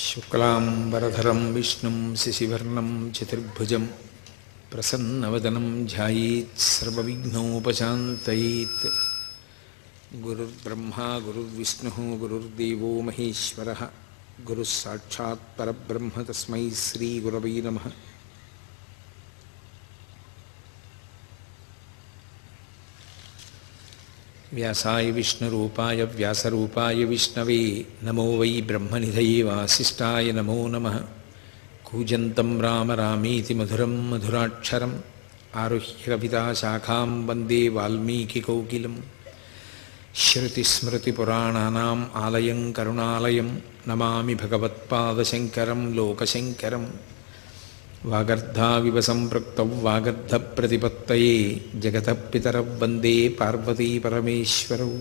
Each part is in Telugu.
శుక్లాంబరధరం విష్ణుం శశివర్ణం చతుర్భుజం ప్రసన్నవదనం ధ్యాయేత్ సర్వవిఘ్నోపశాంతయేత్. గురుర్బ్రహ్మా గురుర్విష్ణుః గురుర్దేవో మహేశ్వరః గురుః సాక్షాత్ పరబ్రహ్మ తస్మై శ్రీగురవై నమః. వ్యాసాయ విష్ణురూపాయ వ్యాసరూపాయ విష్ణవే నమో వై బ్రహ్మనిధయే వాసిష్ఠాయ నమో నమః. కూజంతం రామ రామేతి మధురం మధురాక్షరం ఆరుహ్య కవితాశాఖాం వందే వాల్మీకికోకిలం. శ్రుతిస్మృతిపురాణానాం ఆలయం కరుణాలయం నమామి భగవత్పాదశంకరం లోకశంకరం. వాగర్ధావివ సంపృక్తౌ వాగర్ధప్రతిపత్తయే జగతః పితరౌ వందే పార్వతీ పరమేశ్వరౌ.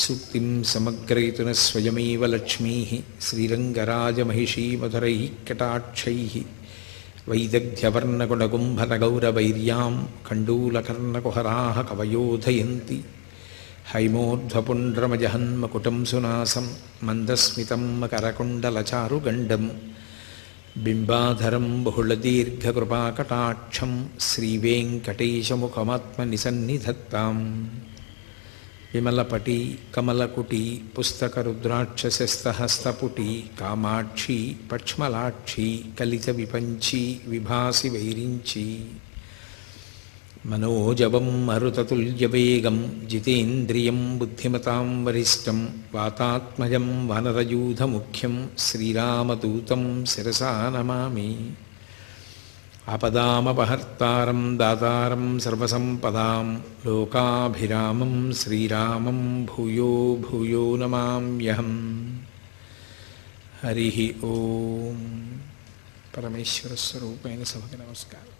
సూక్తిం సమగ్రయతున స్వయమేవ లక్ష్మీః శ్రీరంగరాజమహిషీ మధురైః కటాక్షైః. వైదగ్ధ్యవర్ణగుణగుంభనగౌరవైర్యాం కండూలకర్ణకుహరాः కవయోధయంతి. హైమోర్ధ్వపుండ్రమజహన్మకుటం సునాసం మందస్మితం మకరకుండలచారుగండం. బింబాధరం బహుళదీర్ఘకృపాకటాక్షం శ్రీవేంకటేశముఖమాత్మనిసన్నిధత్తాం. విమలపటి కమలకుటి పుస్తకరుద్రాక్షసస్తహస్తపుటి కామాక్షి పక్ష్మలాక్షి కలిత విపంచి విభాసి వైరించి. మనోజవం మరుతతుల్యవేగం జితేంద్రియం బుద్ధిమతాం వరిష్టం వాతాత్మజం వానరయూధముఖ్యం శ్రీరామదూతం శిరసా నమామి. ఆపదామపహర్తారం దాతారం సర్వసంపదాం లోకాభిరామం శ్రీరామం భూయో భూయో నమామ్యహం. హరి ఓం. పరమేశ్వర స్వరూపైన సభకి నమస్కారం.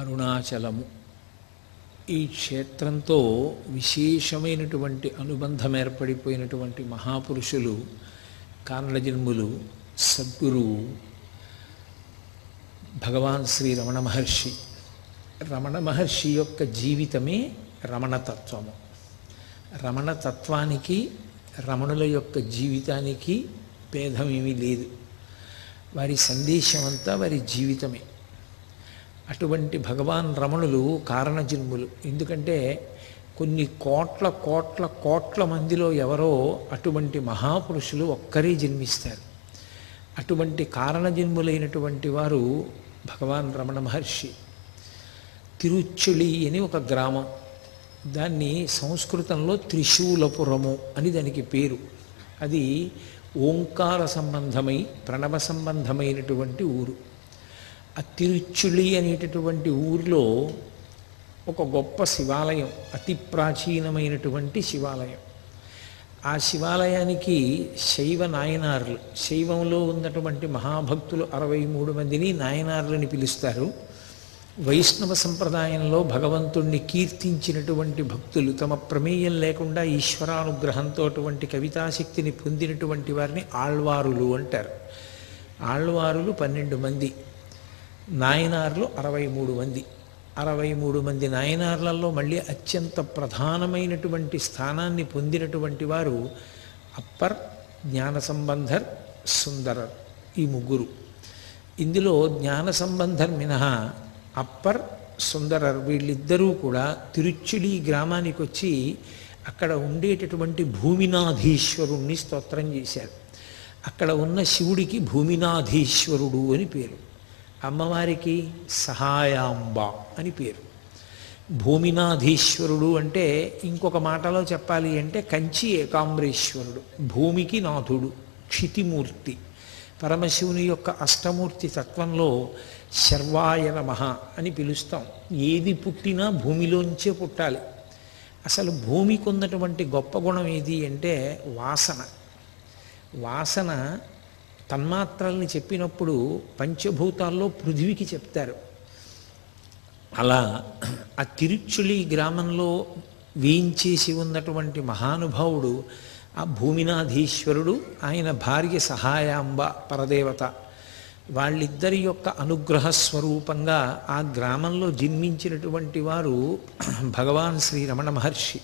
అరుణాచలము ఈ క్షేత్రంతో విశేషమైనటువంటి అనుబంధం ఏర్పడిపోయినటువంటి మహాపురుషులు కారణజన్ములు సద్గురువు భగవాన్ శ్రీ రమణ మహర్షి. రమణ మహర్షి యొక్క జీవితమే రమణతత్వము. రమణతత్వానికి రమణుల యొక్క జీవితానికి భేదమేమీ లేదు. వారి సందేశం అంతా వారి జీవితమే. అటువంటి భగవాన్ రమణులు కారణజన్ములు. ఎందుకంటే కొన్ని కోట్ల కోట్ల కోట్ల మందిలో ఎవరో అటువంటి మహాపురుషులు ఒక్కరే జన్మిస్తారు. అటువంటి కారణజన్ములైనటువంటి వారు భగవాన్ రమణ మహర్షి. తిరుచుళి అని ఒక గ్రామం, దాన్ని సంస్కృతంలో త్రిశూలపురము అని దానికి పేరు. అది ఓంకార సంబంధమై ప్రణవ సంబంధమైనటువంటి ఊరు. ఆ తిరుచుళి అనేటటువంటి ఊరిలో ఒక గొప్ప శివాలయం, అతి ప్రాచీనమైనటువంటి శివాలయం. ఆ శివాలయానికి శైవ నాయనార్లు, శైవంలో ఉన్నటువంటి మహాభక్తులు 63 మందిని నాయనార్లని పిలుస్తారు. వైష్ణవ సంప్రదాయంలో భగవంతుణ్ణి కీర్తించినటువంటి భక్తులు, తమ ప్రమేయం లేకుండా ఈశ్వరానుగ్రహంతో అటువంటి కవితాశక్తిని పొందినటువంటి వారిని ఆళ్వారులు అంటారు. ఆళ్వారులు 12 మంది, నాయనార్లు 63 మంది. 63 మంది నాయనార్లలో మళ్ళీ అత్యంత ప్రధానమైనటువంటి స్థానాన్ని పొందినటువంటి వారు అప్పర్, జ్ఞానసంబంధర్, సుందరర్, ఈ ముగ్గురు. ఇందులో జ్ఞానసంబంధర్ మినహా అప్పర్, సుందరర్ వీళ్ళిద్దరూ కూడా తిరుచుళి గ్రామానికి వచ్చి అక్కడ ఉండేటటువంటి భూమినాధీశ్వరుణ్ణి స్తోత్రం చేశారు. అక్కడ ఉన్న శివుడికి భూమినాధీశ్వరుడు అని పేరు, అమ్మవారికి సహాయాంబ అని పేరు. భూమినాధీశ్వరుడు అంటే ఇంకొక మాటలో చెప్పాలి అంటే కంచి ఏకాంబరేశ్వరుడు, భూమికి నాథుడు, క్షితిమూర్తి. పరమశివుని యొక్క అష్టమూర్తి తత్వంలో శర్వాయ నమః అని పిలుస్తాం. ఏది పుట్టినా భూమిలోంచే పుట్టాలి. అసలు భూమికి ఉన్నటువంటి గొప్ప గుణం ఏది అంటే వాసన. వాసన తన్మాత్రల్ని చెప్పినప్పుడు పంచభూతాల్లో పృథివికి చెప్తారు. అలా ఆ తిరుచుళి గ్రామంలో వేయించేసి ఉన్నటువంటి మహానుభావుడు ఆ భూమినాధీశ్వరుడు, ఆయన భార్య సహాయాంబ పరదేవత, వాళ్ళిద్దరి యొక్క అనుగ్రహ స్వరూపంగా ఆ గ్రామంలో జన్మించినటువంటి వారు భగవాన్ శ్రీ రమణ మహర్షి.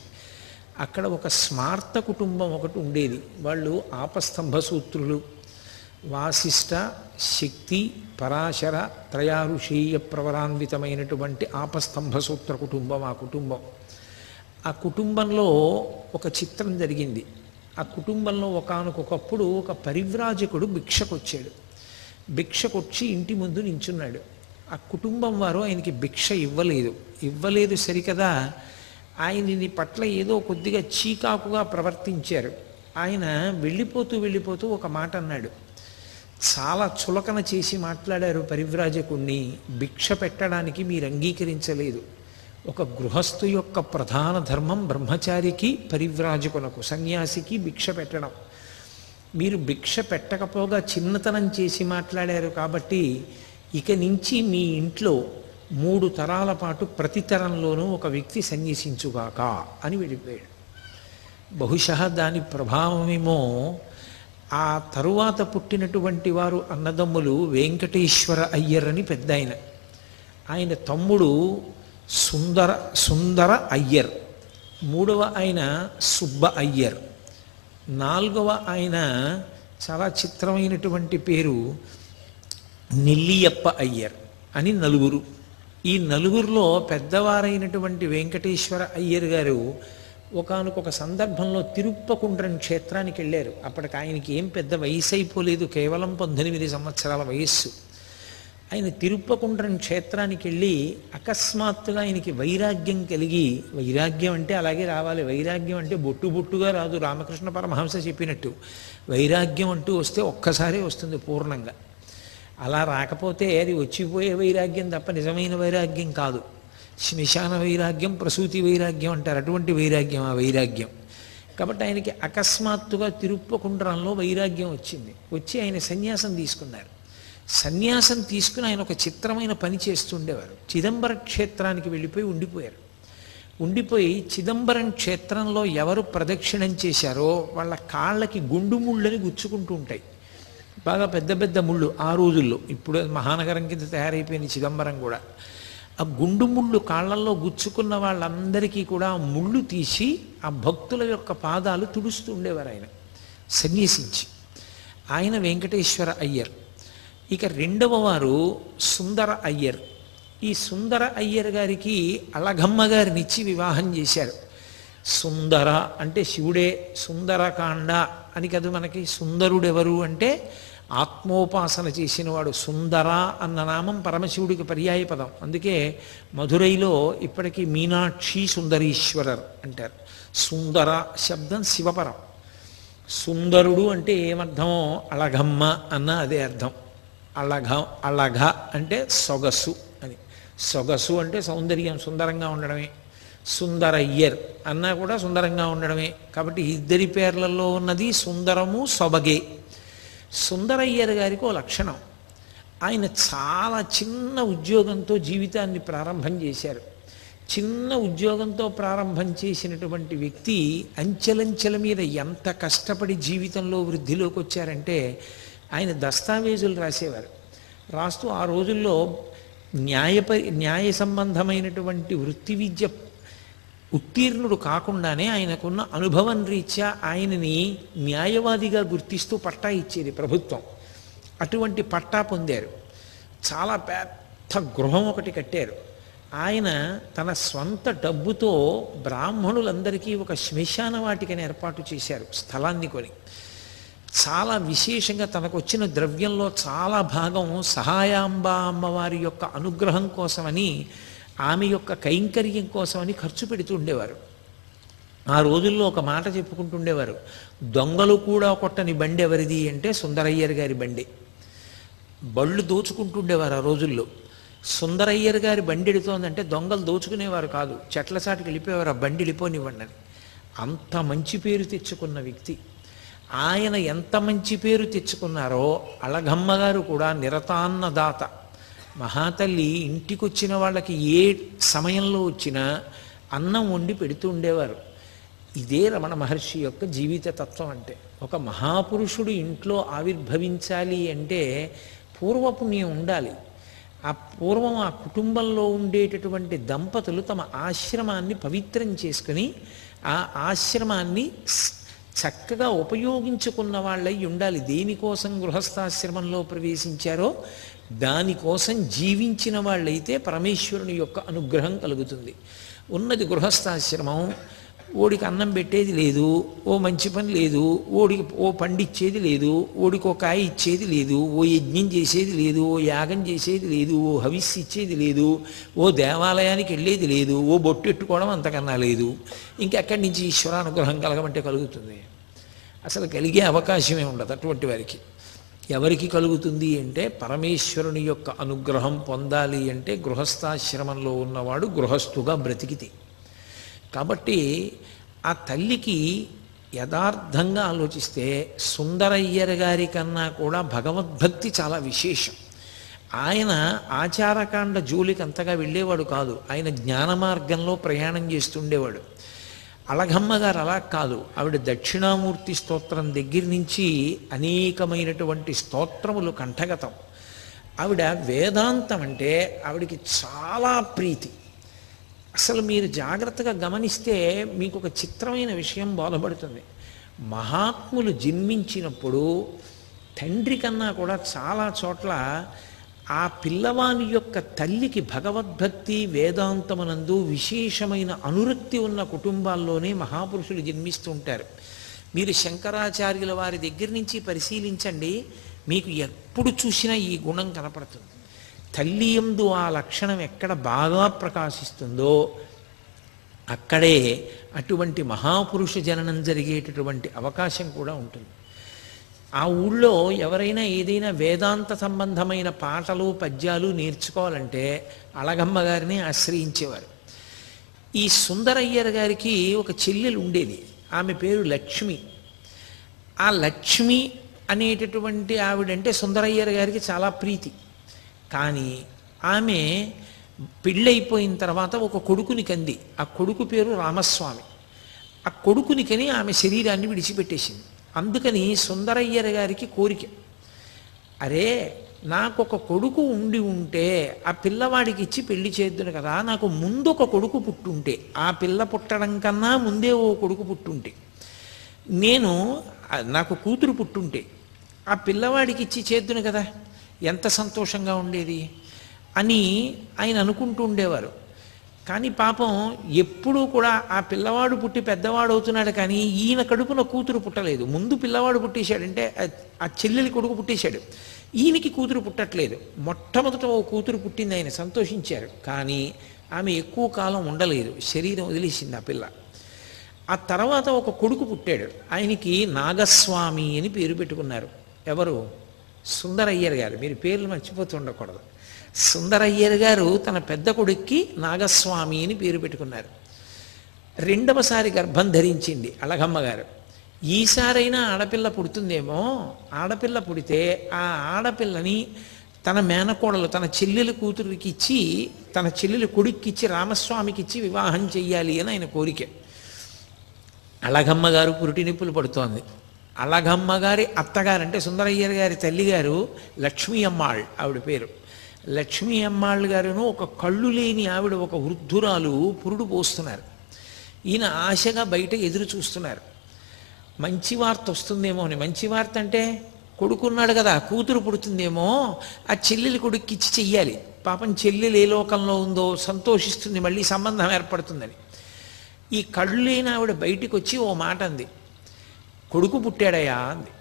అక్కడ ఒక స్మార్త కుటుంబం ఒకటి ఉండేది. వాళ్ళు ఆపస్తంభ సూత్రులు. వాసిష్ఠ, శక్తి, పరాశర త్రయారుషీయ ప్రవరాన్వితమైనటువంటి ఆపస్తంభ సూత్ర కుటుంబం ఆ కుటుంబం. ఆ కుటుంబంలో ఒక చిత్రం జరిగింది. ఆ కుటుంబంలో ఒకానొకప్పుడు ఒక పరివ్రాజకుడు భిక్షకొచ్చాడు. భిక్షకొచ్చి ఇంటి ముందు నించున్నాడు. ఆ కుటుంబం వారు ఆయనకి భిక్ష ఇవ్వలేదు సరికదా, ఆయనని పట్ల ఏదో కొద్దిగా చీకాకుగా ప్రవర్తించారు. ఆయన వెళ్ళిపోతూ ఒక మాట అన్నాడు. చాలా చులకన చేసి మాట్లాడారు పరివ్రాజకుణ్ణి. భిక్ష పెట్టడానికి మీరు అంగీకరించలేదు. ఒక గృహస్థు యొక్క ప్రధాన ధర్మం బ్రహ్మచారికి, పరివ్రాజకునకు, సన్యాసికి భిక్ష పెట్టడం. మీరు భిక్ష పెట్టకపోగా చిన్నతనం చేసి మాట్లాడారు కాబట్టి ఇక నుంచి మీ ఇంట్లో 3 తరాల పాటు ప్రతి తరంలోనూ ఒక వ్యక్తి సన్యసించుగాక అని వెళ్ళిపోయాడు. బహుశः దాని ప్రభావమేమో ఆ తరువాత పుట్టినటువంటి వారు అన్నదమ్ములు వెంకటేశ్వర అయ్యర్ అని పెద్ద ఆయన తమ్ముడు సుందర అయ్యర్, 3వ ఆయన సుబ్బ అయ్యర్, 4వ ఆయన చాలా చిత్రమైనటువంటి పేరు నెల్లియప్ప అయ్యర్ అని నలుగురు. ఈ నలుగురిలో పెద్దవారైనటువంటి వెంకటేశ్వర అయ్యర్ గారు ఒకానొక సందర్భంలో తిరుప్పకుండ్రం క్షేత్రానికి వెళ్ళారు. అప్పటికి ఆయనకి ఏం పెద్ద వయసు అయిపోలేదు, కేవలం 19 సంవత్సరాల వయస్సు. ఆయన తిరుప్పకుండ్రం క్షేత్రానికి వెళ్ళి అకస్మాత్తుగా ఆయనకి వైరాగ్యం కలిగి, వైరాగ్యం అంటే అలాగే రావాలి, వైరాగ్యం అంటే బొట్టుగా రాదు. రామకృష్ణ పరమహంస చెప్పినట్టు వైరాగ్యం అంటూ వస్తే ఒక్కసారే వస్తుంది పూర్ణంగా. అలా రాకపోతే అది వచ్చిపోయే వైరాగ్యం తప్ప నిజమైన వైరాగ్యం కాదు. శ్మశాన వైరాగ్యం, ప్రసూతి వైరాగ్యం అంటారు, అటువంటి వైరాగ్యం ఆ వైరాగ్యం. కాబట్టి ఆయనకి అకస్మాత్తుగా తిరుప్పకుండ్రంలో వైరాగ్యం వచ్చి ఆయన సన్యాసం తీసుకున్నారు. సన్యాసం తీసుకుని ఆయన ఒక చిత్రమైన పని చేస్తుండేవారు. చిదంబర క్షేత్రానికి వెళ్ళిపోయి ఉండిపోయి చిదంబరం క్షేత్రంలో ఎవరు ప్రదక్షిణం చేశారో వాళ్ళ కాళ్ళకి గుండు ముళ్ళని గుచ్చుకుంటూ ఉంటాయి. బాగా పెద్ద పెద్ద ముళ్ళు ఆ రోజుల్లో. ఇప్పుడు మహానగరం కింద తయారైపోయింది చిదంబరం కూడా. ఆ గుండు ముళ్ళు కాళ్ళల్లో గుచ్చుకున్న వాళ్ళందరికీ కూడా ఆ ముళ్ళు తీసి ఆ భక్తుల యొక్క పాదాలు తుడుస్తూ ఉండేవారు ఆయన సన్యసించి. ఆయన వెంకటేశ్వర అయ్యర్. ఇక 2వ వారు సుందర అయ్యర్. ఈ సుందర అయ్యర్ గారికి అళగమ్మ గారినిచ్చి వివాహం చేశారు. సుందర అంటే శివుడే, సుందరకాండ అని కదా మనకి. సుందరుడెవరు అంటే ఆత్మోపాసన చేసినవాడు. సుందర అన్న నామం పరమశివుడికి పర్యాయ పదం. అందుకే మధురైలో ఇప్పటికీ మీనాక్షి సుందరీశ్వరర్ అంటారు. సుందర శబ్దం శివపరం. సుందరుడు అంటే ఏమర్థమో అళగమ్మ అన్న అదే అర్థం. అళఘ అంటే సొగసు అని. సొగసు అంటే సౌందర్యం, సుందరంగా ఉండడమే. సుందరయ్యర్ అన్నా కూడా సుందరంగా ఉండడమే. కాబట్టి ఇద్దరి పేర్లలో ఉన్నది సుందరము, సొబగే. సుందరయ్యర్ గారికి ఓ లక్షణం, ఆయన చాలా చిన్న ఉద్యోగంతో జీవితాన్ని ప్రారంభం చేశారు. చిన్న ఉద్యోగంతో ప్రారంభం చేసినటువంటి వ్యక్తి అంచెలంచెల మీద ఎంత కష్టపడి జీవితంలో వృద్ధిలోకి వచ్చారంటే, ఆయన దస్తావేజులు రాసేవారు. రాస్తూ ఆ రోజుల్లో న్యాయ సంబంధమైనటువంటి వృత్తి విద్య ఉత్తీర్ణుడు కాకుండానే ఆయనకున్న అనుభవం రీత్యా ఆయనని న్యాయవాదిగా గుర్తిస్తూ పట్టా ఇచ్చేది ప్రభుత్వం. అటువంటి పట్టా పొందారు. చాలా పెద్ద గృహం ఒకటి కట్టారు. ఆయన తన స్వంత డబ్బుతో బ్రాహ్మణులందరికీ ఒక శ్మశాన వాటికని ఏర్పాటు చేశారు, స్థలాన్ని కొని. చాలా విశేషంగా తనకు వచ్చిన ద్రవ్యంలో చాలా భాగం సహాయాంబ అమ్మవారి యొక్క అనుగ్రహం కోసమని, ఆమె యొక్క కైంకర్యం కోసమని ఖర్చు పెడుతూ ఉండేవారు. ఆ రోజుల్లో ఒక మాట చెప్పుకుంటుండేవారు, దొంగలు కూడా కొట్టని బండి ఎవరిది అంటే సుందరయ్యర్ గారి బండి. బళ్ళు దోచుకుంటుండేవారు ఆ రోజుల్లో. సుందరయ్యర్ గారి బండి ఎడుతోందంటే దొంగలు దోచుకునేవారు కాదు, చెట్ల చాటుకు వెళ్ళిపోయేవారు, ఆ బండి వెళ్ళిపోనివ్వండి అని. అంత మంచి పేరు తెచ్చుకున్న వ్యక్తి ఆయన. ఎంత మంచి పేరు తెచ్చుకున్నారో అళగమ్మ గారు కూడా నిరతాన్నదాత. మహాతల్లి ఇంటికొచ్చిన వాళ్ళకి ఏ సమయంలో వచ్చినా అన్నం వండి పెడుతూ ఉండేవారు. ఇదే రమణ మహర్షి యొక్క జీవిత తత్వం అంటే. ఒక మహాపురుషుడు ఇంట్లో ఆవిర్భవించాలి అంటే పూర్వపుణ్యం ఉండాలి. ఆ పూర్వం ఆ కుటుంబంలో ఉండేటటువంటి దంపతులు తమ ఆశ్రమాన్ని పవిత్రం చేసుకుని ఆ ఆశ్రమాన్ని చక్కగా ఉపయోగించుకున్న వాళ్ళై ఉండాలి. దేనికోసం గృహస్థాశ్రమంలో ప్రవేశించారో దానికోసం జీవించిన వాళ్ళైతే పరమేశ్వరుని యొక్క అనుగ్రహం కలుగుతుంది. ఉన్నది గృహస్థాశ్రమం, ఓడికి అన్నం పెట్టేది లేదు, ఓ మంచి పని లేదు, ఓడికి ఓ పండిచ్చేది లేదు, ఓడికి ఓ కాయ ఇచ్చేది లేదు, ఓ యజ్ఞం చేసేది లేదు, ఓ యాగం చేసేది లేదు, ఓ హవిస్సు ఇచ్చేది లేదు, ఓ దేవాలయానికి వెళ్ళేది లేదు, ఓ బొట్టెట్టుకోవడం అంతకన్నా లేదు. ఇంకెక్కడి నుంచి ఈశ్వరానుగ్రహం కలగమంటే కలుగుతుంది? అసలు కలిగే అవకాశమే ఉండదు అటువంటి వారికి. ఎవరికి కలుగుతుంది అంటే పరమేశ్వరుని యొక్క అనుగ్రహం పొందాలి అంటే గృహస్థాశ్రమంలో ఉన్నవాడు గృహస్థుగా బ్రతికితే. కాబట్టి ఆ తల్లికి యథార్థంగా ఆలోచిస్తే సుందరయ్యర్ గారి కన్నా కూడా భగవద్భక్తి చాలా విశేషం. ఆయన ఆచారకాండ జోలికి అంతగా వెళ్ళేవాడు కాదు, ఆయన జ్ఞాన మార్గంలో ప్రయాణం చేస్తుండేవాడు. అళఘమ్మ గారు అలా కాదు, ఆవిడ దక్షిణామూర్తి స్తోత్రం దగ్గర నుంచి అనేకమైనటువంటి స్తోత్రములు కంఠగతం. ఆవిడ వేదాంతం అంటే ఆవిడికి చాలా ప్రీతి. అసలు మీరు జాగ్రత్తగా గమనిస్తే మీకు ఒక చిత్రమైన విషయం బోధపడుతుంది. మహాత్ములు జన్మించినప్పుడు తండ్రి కన్నా కూడా చాలా చోట్ల ఆ పిల్లవాని యొక్క తల్లికి భగవద్భక్తి వేదాంతమునందు విశేషమైన అనురక్తి ఉన్న కుటుంబాల్లోనే మహాపురుషులు జన్మిస్తూ ఉంటారు. మీరు శంకరాచార్యుల వారి దగ్గర నుంచి పరిశీలించండి, మీకు ఎప్పుడు చూసినా ఈ గుణం కనపడుతుంది. తల్లి యందు ఆ లక్షణం ఎక్కడ బాగా ప్రకాశిస్తుందో అక్కడే అటువంటి మహాపురుష జననం జరిగేటటువంటి అవకాశం కూడా ఉంటుంది. ఆ ఊళ్ళో ఎవరైనా ఏదైనా వేదాంత సంబంధమైన పాటలు పద్యాలు నేర్చుకోవాలంటే అళగమ్మ గారిని ఆశ్రయించేవారు. ఈ సుందరయ్యర్ గారికి ఒక చెల్లెలు ఉండేది, ఆమె పేరు లక్ష్మి. ఆ లక్ష్మి అనేటటువంటి ఆవిడంటే సుందరయ్యర్ గారికి చాలా ప్రీతి. కానీ ఆమె పెళ్ళైపోయిన తర్వాత ఒక కొడుకుని కంది. ఆ కొడుకు పేరు రామస్వామి. ఆ కొడుకుని కని ఆమె శరీరాన్ని విడిచిపెట్టేసింది. అందుకని సుందరయ్యర్ గారికి కోరిక, అరే నాకు ఒక కొడుకు ఉండి ఉంటే ఆ పిల్లవాడికి ఇచ్చి పెళ్లి చేద్దును కదా, నాకు ముందు ఒక కొడుకు పుట్టుంటే, ఆ పిల్ల పుట్టడం కన్నా ముందే ఓ కొడుకు పుట్టుంటే, నాకు కూతురు పుట్టుంటే ఆ పిల్లవాడికి ఇచ్చి చేద్దును కదా, ఎంత సంతోషంగా ఉండేది అని ఆయన అనుకుంటూ ఉండేవారు. కానీ పాపం ఎప్పుడూ కూడా ఆ పిల్లవాడు పుట్టి పెద్దవాడు అవుతున్నాడు, కానీ ఈయన కడుపున కూతురు పుట్టలేదు. ముందు పిల్లవాడు పుట్టేశాడంటే ఆ చెల్లెలి కొడుకు పుట్టేశాడు, ఈయనకి కూతురు పుట్టట్లేదు. మొట్టమొదట ఓ కూతురు పుట్టింది, ఆయన సంతోషించారు. కానీ ఆమె ఎక్కువ కాలం ఉండలేదు, శరీరం వదిలేసింది ఆ పిల్ల. ఆ తర్వాత ఒక కొడుకు పుట్టాడు, ఆయనకి నాగస్వామి అని పేరు పెట్టుకున్నారు. ఎవరు? సుందరయ్యర్ గారు. మీరు పేర్లు మర్చిపోతూ ఉండకూడదు. సుందరయ్యర్ గారు తన పెద్ద కొడుక్కి నాగస్వామి అని పేరు పెట్టుకున్నారు. రెండవసారి గర్భం ధరించింది అళగమ్మ గారు. ఈసారైనా ఆడపిల్ల పుడుతుందేమో, ఆడపిల్ల పుడితే ఆ ఆడపిల్లని తన మేనకోడలు తన చెల్లెలు కూతురికి ఇచ్చి, తన చెల్లెలు కొడుక్కిచ్చి రామస్వామికి ఇచ్చి వివాహం చెయ్యాలి అని ఆయన కోరిక. అళగమ్మ గారు పురిటి నిప్పులు పడుతోంది. అళగమ్మ గారి అత్తగారు అంటే సుందరయ్యర్ గారి తల్లిగారు లక్ష్మీ అమ్మాళ్ ఆవిడ పేరు. లక్ష్మీ అమ్మాళ్ళు గారును ఒక కళ్ళు లేని ఆవిడ, ఒక వృద్ధురాలు పురుడు పోస్తున్నారు. ఈయన ఆశగా బయట ఎదురు చూస్తున్నారు, మంచి వార్త వస్తుందేమో అని. మంచి వార్త అంటే కొడుకున్నాడు కదా, కూతురు పుడుతుందేమో, ఆ చెల్లెలి కొడుక్కి ఇచ్చి చెయ్యాలి. పాపం చెల్లెలు ఏ లోకంలో ఉందో సంతోషిస్తుంది, మళ్ళీ సంబంధం ఏర్పడుతుందని. ఈ కళ్ళు లేని ఆవిడ బయటికి వచ్చి ఓ మాట అంది, కొడుకు పుట్టాడయా అంది.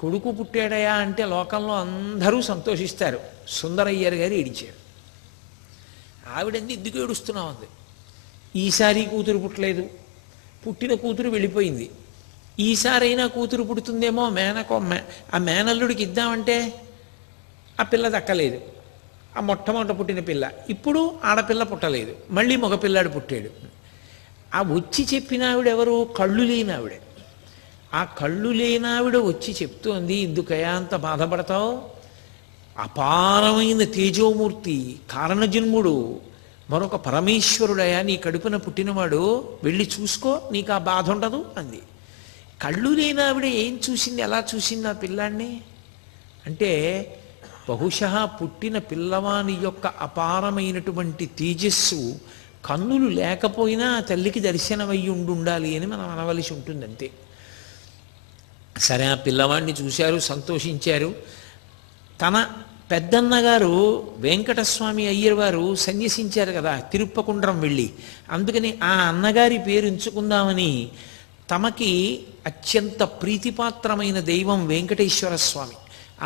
కొడుకు పుట్టాడయా అంటే లోకంలో అందరూ సంతోషిస్తారు, సుందరయ్యర్ గారు ఏడిచారు. ఆవిడంది ఎందుకు ఏడుస్తున్నావు అంది. ఈసారి కూతురు పుట్టలేదు, పుట్టిన కూతురు వెళ్ళిపోయింది, ఈసారైనా కూతురు పుడుతుందేమో ఆ మేనల్లుడికి ఇద్దామంటే ఆ పిల్ల దక్కలేదు. ఆ మొట్టమొదట పుట్టిన పిల్ల, ఇప్పుడు ఆడపిల్ల పుట్టలేదు, మళ్ళీ మగపిల్లాడు పుట్టాడు. ఆ వచ్చి చెప్పిన ఆవిడెవరు? కళ్ళు లేని ఆవిడ. ఆ కళ్ళు లేనావిడ వచ్చి చెప్తోంది, ఎందుకయా అంత బాధపడతావు? అపారమైన తేజోమూర్తి, కారణజన్ముడు, మరొక పరమేశ్వరుడయా నీ కడుపున పుట్టినవాడు, వెళ్ళి చూసుకో, నీకు ఆ బాధ ఉండదు అంది. కళ్ళు లేని ఆవిడ ఏం చూసింది, ఎలా చూసింది ఆ పిల్లాన్ని అంటే, బహుశः పుట్టిన పిల్లవాని యొక్క అపారమైనటువంటి తేజస్సు కన్నులు లేకపోయినా తల్లికి దర్శనమయ్యి ఉండాలి అని మనం అనవలసి ఉంటుంది అంతే. సరే, ఆ పిల్లవాడిని చూశారు, సంతోషించారు. తన పెద్దన్నగారు వెంకటస్వామి అయ్యర్ వారు సన్యసించారు కదా తిరుప్పకుండ్రం వెళ్ళి, అందుకని ఆ అన్నగారి పేరు ఉంచుకుందామని తమకి అత్యంత ప్రీతిపాత్రమైన దైవం వెంకటేశ్వర స్వామి,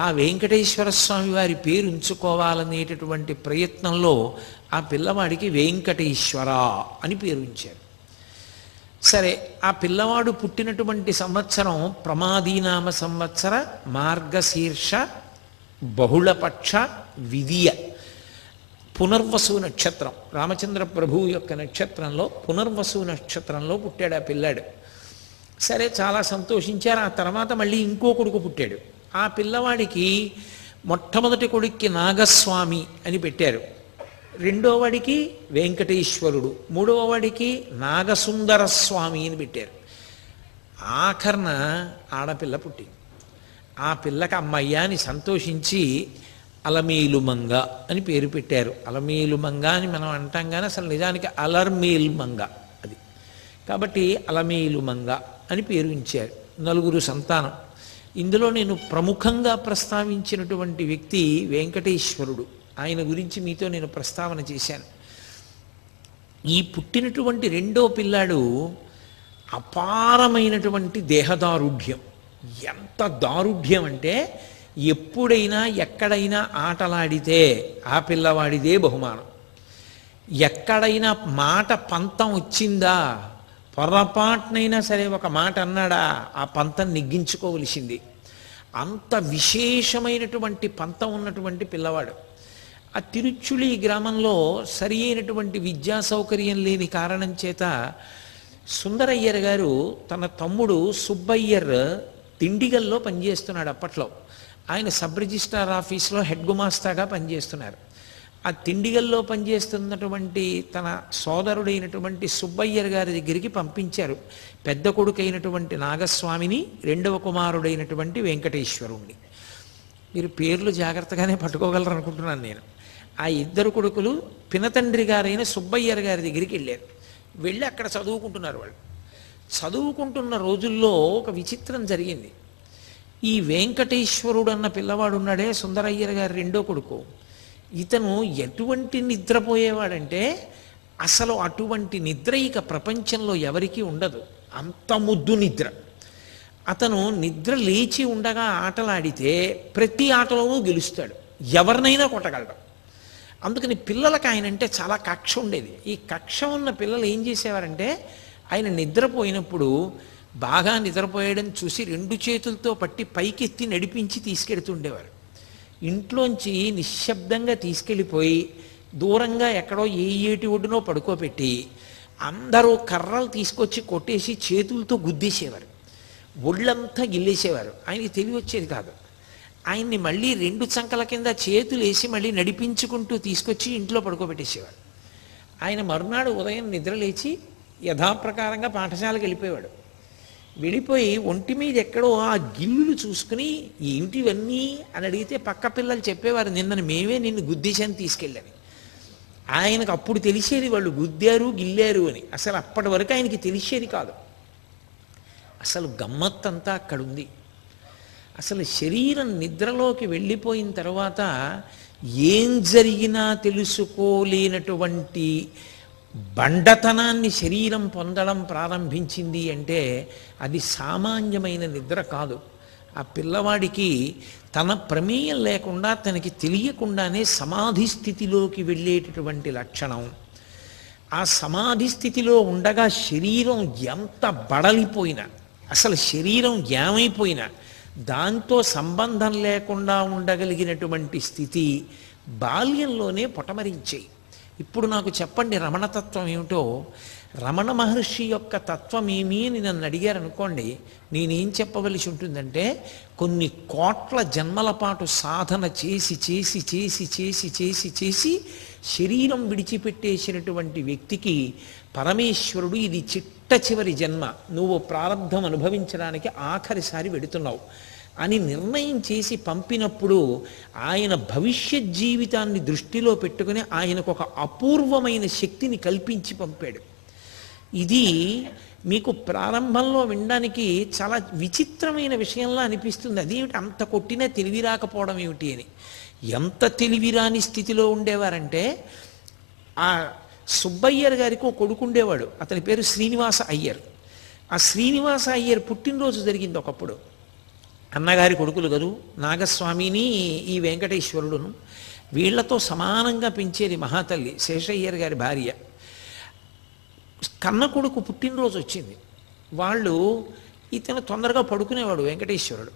ఆ వెంకటేశ్వర స్వామి వారి పేరు ఉంచుకోవాలనేటటువంటి ప్రయత్నంలో ఆ పిల్లవాడికి వెంకటేశ్వర అని పేరు ఉంచారు. సరే, ఆ పిల్లవాడు పుట్టినటువంటి సంవత్సరం ప్రమాదీనామ సంవత్సర మార్గశీర్ష బహుళపక్ష విధియ పునర్వసు నక్షత్రం, రామచంద్ర ప్రభువు యొక్క నక్షత్రంలో పునర్వసు నక్షత్రంలో పుట్టాడు ఆ పిల్లాడు. సరే, చాలా సంతోషించారు. ఆ తర్వాత మళ్ళీ ఇంకో కొడుకు పుట్టాడు. ఆ పిల్లవాడికి మొట్టమొదటి కొడుక్కి నాగస్వామి అని పెట్టారు, రెండో వాడికి వెంకటేశ్వరుడు, మూడవ వాడికి నాగసుందర స్వామి అని పెట్టారు. ఆఖరణ ఆడపిల్ల పుట్టింది. ఆ పిల్లకి అమ్మయ్య అని సంతోషించి అలమేలుమంగ అని పేరు పెట్టారు. అలమేలుమంగ అని మనం అంటాం కానీ అసలు నిజానికి అలర్మేల్మంగ అది, కాబట్టి అలమేలుమంగ అని పేరు ఇచ్చారు. 9 సంతానం. ఇందులో నేను ప్రముఖంగా ప్రస్తావించినటువంటి వ్యక్తి వెంకటేశ్వరుడు. ఆయన గురించి మీతో నేను ప్రస్తావన చేశాను. ఈ పుట్టినటువంటి రెండో పిల్లాడు అపారమైనటువంటి దేహదారుఢ్యం. ఎంత దారుఢ్యం అంటే, ఎప్పుడైనా ఎక్కడైనా ఆటలాడితే ఆ పిల్లవాడిదే బహుమానం. ఎక్కడైనా మాట పంతం వచ్చిందా, పొరపాటునైనా సరే ఒక మాట అన్నాడా, ఆ పంతం నెగ్గించుకోవలసింది. అంత విశేషమైనటువంటి పంతం ఉన్నటువంటి పిల్లవాడు. ఆ తిరుచులి గ్రామంలో సరి అయినటువంటి విద్యా సౌకర్యం లేని కారణం చేత సుందరయ్యర్ గారు తన తమ్ముడు సుబ్బయ్యర్ దిండిగల్లో పనిచేస్తున్నాడు. అప్పట్లో ఆయన సబ్ రిజిస్ట్రార్ ఆఫీస్లో హెడ్ గుమాస్తాగా పనిచేస్తున్నారు. ఆ తిండిగల్లో పనిచేస్తున్నటువంటి తన సోదరుడైనటువంటి సుబ్బయ్యర్ గారి దగ్గరికి పంపించారు పెద్ద కొడుకైనటువంటి నాగస్వామిని, రెండవ కుమారుడైనటువంటి వెంకటేశ్వరుణ్ణి. మీరు పేర్లు జాగ్రత్తగానే పట్టుకోగలరు అనుకుంటున్నాను నేను. ఆ ఇద్దరు కొడుకులు పినతండ్రి గారైన సుబ్బయ్యర్ గారి దగ్గరికి వెళ్ళారు. వెళ్ళి అక్కడ చదువుకుంటున్నారు. వాళ్ళు చదువుకుంటున్న రోజుల్లో ఒక విచిత్రం జరిగింది. ఈ వెంకటేశ్వరుడు అన్న పిల్లవాడు ఉన్నాడే, సుందరయ్యర్ గారి రెండో కొడుకు, ఇతను ఎటువంటి నిద్రపోయేవాడంటే అసలు అటువంటి నిద్ర ఇక ప్రపంచంలో ఎవరికీ ఉండదు. అంత ముద్దు నిద్ర. అతను నిద్ర లేచి ఉండగా ఆటలాడితే ప్రతి ఆటలోనూ గెలుస్తాడు, ఎవరినైనా కొట్టగలడు. అందుకని పిల్లలకి ఆయన అంటే చాలా కక్ష ఉండేది. ఈ కక్ష ఉన్న పిల్లలు ఏం చేసేవారంటే, ఆయన నిద్రపోయినప్పుడు బాగా నిద్రపోయడం చూసి 2 చేతులతో పట్టి పైకెత్తి నడిపించి తీసుకెడుతుండేవారు. ఇంట్లోంచి నిశ్శబ్దంగా తీసుకెళ్ళిపోయి దూరంగా ఎక్కడో ఏటి ఒడ్డునో పడుకోబెట్టి అందరూ కర్రలు తీసుకొచ్చి కొట్టేసి చేతులతో గుద్దేసేవారు, ఒళ్ళంతా గిల్లేసేవారు. ఆయనకి తెలివి వచ్చేది కాదు. ఆయన్ని మళ్ళీ 2 చంకల కింద చేతులు వేసి మళ్ళీ నడిపించుకుంటూ తీసుకొచ్చి ఇంట్లో పడుకోబెట్టేసేవారు. ఆయన మరునాడు ఉదయం నిద్రలేచి యథాప్రకారంగా పాఠశాలకు వెళ్ళిపోయేవాడు. వెళ్ళిపోయి ఒంటి మీద ఎక్కడో ఆ గిల్లులు చూసుకుని ఏమిటివన్నీ అని అడిగితే పక్క పిల్లలు చెప్పేవారు, మేమే నిన్ను గుద్దేశాన్ని తీసుకెళ్ళని. ఆయనకు అప్పుడు తెలిసేది వాళ్ళు గుద్దారు గిల్లారు అని. అసలు అప్పటి వరకు ఆయనకి తెలిసేది కాదు. అసలు గమ్మత్తంతా అక్కడుంది. అసలు శరీరం నిద్రలోకి వెళ్ళిపోయిన తర్వాత ఏం జరిగినా తెలుసుకోలేనటువంటి బండతనాన్ని శరీరం పొందడం ప్రారంభించింది అంటే అది సామాన్యమైన నిద్ర కాదు. ఆ పిల్లవాడికి తన ప్రమేయం లేకుండా, తనకి తెలియకుండానే సమాధి స్థితిలోకి వెళ్ళేటటువంటి లక్షణం. ఆ సమాధి స్థితిలో ఉండగా శరీరం ఎంత బడలిపోయినా, అసలు శరీరం ఏమైపోయినా దాంతో సంబంధం లేకుండా ఉండగలిగినటువంటి స్థితి బాల్యంలోనే పొటమరించాయి. ఇప్పుడు నాకు చెప్పండి రమణతత్వం ఏమిటో. రమణ మహర్షి యొక్క తత్వం ఏమి అని నన్ను అడిగారు అనుకోండి, నేనేం చెప్పవలసి ఉంటుందంటే, కొన్ని కోట్ల జన్మల పాటు సాధన చేసి చేసి చేసి చేసి చేసి చేసి శరీరం విడిచిపెట్టేసినటువంటి వ్యక్తికి పరమేశ్వరుడు ఇది చిట్ట చివరి జన్మ, నువ్వు ప్రారంధం అనుభవించడానికి ఆఖరిసారి వెడుతున్నావు అని నిర్ణయం చేసి పంపినప్పుడు ఆయన భవిష్యత్ జీవితాన్ని దృష్టిలో పెట్టుకుని ఆయనకు ఒక అపూర్వమైన శక్తిని కల్పించి పంపాడు. ఇది మీకు ప్రారంభంలో వినడానికి చాలా విచిత్రమైన విషయంలా అనిపిస్తుంది. అదేమిటి అంత కొట్టినా తెలివి రాకపోవడం ఏమిటి అని. ఎంత తెలివిరాని స్థితిలో ఉండేవారంటే, ఆ సుబ్బయ్యర్ గారికి ఒక కొడుకు ఉండేవాడు, అతని పేరు శ్రీనివాస అయ్యర్. ఆ శ్రీనివాస అయ్యర్ పుట్టినరోజు జరిగింది ఒకప్పుడు. అన్నగారి కొడుకులు కదూ, నాగస్వామిని ఈ వెంకటేశ్వరుడును, వీళ్లతో సమానంగా పెంచేది మహాతల్లి శేషయ్యర్ గారి భార్య. కన్న కొడుకు పుట్టినరోజు వచ్చింది. వాళ్ళు ఇతను తొందరగా పడుకునేవాడు వెంకటేశ్వరుడు.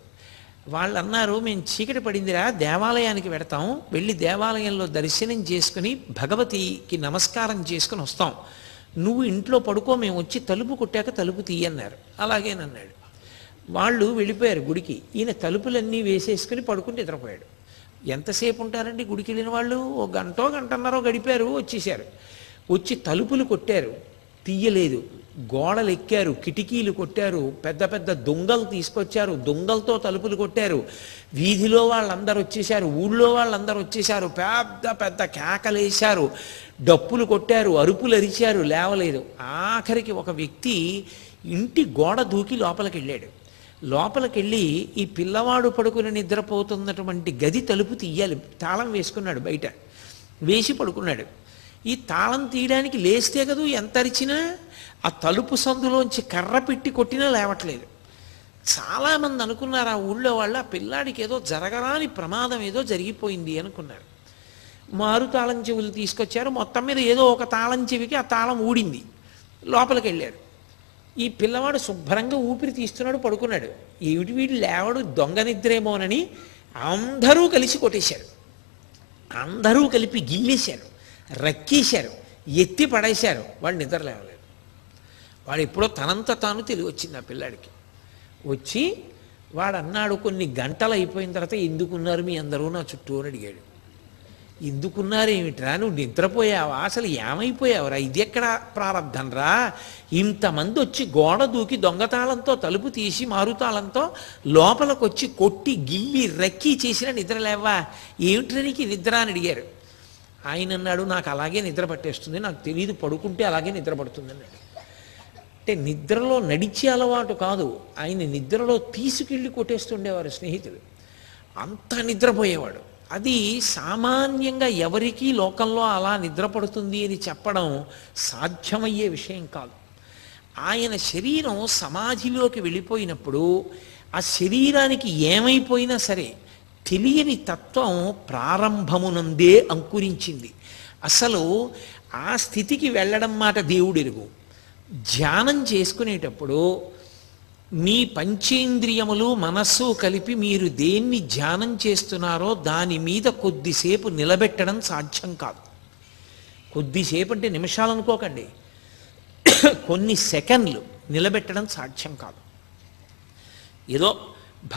వాళ్ళు అన్నారు, మేము చీకటి పడిందిరా దేవాలయానికి వెడతాం, వెళ్ళి దేవాలయంలో దర్శనం చేసుకుని భగవతికి నమస్కారం చేసుకుని వస్తాం, నువ్వు ఇంట్లో పడుకో, మేము వచ్చి తలుపు కొట్టాక తలుపు తీయన్నారు. అలాగేనన్నాడు. వాళ్ళు వెళ్ళిపోయారు గుడికి. ఈయన తలుపులన్నీ వేసేసుకుని పడుకుని నిద్రపోయాడు. ఎంతసేపు ఉంటారండి గుడికి వెళ్ళిన వాళ్ళు? ఓ గంటో గంటన్నరో గడిపారు, వచ్చేసారు. వచ్చి తలుపులు కొట్టారు, తీయలేదు. గోడలు ఎక్కారు, కిటికీలు కొట్టారు, పెద్ద పెద్ద దొంగలు తీసుకొచ్చారు, దొంగలతో తలుపులు కొట్టారు. వీధిలో వాళ్ళందరూ వచ్చేసారు, ఊళ్ళో వాళ్ళందరూ వచ్చేసారు, పెద్ద పెద్ద కేకలేశారు, డప్పులు కొట్టారు, అరుపులు అరిచారు, లేవలేదు. ఆఖరికి ఒక వ్యక్తి ఇంటి గోడ దూకి లోపలికి వెళ్ళాడు. లోపలికి వెళ్ళి ఈ పిల్లవాడు పడుకుని నిద్రపోతున్నటువంటి గది తలుపు తీయాలి, తాళం వేసుకున్నాడు, బయట వేసి పడుకున్నాడు. ఈ తాళం తీయడానికి లేస్తే కదూ ఎంత అరిచినా, ఆ తలుపు సందులోంచి కర్ర పెట్టి కొట్టినా లేవట్లేదు. చాలామంది అనుకున్నారు ఆ ఊళ్ళో వాళ్ళు, ఆ పిల్లాడికి ఏదో జరగరాని ప్రమాదం ఏదో జరిగిపోయింది అనుకున్నారు. మారు తాళం చెవులు తీసుకొచ్చారు. మొత్తం మీద ఏదో ఒక తాళం చెవికి ఆ తాళం ఊడింది. లోపలికి వెళ్ళారు. ఈ పిల్లవాడు శుభ్రంగా ఊపిరి తీస్తున్నాడు, పడుకున్నాడు. ఏమిటి వీడు లేవడు, దొంగ నిద్రేమోనని అందరూ కలిసి కొట్టేశారు. అందరూ కలిపి గిల్లేశారు, రక్కేశారు, ఎత్తి పడేశారు. వాడు నిద్ర లేవలేదు. వాడు ఎప్పుడో తనంత తాను తెలివి వచ్చింది ఆ పిల్లాడికి. వచ్చి వాడు అన్నాడు, కొన్ని గంటలు అయిపోయిన తర్వాత, ఎందుకున్నారు మీ అందరూ నా చుట్టూ అని అడిగాడు. ఎందుకున్నారేమిట్రా, నువ్వు నిద్రపోయావా, అసలు ఏమైపోయావురా, ఇది ఎక్కడ ప్రారంధం రా, ఇంతమంది వచ్చి గోడ దూకి దొంగతాళంతో తలుపు తీసి మారుతాళంతో లోపలికి వచ్చి కొట్టి గిల్లి రక్కి చేసిన నిద్ర లేవా, ఏమిట్రా నీకు నిద్ర అని అడిగారు. ఆయన అన్నాడు, నాకు అలాగే నిద్ర పట్టేస్తుంది, నాకు తెలియదు, పడుకుంటే అలాగే నిద్ర పడుతుంది అన్నాడు. అంటే నిద్రలో నడిచే అలవాటు కాదు, ఆయన నిద్రలో తీసుకెళ్ళి కొట్టేస్తుండేవారు స్నేహితులు. అంత నిద్రపోయేవాడు. అది సామాన్యంగా ఎవరికీ లోకంలో అలా నిద్రపడుతుంది అని చెప్పడం సాధ్యమయ్యే విషయం కాదు. ఆయన శరీరం సమాధిలోకి వెళ్ళిపోయినప్పుడు ఆ శరీరానికి ఏమైపోయినా సరే తెలియని తత్వం ప్రారంభమునందే అంకురించింది. అసలు ఆ స్థితికి వెళ్ళడం మాట దేవుడెరుగు. ధ్యానం చేసుకునేటప్పుడు మీ పంచేంద్రియములు మనస్సు కలిపి మీరు దేన్ని ధ్యానం చేస్తున్నారో దాని మీద కొద్దిసేపు నిలబెట్టడం సాధ్యం కాదు. కొద్దిసేపు అంటే నిమిషాలు అనుకోకండి, కొన్ని సెకండ్లు నిలబెట్టడం సాధ్యం కాదు. ఏదో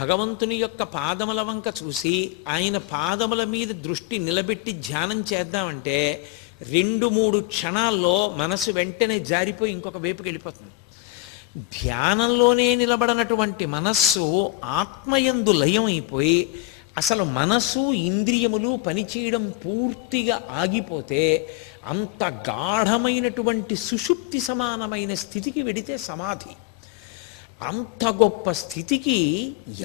భగవంతుని యొక్క పాదముల వంక చూసి ఆయన పాదముల మీద దృష్టి నిలబెట్టి ధ్యానం చేద్దామంటే 2-3 క్షణాల్లో మనసు వెంటనే జారిపోయి ఇంకొక వైపుకి వెళ్ళిపోతుంది. ధ్యానంలోనే నిలబడనటువంటి మనస్సు ఆత్మయందు లయమైపోయి అసలు మనస్సు ఇంద్రియములు పనిచేయడం పూర్తిగా ఆగిపోతే అంత గాఢమైనటువంటి సుషుప్తి సమానమైన స్థితికి వెడితే సమాధి. అంత గొప్ప స్థితికి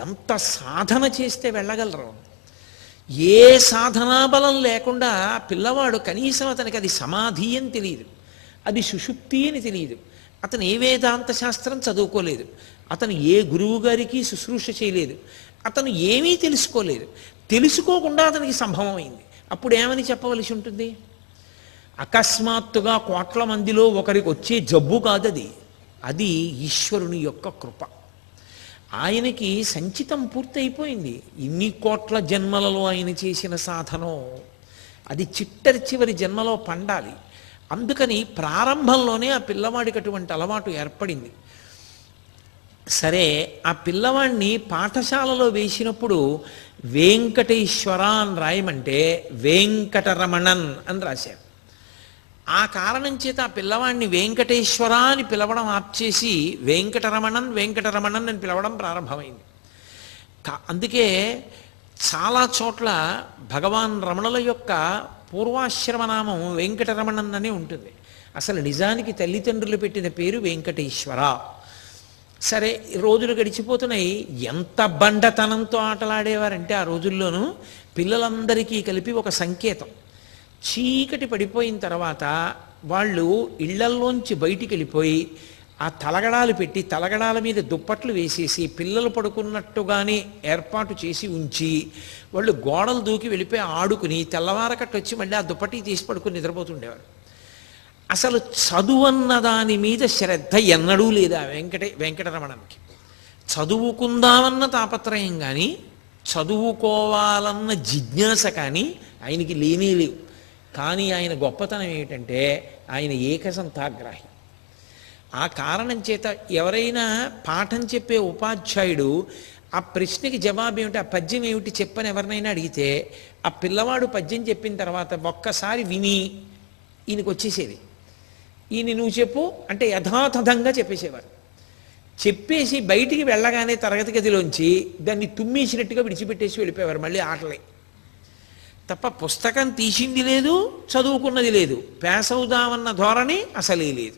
ఎంత సాధన చేస్తే వెళ్ళగలరు. ఏ సాధనా బలం లేకుండా పిల్లవాడు కనీసం అతనికి అది సమాధి అని తెలియదు, అది సుషుప్తి అని తెలియదు. అతను ఏ వేదాంత శాస్త్రం చదువుకోలేదు, అతను ఏ గురువు గారికి శుశ్రూష చేయలేదు, అతను ఏమీ తెలుసుకోలేదు. తెలుసుకోకుండా అతనికి సంభవమైంది. అప్పుడు ఏమని చెప్పవలసి ఉంటుంది? అకస్మాత్తుగా కోట్ల మందిలో ఒకరికి వచ్చే జబ్బు కాదది, అది ఈశ్వరుని యొక్క కృప. ఆయనకి సంచితం పూర్తయిపోయింది. ఇన్ని కోట్ల జన్మలలో ఆయన చేసిన సాధనో అది చివరి జన్మలో పండాలి. అందుకని ప్రారంభంలోనే ఆ పిల్లవాడికి అటువంటి అలవాటు ఏర్పడింది. సరే, ఆ పిల్లవాడిని పాఠశాలలో వేసినప్పుడు వెంకటేశ్వర అని రాయమంటే వెంకటరమణన్ అని రాశారు. ఆ కారణం చేత ఆ పిల్లవాడిని వెంకటేశ్వర అని పిలవడం ఆప్చేసి వెంకటరమణన్ వెంకటరమణన్ అని పిలవడం ప్రారంభమైంది. అందుకే చాలా చోట్ల భగవాన్ రమణుల యొక్క పూర్వాశ్రమనామం వెంకటరమణన్ అనే ఉంటుంది. అసలు నిజానికి తల్లిదండ్రులు పెట్టిన పేరు వెంకటేశ్వర. సరే, రోజులు గడిచిపోతున్నాయి. ఎంత బండతనంతో ఆటలాడేవారంటే ఆ రోజుల్లోనూ పిల్లలందరికీ కలిపి ఒక సంకేతం. చీకటి పడిపోయిన తర్వాత వాళ్ళు ఇళ్లల్లోంచి బయటికి వెళ్ళిపోయి ఆ తలగడాలు పెట్టి తలగడాల మీద దుప్పట్లు వేసేసి పిల్లలు పడుకున్నట్టుగానే ఏర్పాటు చేసి ఉంచి వాళ్ళు గోడలు దూకి వెళ్ళిపోయి ఆడుకుని తెల్లవారకట్టు వచ్చి మళ్ళీ ఆ దుప్పటి తీసి పడుకుని నిద్రపోతుండేవారు. అసలు చదువన్న దాని మీద శ్రద్ధ ఎన్నడూ లేదా వెంకటరమణకి. చదువుకుందామన్న తాపత్రయం కానీ చదువుకోవాలన్న జిజ్ఞాస కానీ ఆయనకి లేనే లేవు. కానీ ఆయన గొప్పతనం ఏమిటంటే ఆయన ఏకసంతాగ్రాహి. ఆ కారణం చేత ఎవరైనా పాఠం చెప్పే ఉపాధ్యాయుడు ఆ ప్రశ్నకి జవాబు ఏమిటి, ఆ పద్యం ఏమిటి చెప్పని ఎవరినైనా అడిగితే ఆ పిల్లవాడు పద్యం చెప్పిన తర్వాత ఒక్కసారి విని ఈయనకు వచ్చేసేది. ఈయన నువ్వు చెప్పు అంటే యథాతథంగా చెప్పేసేవారు. చెప్పేసి బయటికి వెళ్ళగానే తరగతి గదిలోంచి దాన్ని తుమ్మేసినట్టుగా విడిచిపెట్టేసి వెళ్ళిపోయేవారు మళ్ళీ ఆటలే. తప్ప పుస్తకం తీసింది లేదు, చదువుకున్నది లేదు, పాస్ అవుదామన్న ధోరణి అసలే లేదు.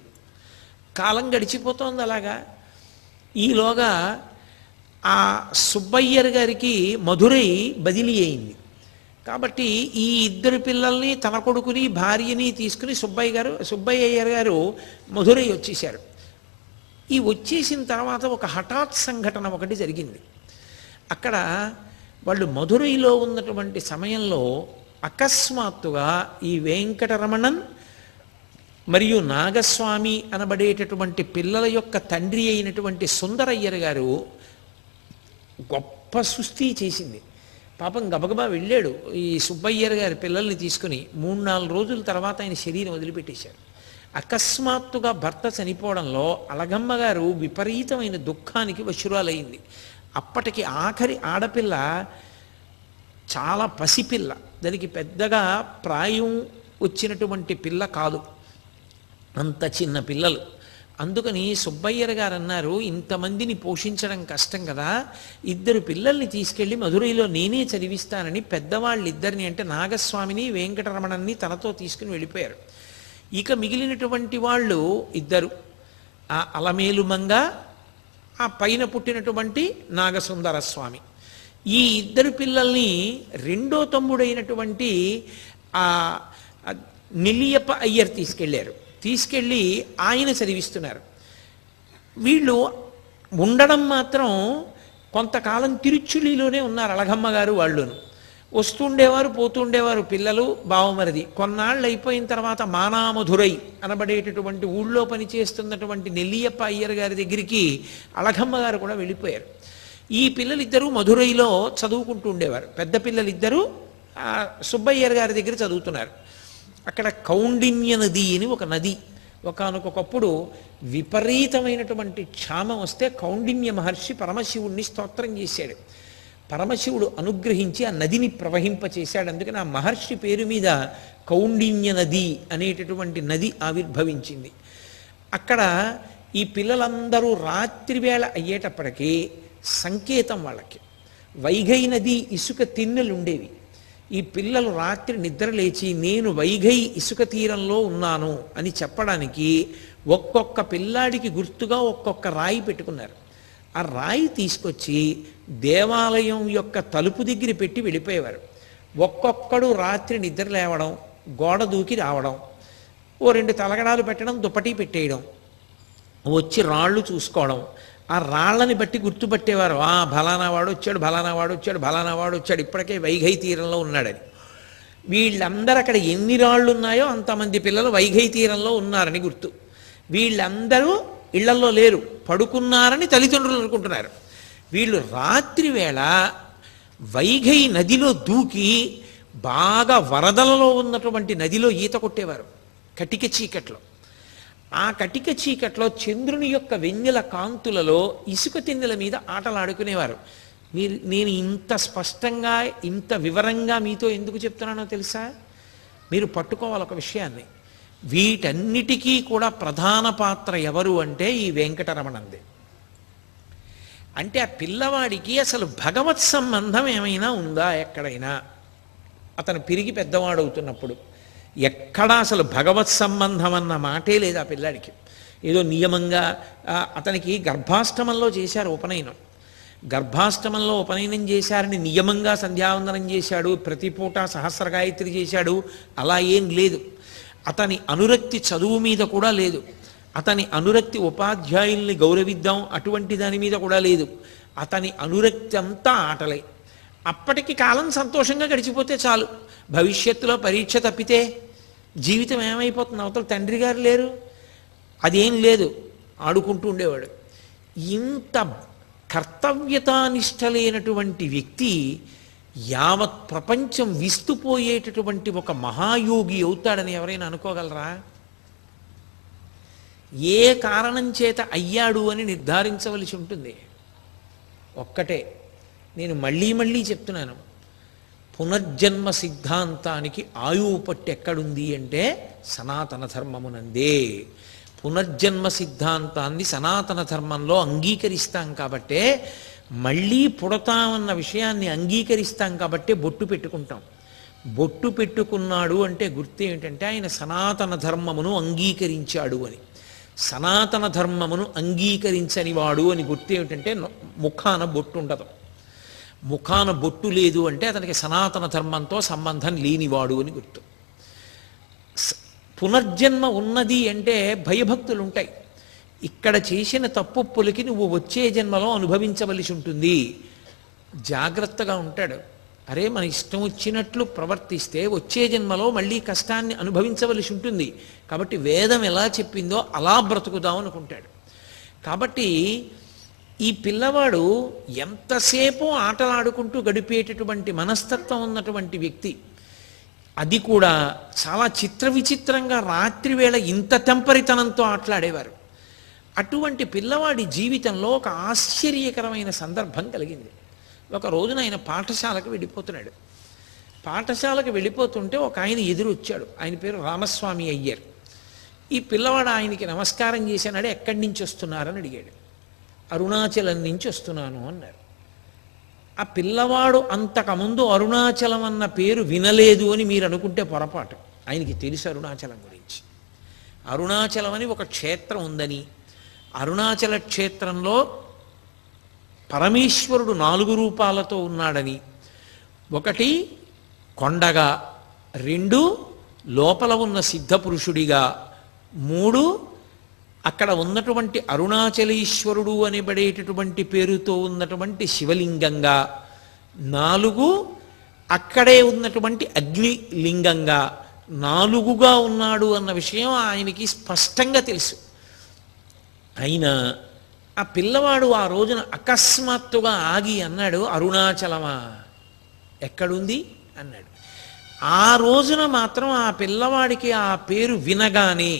కాలం గడిచిపోతోంది అలాగా. ఈలోగా ఆ సుబ్బయ్యర్ గారికి మధురై బదిలీ అయింది. కాబట్టి ఈ ఇద్దరు పిల్లల్ని తన కొడుకుని భార్యని తీసుకుని సుబ్బయ్య అయ్యర్ గారు మధురై వచ్చేశారు. ఈ వచ్చేసిన తర్వాత ఒక హఠాత్ సంఘటన ఒకటి జరిగింది. అక్కడ వాళ్ళు మధురైలో ఉన్నటువంటి సమయంలో అకస్మాత్తుగా ఈ వెంకటరమణన్ మరియు నాగస్వామి అనబడేటటువంటి పిల్లల యొక్క తండ్రి అయినటువంటి సుందరయ్యర్ గారు గొప్ప సుస్థి చేసింది. పాపం గబగబా వెళ్ళాడు ఈ సుబ్బయ్యర్ గారి పిల్లల్ని తీసుకుని. 3-4 రోజుల తర్వాత ఆయన శరీరం వదిలిపెట్టేశారు. అకస్మాత్తుగా భర్త చనిపోవడంలో అలగమ్మ గారు విపరీతమైన దుఃఖానికి వశురాలైంది. అప్పటికి ఆఖరి ఆడపిల్ల చాలా పసిపిల్ల, దానికి పెద్దగా ప్రాయం వచ్చినటువంటి పిల్ల కాదు, అంత చిన్న పిల్లలు. అందుకని సుబ్బయ్యర్ గారు అన్నారు, ఇంతమందిని పోషించడం కష్టం కదా, 2 పిల్లల్ని తీసుకెళ్ళి మధురైలో నేనే చదివిస్తానని పెద్దవాళ్ళిద్దరిని అంటే నాగస్వామిని వెంకటరమణన్ని తనతో తీసుకుని వెళ్ళిపోయారు. ఇక మిగిలినటువంటి వాళ్ళు 2, ఆ అలమేలుమంగ, ఆ పైన పుట్టినటువంటి నాగసుందర స్వామి. ఈ 2 పిల్లల్ని రెండో తమ్ముడైనటువంటి ఆ నెల్లియప్ప అయ్యర్ తీసుకెళ్ళి ఆయన చదివిస్తున్నారు. వీళ్ళు ఉండడం మాత్రం కొంతకాలం తిరుచులిలోనే ఉన్నారు. అలగమ్మ గారు వాళ్ళును వస్తుండేవారు, పోతుండేవారు పిల్లలు, బావమరిది. కొన్నాళ్ళు అయిపోయిన తర్వాత మానామధురై అనబడేటటువంటి ఊళ్ళో పనిచేస్తున్నటువంటి నెల్లియప్ప అయ్యర్ గారి దగ్గరికి అలగమ్మ గారు కూడా వెళ్ళిపోయారు. ఈ పిల్లలిద్దరూ మధురైలో చదువుకుంటూ ఉండేవారు. పెద్ద పిల్లలిద్దరూ సుబ్బయ్యర్ గారి దగ్గర చదువుతున్నారు. అక్కడ కౌండిన్య నది అని ఒక నది, ఒకానొకప్పుడు విపరీతమైనటువంటి క్షామం వస్తే కౌండిన్య మహర్షి పరమశివుణ్ణి స్తోత్రం చేశాడు. పరమశివుడు అనుగ్రహించి ఆ నదిని ప్రవహింపచేశాడు. అందుకని ఆ మహర్షి పేరు మీద కౌండిన్య నది అనేటటువంటి నది ఆవిర్భవించింది. అక్కడ ఈ పిల్లలందరూ రాత్రివేళ అయ్యేటప్పటికీ సంకేతం వాళ్ళకి వైఘై నది ఇసుక తిన్నెలు ఉండేవి. ఈ పిల్లలు రాత్రి నిద్ర లేచి నేను వైఘై ఇసుక తీరంలో ఉన్నాను అని చెప్పడానికి ఒక్కొక్క పిల్లాడికి గుర్తుగా ఒక్కొక్క రాయి పెట్టుకున్నారు. ఆ రాయి తీసుకొచ్చి దేవాలయం యొక్క తలుపు దగ్గర పెట్టి వెళ్ళిపోయేవారు. ఒక్కొక్కడు రాత్రి నిద్ర లేవడం, గోడ దూకి రావడం, ఓ 2 తలగడాలు పెట్టడం, దుప్పటి పెట్టేయడం, వచ్చి రాళ్ళు చూసుకోవడం, ఆ రాళ్ళని బట్టి గుర్తుపట్టేవారు. ఫలానా వాడు వచ్చాడు, ఫలానా వాడు వచ్చాడు, ఫలానా వాడు వచ్చాడు, ఇప్పటికే వైఘై తీరంలో ఉన్నాడని. వీళ్ళందరూ అక్కడ ఎన్ని రాళ్ళు ఉన్నాయో అంతమంది పిల్లలు వైఘై తీరంలో ఉన్నారని గుర్తు. వీళ్ళందరూ ఇళ్లల్లో లేరు, పడుకున్నారని తల్లిదండ్రులు అనుకుంటున్నారు. వీళ్ళు రాత్రి వేళ వైఘై నదిలో దూకి బాగా వరదలలో ఉన్నటువంటి నదిలో ఈత కొట్టేవారు కటిక చీకట్లో. ఆ కటిక చీకట్లో చంద్రుని యొక్క వెన్నెల కాంతులలో ఇసుక తిన్నెల మీద ఆటలాడుకునేవారు. నేను ఇంత స్పష్టంగా ఇంత వివరంగా మీతో ఎందుకు చెప్తున్నానో తెలుసా? మీరు పట్టుకోవాలి ఒక విషయాన్ని. వీటన్నిటికీ కూడా ప్రధాన పాత్ర ఎవరు అంటే ఈ వెంకటరమణందే. అంటే ఆ పిల్లవాడికి అసలు భగవత్ సంబంధం ఏమైనా ఉందా? ఎక్కడైనా అతను పెరిగి పెద్దవాడవుతున్నప్పుడు ఎక్కడా అసలు భగవత్ సంబంధం అన్న మాటే లేదు ఆ పిల్లాడికి. ఏదో నియమంగా అతనికి గర్భాష్టమంలో చేశారు ఉపనయనం. గర్భాష్టమంలో ఉపనయనం చేశారని నియమంగా సంధ్యావందనం చేశాడు, ప్రతి పూట సహస్ర గాయత్రి చేశాడు, అలా ఏం లేదు. అతని అనురక్తి చదువు మీద కూడా లేదు. అతని అనురక్తి ఉపాధ్యాయుల్ని గౌరవిద్దాం అటువంటి దాని మీద కూడా లేదు. అతని అనురక్తి అంతా ఆటలే. అప్పటికి కాలం సంతోషంగా గడిచిపోతే చాలు. భవిష్యత్తులో పరీక్ష తప్పితే జీవితం ఏమైపోతుంది? అవతల తండ్రి గారు లేరు, అదేం లేదు, ఆడుకుంటూ ఉండేవాడు. ఇంత కర్తవ్యతానిష్ట లేనటువంటి వ్యక్తి యావత్ ప్రపంచం విస్తుపోయేటటువంటి ఒక మహాయోగి అవుతాడని ఎవరైనా అనుకోగలరా? ఏ కారణం చేత అయ్యాడు అని నిర్ధారించవలసి ఉంటుంది. ఒక్కటే నేను మళ్ళీ మళ్ళీ చెప్తున్నాను, పునర్జన్మ సిద్ధాంతానికి ఆయువు పట్టు ఎక్కడుంది అంటే సనాతన ధర్మమునందే. పునర్జన్మ సిద్ధాంతాన్ని సనాతన ధర్మంలో అంగీకరిస్తాం కాబట్టే, మళ్ళీ పుడతామన్న విషయాన్ని అంగీకరిస్తాం కాబట్టే బొట్టు పెట్టుకుంటాం. బొట్టు పెట్టుకున్నాడు అంటే గుర్తు ఏమిటంటే ఆయన సనాతన ధర్మమును అంగీకరించాడు అని. సనాతన ధర్మమును అంగీకరించని వాడు అని గుర్తు ఏమిటంటే ముఖాన బొట్టు ఉండదు. ముఖాన బొట్టు లేదు అంటే అతనికి సనాతన ధర్మంతో సంబంధం లేనివాడు అని గుర్తు. పునర్జన్మ ఉన్నది అంటే భయభక్తులు ఉంటాయి. ఇక్కడ చేసిన తప్పులకి నువ్వు వచ్చే జన్మలో అనుభవించవలసి ఉంటుంది. జాగ్రత్తగా ఉంటాడు. అరే మన ఇష్టం వచ్చినట్లు ప్రవర్తిస్తే వచ్చే జన్మలో మళ్ళీ కష్టాన్ని అనుభవించవలసి ఉంటుంది. కాబట్టి వేదం ఎలా చెప్పిందో అలా బ్రతుకుదాం అనుకుంటాడు. కాబట్టి ఈ పిల్లవాడు ఎంతసేపు ఆటలాడుకుంటూ గడిపేటటువంటి మనస్తత్వం ఉన్నటువంటి వ్యక్తి. అది కూడా చాలా చిత్ర విచిత్రంగా రాత్రి వేళ ఇంత తెంపరితనంతో ఆటలాడేవారు. అటువంటి పిల్లవాడి జీవితంలో ఒక ఆశ్చర్యకరమైన సందర్భం కలిగింది. ఒక రోజున ఆయన పాఠశాలకు వెళ్ళిపోతున్నాడు. పాఠశాలకు వెళ్ళిపోతుంటే ఒక ఆయన ఎదురు వచ్చాడు. ఆయన పేరు రామస్వామి అయ్యర్. ఈ పిల్లవాడు ఆయనకి నమస్కారం చేశానాడు. ఎక్కడి నుంచి వస్తున్నారని అడిగాడు. అరుణాచలం నుంచి వస్తున్నాను అన్నారు. ఆ పిల్లవాడు అంతకుముందు అరుణాచలం అన్న పేరు వినలేదు అని మీరు అనుకుంటే పొరపాటు. ఆయనకి తెలుసు అరుణాచలం గురించి. అరుణాచలం అని ఒక క్షేత్రం ఉందని, అరుణాచల క్షేత్రంలో పరమేశ్వరుడు 4 రూపాలతో ఉన్నాడని, 1 కొండగా, 2 లోపల ఉన్న సిద్ధపురుషుడిగా, 3 అక్కడ ఉన్నటువంటి అరుణాచలేశ్వరుడు అనబడేటటువంటి పేరుతో ఉన్నటువంటి శివలింగంగా, 4 అక్కడే ఉన్నటువంటి అగ్నిలింగంగా, 4గా ఉన్నాడు అన్న విషయం ఆయనకి స్పష్టంగా తెలుసు. అయినా ఆ పిల్లవాడు ఆ రోజున అకస్మాత్తుగా ఆగి అన్నాడు, అరుణాచలమా ఎక్కడుంది అన్నాడు. ఆ రోజున మాత్రం ఆ పిల్లవాడికి ఆ పేరు వినగానే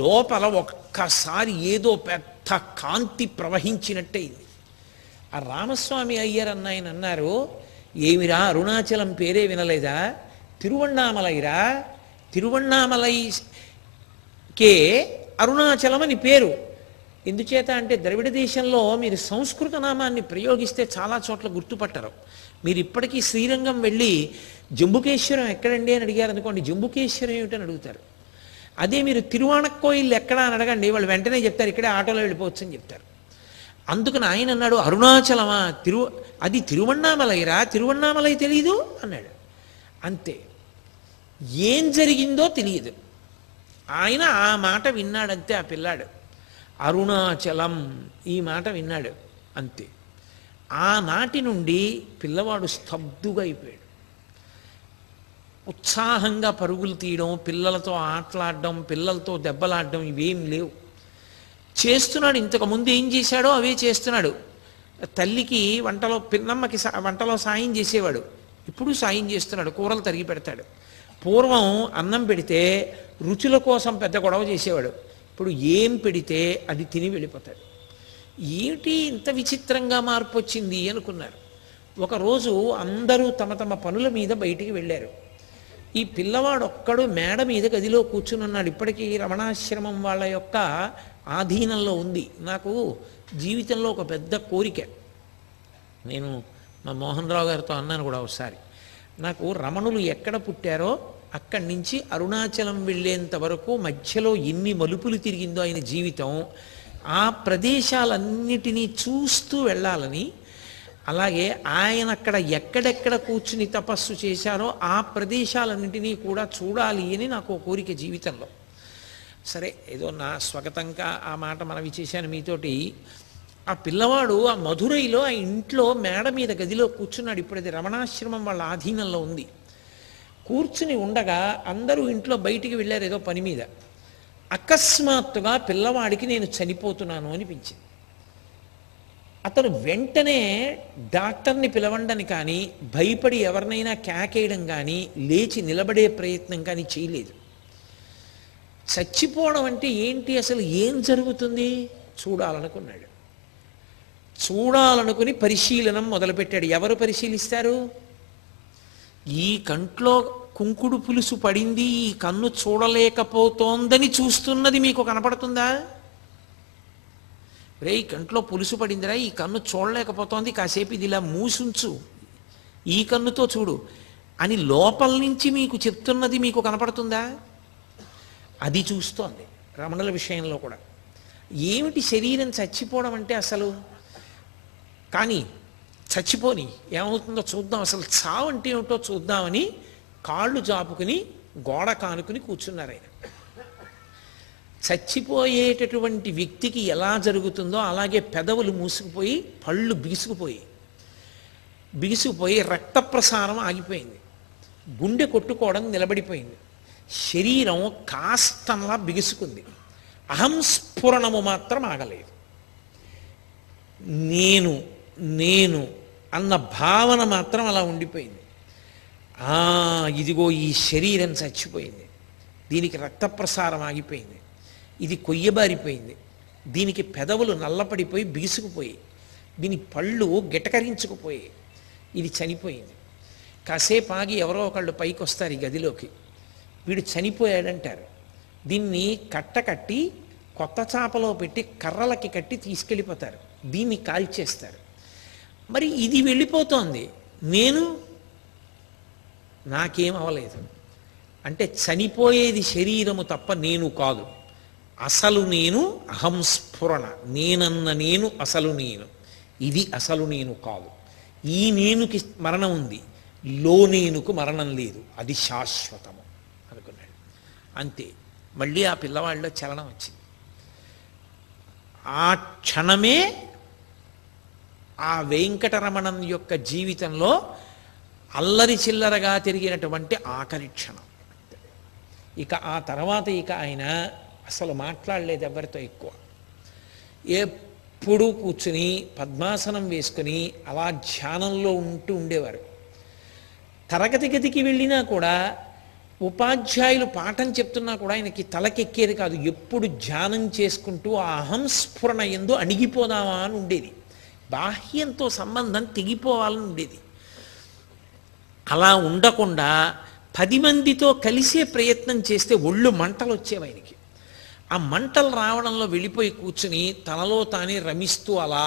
లోపల ఒక్కసారి ఏదో పెద్ద కాంతి ప్రవహించినట్టయింది. ఆ రామస్వామి అయ్యర్ ఆయన అన్నారు, ఏమిరా అరుణాచలం పేరే వినలేదా? తిరువణ్ణామలైరా, తిరువణ్ణామలైకే అరుణాచలం అని పేరు. ఎందుచేత అంటే ద్రవిడ దేశంలో మీరు సంస్కృత నామాన్ని ప్రయోగిస్తే చాలా చోట్ల గుర్తుపట్టరు. మీరు ఇప్పటికీ శ్రీరంగం వెళ్ళి జంబుకేశ్వరం ఎక్కడండి అని అడిగారు అనుకోండి, జంబుకేశ్వరం ఏమిటని అడుగుతారు. అదే మీరు తిరువాణక్కోయిల్ ఎక్కడా అని అడగండి, వాళ్ళు వెంటనే చెప్తారు ఇక్కడే ఆటోలో వెళ్ళిపోవచ్చు అని చెప్తారు. అందుకని ఆయన అన్నాడు, అరుణాచలమా అది తిరువణ్ణామలైరా, తిరువణ్ణామలై తెలీదు అన్నాడు. అంతే, ఏం జరిగిందో తెలియదు. ఆయన ఆ మాట విన్నాడంతే. ఆ పిల్లాడు అరుణాచలం ఈ మాట విన్నాడు అంతే. ఆనాటి నుండి పిల్లవాడు స్తబ్దుగా అయిపోయాడు. ఉత్సాహంగా పరుగులు తీయడం, పిల్లలతో ఆటలాడడం, పిల్లలతో దెబ్బలాడడం ఇవేం లేవు. చేస్తున్నాడు. ఇంతకుముందు ఏం చేశాడో అవే చేస్తున్నాడు. తల్లికి వంటలో, పిన్నమ్మకి వంటలో సాయం చేసేవాడు. ఇప్పుడు సాయం చేస్తున్నాడు, కూరలు తరిగి పెడతాడు. పూర్వం అన్నం పెడితే రుచుల కోసం పెద్ద గొడవ చేసేవాడు. ఇప్పుడు ఏం పెడితే అది తిని వెళ్ళిపోతాడు. ఏమిటి ఇంత విచిత్రంగా మార్పు వచ్చింది అనుకున్నారు. ఒకరోజు అందరూ తమ తమ పనుల మీద బయటికి వెళ్ళారు. ఈ పిల్లవాడు ఒక్కడు మేడ మీద గదిలో కూర్చుని ఉన్నాడు. ఇప్పటికీ రమణాశ్రమం వాళ్ళ యొక్క ఆధీనంలో ఉంది. నాకు జీవితంలో ఒక పెద్ద కోరిక, నేను మా మోహన్ రావు గారితో అన్నాను కూడా ఒకసారి, నాకు రమణులు ఎక్కడ పుట్టారో అక్కడి నుంచి అరుణాచలం వెళ్ళేంత వరకు మధ్యలో ఎన్ని మలుపులు తిరిగిందో ఆయన జీవితం, ఆ ప్రదేశాలన్నిటినీ చూస్తూ వెళ్ళాలని, అలాగే ఆయన అక్కడ ఎక్కడెక్కడ కూర్చుని తపస్సు చేశారో ఆ ప్రదేశాలన్నింటినీ కూడా చూడాలి అని నాకు కోరిక జీవితంలో. సరే, ఏదో నా స్వగతంగా ఆ మాట మనవి చేశాను మీతోటి. ఆ పిల్లవాడు ఆ మధురైలో ఆ ఇంట్లో మేడ మీద గదిలో కూర్చున్నాడు. ఇప్పుడు అది రమణాశ్రమం వాళ్ళ ఆధీనంలో ఉంది. కూర్చుని ఉండగా అందరూ ఇంట్లో బయటికి వెళ్ళారు ఏదో పని మీద. అకస్మాత్తుగా పిల్లవాడికి నేను చనిపోతున్నాను అనిపించింది. అతను వెంటనే డాక్టర్ని పిలవండని కానీ, భయపడి ఎవరినైనా కేకేయడం కానీ, లేచి నిలబడే ప్రయత్నం కానీ చేయలేదు. చచ్చిపోవడం అంటే ఏంటి, అసలు ఏం జరుగుతుంది చూడాలనుకున్నాడు. చూడాలనుకుని పరిశీలనం మొదలుపెట్టాడు. ఎవరు పరిశీలిస్తారు? ఈ కంట్లో కుంకుడు పులుసు పడింది, ఈ కన్ను చూడలేకపోతోందని చూస్తున్నది మీకు కనపడుతుందా? రే, ఈ కంట్లో పులుసు పడిందిరా, ఈ కన్ను చూడలేకపోతోంది, కాసేపు ఇది ఇలా మూసుంచు, ఈ కన్నుతో చూడు అని లోపల నుంచి మీకు చెప్తున్నది మీకు కనపడుతుందా? అది చూస్తోంది. రమణుల విషయంలో కూడా ఏమిటి శరీరం చచ్చిపోవడం అంటే అసలు, కానీ చచ్చిపోని ఏమవుతుందో చూద్దాం, అసలు చావు అంటే ఏమిటో చూద్దామని కాళ్ళు జాపుకుని గోడ కానుకుని కూర్చున్నారు ఆయన. చచ్చిపోయేటటువంటి వ్యక్తికి ఎలా జరుగుతుందో అలాగే పెదవులు మూసుకుపోయి, పళ్ళు బిగుసుకుపోయి రక్త ప్రసారం ఆగిపోయింది, గుండె కొట్టుకోవడం నిలబడిపోయింది, శరీరం కాష్టంలా బిగుసుకుంది, అహంస్ఫురణము మాత్రం ఆగలేదు. నేను నేను అన్న భావన మాత్రం అలా ఉండిపోయింది. ఇదిగో ఈ శరీరం చచ్చిపోయింది, దీనికి రక్త ప్రసారం ఆగిపోయింది, ఇది కొయ్యబారిపోయింది, దీనికి పెదవులు నల్లపడిపోయి బిగుసుకుపోయి, దీని పళ్ళు గిటకరించుకుపోయి, ఇది చనిపోయింది. కాసేపు ఆగి ఎవరో ఒకళ్ళు పైకి వస్తారు ఈ గదిలోకి, వీడు చనిపోయాడంటారు. దీన్ని కట్టి కొత్త చాపలో పెట్టి కర్రలకి కట్టి తీసుకెళ్ళిపోతారు, దీన్ని కాల్చేస్తారు. మరి ఇది వెళ్ళిపోతోంది, నాకేం అవలేదు అంటే చనిపోయేది శరీరము తప్ప నేను కాదు. అసలు నేను అహంస్ఫురణ, నేనన్న నేను అసలు నేను, ఇది అసలు నేను కాదు. ఈ నేనుకి మరణం ఉంది, నేనుకు మరణం లేదు, అది శాశ్వతము అనుకున్నాడు. అంతే, మళ్ళీ ఆ పిల్లవాళ్ళలో చలనం వచ్చింది. ఆ క్షణమే ఆ వెంకటరమణం యొక్క జీవితంలో అల్లరి చిల్లరగా తిరిగినటువంటి ఆఖరి క్షణం. ఇక ఆ తర్వాత ఆయన అసలు మాట్లాడలేదు ఎవరితో ఎక్కువ. ఎప్పుడూ కూర్చుని పద్మాసనం వేసుకుని అలా ధ్యానంలో ఉండేవారు. తరగతి గదికి వెళ్ళినా కూడా ఉపాధ్యాయులు పాఠం చెప్తున్నా కూడా ఆయనకి తలకెక్కేది కాదు. ఎప్పుడు ధ్యానం చేసుకుంటూ ఆ అహంస్ఫురణ యందు అణిగిపోదామా అని ఉండేది, బాహ్యంతో సంబంధం తెగిపోవాలని ఉండేది. అలా ఉండకుండా 10 మందితో కలిసే ప్రయత్నం చేస్తే ఒళ్ళు మంటలు వచ్చేవి ఆయనకి. ఆ మంటలు రావడంలో వెళ్ళిపోయి కూర్చుని తనలో తానే రమిస్తూ అలా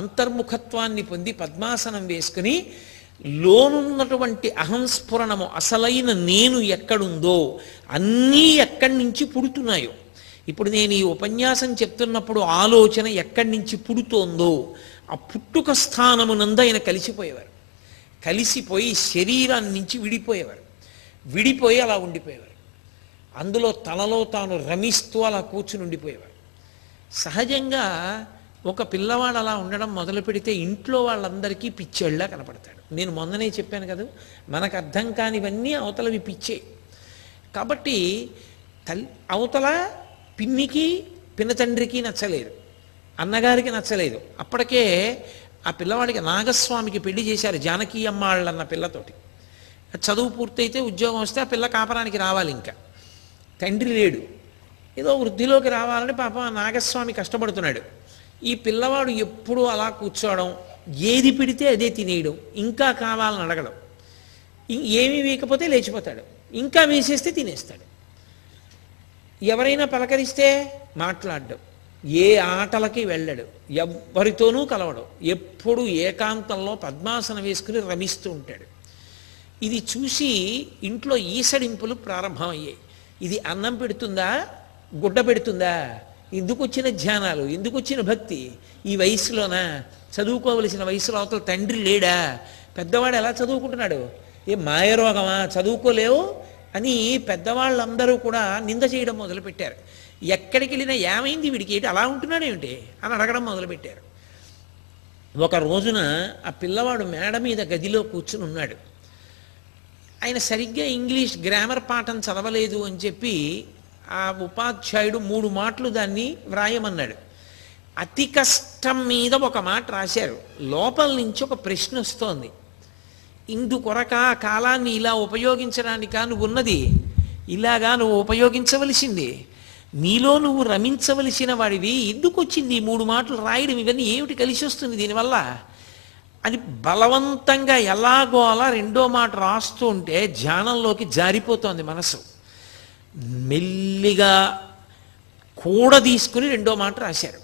అంతర్ముఖత్వాన్ని పొంది పద్మాసనం వేసుకుని లోనున్నటువంటి అహంస్ఫురణము, అసలైన నేను ఎక్కడుందో అన్నీ ఎక్కడి నుంచి పుడుతున్నాయో, ఇప్పుడు నేను ఈ ఉపన్యాసం చెప్తున్నప్పుడు ఆలోచన ఎక్కడి నుంచి పుడుతోందో ఆ పుట్టుక స్థానమునందు ఆయన కలిసిపోయేవారు. కలిసిపోయి శరీరాన్ని నుంచి విడిపోయి అలా ఉండిపోయేవారు. అందులో తనలో తాను రమిస్తూ అలా కూర్చుని ఉండిపోయేవారు. సహజంగా ఒక పిల్లవాడు అలా ఉండడం మొదలు పెడితే ఇంట్లో వాళ్ళందరికీ పిచ్చేళ్ళ కనపడతాడు. నేను మొన్ననే చెప్పాను కదా, మనకు అర్థం కానివన్నీ అవతలవి పిచ్చే. కాబట్టి అవతల పిన్నికి పినతండ్రికి నచ్చలేదు, అన్నగారికి నచ్చలేదు. అప్పటికే ఆ పిల్లవాడికి నాగస్వామికి పెళ్లి చేశారు, జానకీ అమ్మాళ్ళన్న పిల్లతోటి. చదువు పూర్తయితే ఉద్యోగం వస్తే ఆ పిల్ల కాపరానికి రావాలి. ఇంకా తండ్రి లేడు. ఏదో వృద్ధిలోకి రావాలని పాపం ఆ నాగస్వామి కష్టపడుతున్నాడు. ఈ పిల్లవాడు ఎప్పుడూ అలా కూర్చోవడం, ఏది పిడితే అదే తినేయడం, ఇంకా కావాలని అడగడం, ఏమీ వేయకపోతే లేచిపోతాడు, ఇంకా వేసేస్తే తినేస్తాడు. ఎవరైనా పలకరిస్తే మాట్లాడడం, ఏ ఆటలకి వెళ్ళడు, ఎవ్వరితోనూ కలవడం, ఎప్పుడు ఏకాంతంలో పద్మాసనం వేసుకుని రమిస్తూ ఉంటాడు. ఇది చూసి ఇంట్లో ఈసడింపులు ప్రారంభమయ్యాయి. ఇది అన్నం పెడుతుందా, గుడ్డ పెడుతుందా, ఎందుకు వచ్చిన ధ్యానాలు, ఎందుకు వచ్చిన భక్తి, ఈ వయసులోనా, చదువుకోవలసిన వయసులో అవతల తండ్రి లేడా, పెద్దవాడు ఎలా చదువుకుంటున్నాడు, ఏ మాయరోగమా, చదువుకోలేవు అని పెద్దవాళ్ళందరూ కూడా నింద చేయడం మొదలుపెట్టారు. ఎక్కడికి వెళ్ళినా ఏమైంది వీడికి, ఏంటి అలా ఉంటున్నాడు ఏమిటి అని అడగడం మొదలుపెట్టారు. ఒక రోజున ఆ పిల్లవాడు మేడ మీద గదిలో కూర్చుని ఉన్నాడు. ఆయన సరిగ్గా ఇంగ్లీష్ గ్రామర్ పాఠం చదవలేదు అని చెప్పి ఆ ఉపాధ్యాయుడు 3 మాటలు దాన్ని వ్రాయమన్నాడు. అతి కష్టం మీద ఒక మాట రాశారు. లోపల నుంచి ఒక ప్రశ్న వస్తోంది, ఇందుకొరక కాలాన్ని ఇలా ఉపయోగించడానికా నువ్వు ఉన్నది, ఇలాగా నువ్వు ఉపయోగించవలసింది, నీలో నువ్వు రమించవలసిన వాడివి, ఎందుకు వచ్చింది ఈ 3 మాటలు రాయడం, ఇవన్నీ ఏమిటి కలిసి వస్తుంది దీనివల్ల అని బలవంతంగా ఎలాగో అలా 2వ మాట రాస్తూ ఉంటే ధ్యానంలోకి జారిపోతోంది మనసు. మెల్లిగా కూడా తీసుకుని 2వ మాట రాశారు.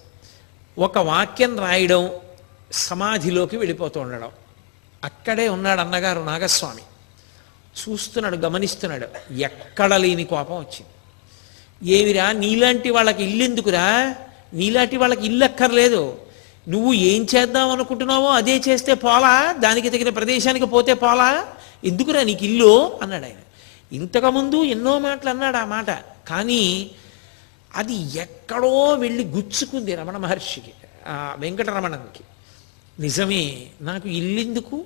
ఒక వాక్యం రాయడం, సమాధిలోకి వెళ్ళిపోతూ ఉండడం. అక్కడే ఉన్నాడు అన్నగారు నాగస్వామి, చూస్తున్నాడు, గమనిస్తున్నాడు. ఎక్కడ లేని కోపం వచ్చింది. ఏమిరా, నీలాంటి వాళ్ళకి ఇల్లు ఎందుకురా, నీలాంటి వాళ్ళకి ఇల్లు అక్కర్లేదు, నువ్వు ఏం చేద్దాం అనుకుంటున్నావో అదే చేస్తే పోలా, దానికి తగిన ప్రదేశానికి పోతే పోలా, ఎందుకురా నీకు ఇల్లు అన్నాడు ఆయన. ఇంతకుముందు ఎన్నో మాటలు అన్నాడు ఆ మాట, కానీ అది ఎక్కడో వెళ్ళి గుచ్చుకుంది రమణ మహర్షికి, వెంకటరమణకి. నిజమే, నాకు ఇల్లెందుకు,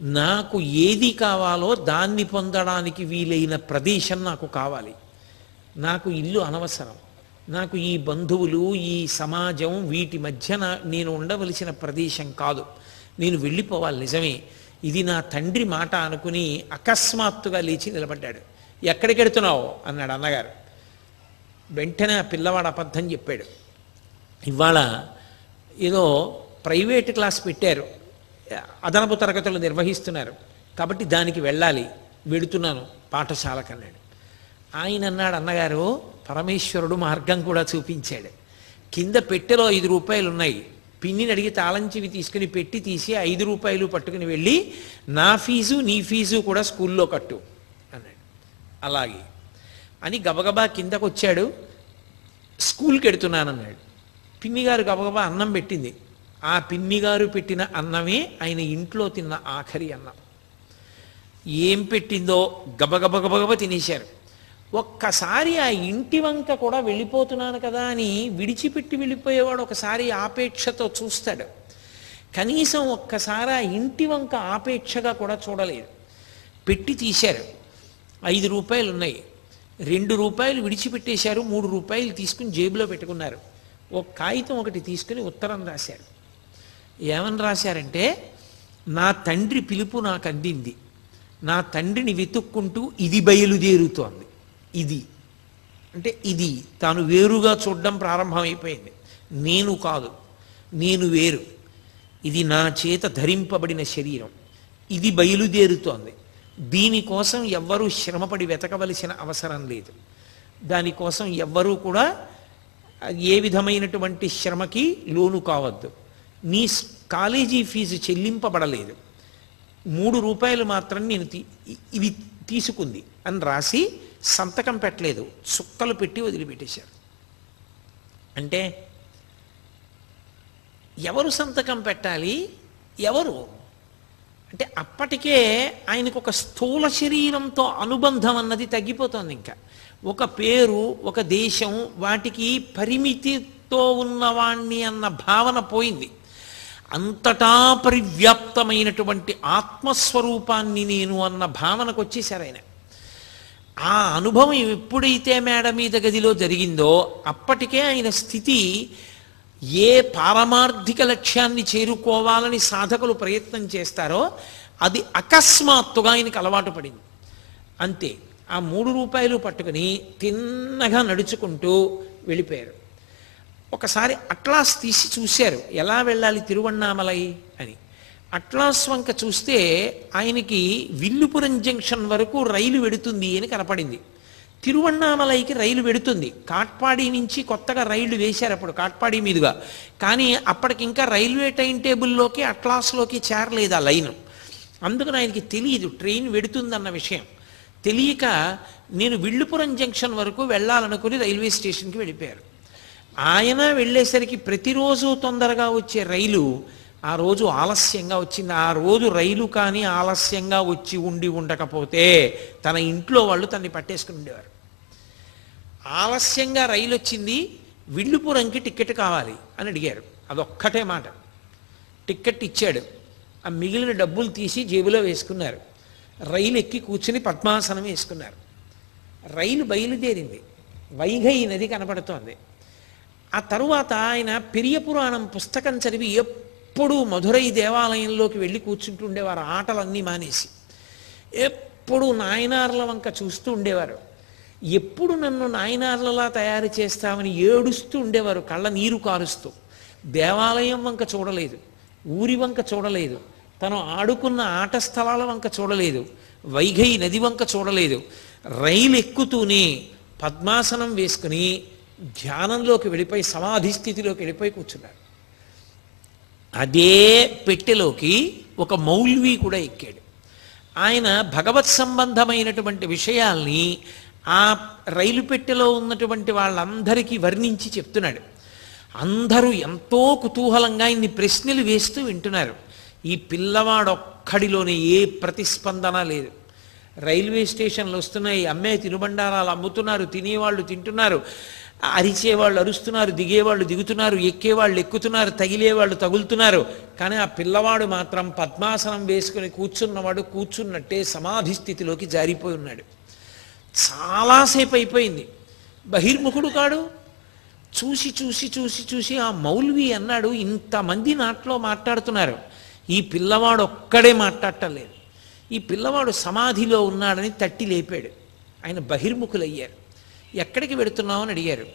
నాకు ఏది కావాలో దాన్ని పొందడానికి వీలైన ప్రదేశం నాకు కావాలి, నాకు ఇల్లు అనవసరం, నాకు ఈ బంధువులు, ఈ సమాజం, వీటి మధ్య నేను ఉండవలసిన ప్రదేశం కాదు, నేను వెళ్ళిపోవాలి. నిజమే, ఇది నా తండ్రి మాట అనుకుని అకస్మాత్తుగా లేచి నిలబడ్డాడు. ఎక్కడికి వెడుతున్నావు అన్నాడు అన్నగారు. వెంటనే ఆ పిల్లవాడు అబద్ధం చెప్పాడు. ఇవాళ ఏదో ప్రైవేట్ క్లాస్ పెట్టారు, అదనపు తరగతులు నిర్వహిస్తున్నారు, కాబట్టి దానికి వెళ్ళాలి, వెడుతున్నాను పాఠశాలకు అన్నాడు. ఆయన అన్నాడు, అన్నగారు పరమేశ్వరుడు మార్గం కూడా చూపించాడు. కింద పెట్టెలో 5 రూపాయలు ఉన్నాయి, పిన్నిని అడిగి తాళం చెవి తీసుకుని పెట్టి తీసి 5 రూపాయలు పట్టుకుని వెళ్ళి నా ఫీజు నీ ఫీజు కూడా స్కూల్లో కట్టు అన్నాడు. అలాగే అని గబగబా కిందకు వచ్చాడు. స్కూల్కి వెడుతున్నానన్నాడు. పిన్నిగారు గబగబా అన్నం పెట్టింది. ఆ పిన్నిగారు పెట్టిన అన్నమే ఆయన ఇంట్లో తిన్న ఆఖరి అన్నం. ఏం పెట్టిందో గబగబగబగబ తినేశారు. ఒక్కసారి ఆ ఇంటి వంక కూడా వెళ్ళిపోతున్నాను కదా అని విడిచిపెట్టి వెళ్ళిపోయేవాడు ఒకసారి ఆపేక్షతో చూస్తాడు. కనీసం ఒక్కసారి ఆ ఇంటి వంక ఆపేక్షగా కూడా చూడలేదు. పెట్టి తీశారు. 5 రూపాయలు ఉన్నాయి, 2 రూపాయలు విడిచిపెట్టేశారు, 3 రూపాయలు తీసుకుని జేబులో పెట్టుకున్నారు. ఒక కాగితం ఒకటి తీసుకుని ఉత్తరం రాశారు. ఏమని రాశారంటే, నా తండ్రి పిలుపు నాకు అందింది, నా తండ్రిని వెతుక్కుంటూ ఇది బయలుదేరుతోంది. ఇది అంటే ఇది తాను వేరుగా చూడడం ప్రారంభమైపోయింది. నేను కాదు, నేను వేరు, ఇది నా చేత ధరింపబడిన శరీరం, ఇది బయలుదేరుతోంది. దీనికోసం ఎవ్వరూ శ్రమపడి వెతకవలసిన అవసరం లేదు, దానికోసం ఎవ్వరూ కూడా ఏ విధమైనటువంటి శ్రమకి లోను కావద్దు, నీ కాలేజీ ఫీజు చెల్లింపబడలేదు, 3 రూపాయలు మాత్రం నేను ఇవి తీసుకుంది అని రాసి సంతకం పెట్టలేదు, చుక్కలు పెట్టి వదిలిపెట్టేశారు. అంటే ఎవరు సంతకం పెట్టాలి, ఎవరు అంటే అప్పటికే ఆయనకు ఒక స్థూల శరీరంతో అనుబంధం అన్నది తగ్గిపోతుంది. ఇంకా ఒక పేరు, ఒక దేశం, వాటికి పరిమితితో ఉన్నవాణ్ణి అన్న భావన పోయింది. అంతటా పరివ్యాప్తమైనటువంటి ఆత్మస్వరూపాన్ని నేను అన్న భావనకు వచ్చేసారు ఆయన. ఆ అనుభవం ఎప్పుడైతే మేడ మీద గదిలో జరిగిందో అప్పటికే ఆయన స్థితి ఏ పారమార్థిక లక్ష్యాన్ని చేరుకోవాలని సాధకులు ప్రయత్నం చేస్తారో అది అకస్మాత్తుగా ఆయనకు అలవాటు పడింది. అంతే, ఆ 3 రూపాయలు పట్టుకుని తిన్నగా నడుచుకుంటూ వెళ్ళిపోయారు. ఒకసారి అట్లాస్ తీసి చూశారు, ఎలా వెళ్ళాలి తిరువణ్ణామలై అని. అట్లాస్ వంక చూస్తే ఆయనకి విల్లుపురం జంక్షన్ వరకు రైలు వెడుతుంది అని కనపడింది. తిరువణ్ణామలైకి రైలు వెడుతుంది. కాట్పాడి నుంచి కొత్తగా రైళ్లు వేశారు అప్పుడు కాట్పాడి మీదుగా. కానీ అప్పటికి ఇంకా రైల్వే టైం టేబుల్లోకి అట్లాస్లోకి చేరలేదు ఆ లైను. అందుకని ఆయనకి తెలియదు ట్రైన్ వెడుతుందన్న విషయం. తెలియక నేను విల్లుపురం జంక్షన్ వరకు వెళ్ళాలనుకుని రైల్వే స్టేషన్కి వెళ్ళిపోయారు. ఆయన వెళ్ళేసరికి ప్రతిరోజు తొందరగా వచ్చే రైలు ఆ రోజు ఆలస్యంగా వచ్చింది. ఆ రోజు రైలు కానీ ఆలస్యంగా వచ్చి ఉండకపోతే తన ఇంట్లో వాళ్ళు తనని పట్టేసుకుని ఉండేవారు. ఆలస్యంగా రైలు వచ్చింది, విల్లుపురంకి టికెట్ కావాలి అని అడిగారు. అదొక్కటే మాట. టికెట్ ఇచ్చాడు. ఆ మిగిలిన డబ్బులు తీసి జేబులో వేసుకున్నారు. రైలు ఎక్కి కూర్చుని పద్మాసనం వేసుకున్నారు. రైలు బయలుదేరింది. వైఘై నది కనపడుతోంది. ఆ తరువాత ఆయన పెరియ పురాణం పుస్తకం చదివి ఎప్పుడూ మధురై దేవాలయంలోకి వెళ్ళి కూర్చుంటుండేవారు. ఆటలన్నీ మానేసి ఎప్పుడు నాయనార్ల వంక చూస్తూ ఉండేవారు. ఎప్పుడు నన్ను నాయనార్లలా తయారు చేస్తామని ఏడుస్తూ ఉండేవారు, కళ్ళ నీరు కారుస్తూ. దేవాలయం వంక చూడలేదు, ఊరి వంక చూడలేదు, తను ఆడుకున్న ఆట స్థలాల వంక చూడలేదు, వైఘై నది వంక చూడలేదు. రైలు ఎక్కుతూనే పద్మాసనం వేసుకుని ధ్యానంలోకి వెళ్ళిపోయి సమాధి స్థితిలోకి వెళ్ళిపోయి కూర్చున్నారు. అదే పెట్టెలోకి ఒక మౌల్వి కూడా ఎక్కాడు. ఆయన భగవత్ సంబంధమైనటువంటి విషయాల్ని ఆ రైలు పెట్టెలో ఉన్నటువంటి వాళ్ళందరికీ వర్ణించి చెప్తున్నాడు. అందరూ ఎంతో కుతూహలంగా ఇన్ని ప్రశ్నలు వేస్తూ వింటున్నారు. ఈ పిల్లవాడొక్కడిలోనే ఏ ప్రతిస్పందన లేదు. రైల్వే స్టేషన్లు వస్తున్నాయి, అమ్మే తినుబండారాలు అమ్ముతున్నారు, తినేవాళ్ళు తింటున్నారు, అరిచేవాళ్ళు అరుస్తున్నారు, దిగేవాళ్ళు దిగుతున్నారు, ఎక్కేవాళ్ళు ఎక్కుతున్నారు, తగిలేవాళ్ళు తగులుతున్నారు. కానీ ఆ పిల్లవాడు మాత్రం పద్మాసనం వేసుకుని కూర్చున్నవాడు కూర్చున్నట్టే సమాధి స్థితిలోకి జారిపోయి ఉన్నాడు. చాలాసేపు అయిపోయింది. బహిర్ముఖుడు కాడు. చూసి చూసి చూసి చూసి ఆ మౌల్వి అన్నాడు, ఇంతమంది నాట్లో మాట్లాడుతున్నారు, ఈ పిల్లవాడు ఒక్కడే మాట్లాడటం లేదు. ఈ పిల్లవాడు సమాధిలో ఉన్నాడని తట్టి లేపాడు. ఆయన బహిర్ముఖులయ్యారు. ఎక్కడికి వెడుతున్నావు అని అడిగారు.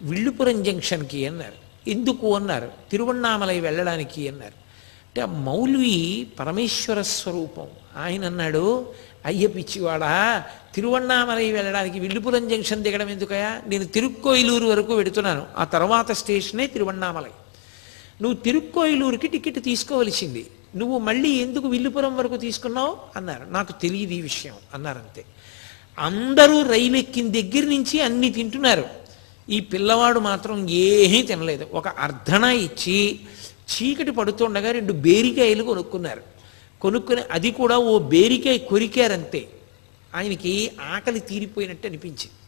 విల్లుపురం జంక్షన్కి అన్నారు. ఎందుకు అన్నారు. తిరువణ్ణామలై వెళ్ళడానికి అన్నారు. అంటే ఆ మౌల్వి పరమేశ్వర స్వరూపం. ఆయన అన్నాడు, అయ్య పిచ్చివాడా, తిరువణ్ణామలై వెళ్ళడానికి విల్లుపురం జంక్షన్ దిగడం ఎందుకయా, నేను తిరుక్కోయిలూరు వరకు వెడుతున్నాను, ఆ తర్వాత స్టేషనే తిరువణ్ణామలై. నువ్వు తిరుక్కోయిలూరుకి టికెట్ తీసుకోవలసింది, నువ్వు మళ్ళీ ఎందుకు విల్లుపురం వరకు తీసుకున్నావు అన్నారు. నాకు తెలియదు ఈ విషయం అన్నారంతే. అందరూ రైలు ఎక్కిన దగ్గర నుంచి అన్నీ తింటున్నారు. ఈ పిల్లవాడు మాత్రం ఏమీ తినలేదు. ఒక అర్ధన ఇచ్చి చీకటి పడుతుండగా 2 బేరికాయలు కొనుక్కున్నారు. కొనుక్కుని అది కూడా ఓ బేరికాయ కొరికారంతే. ఆయనకి ఆకలి తీరిపోయినట్టు అనిపించింది.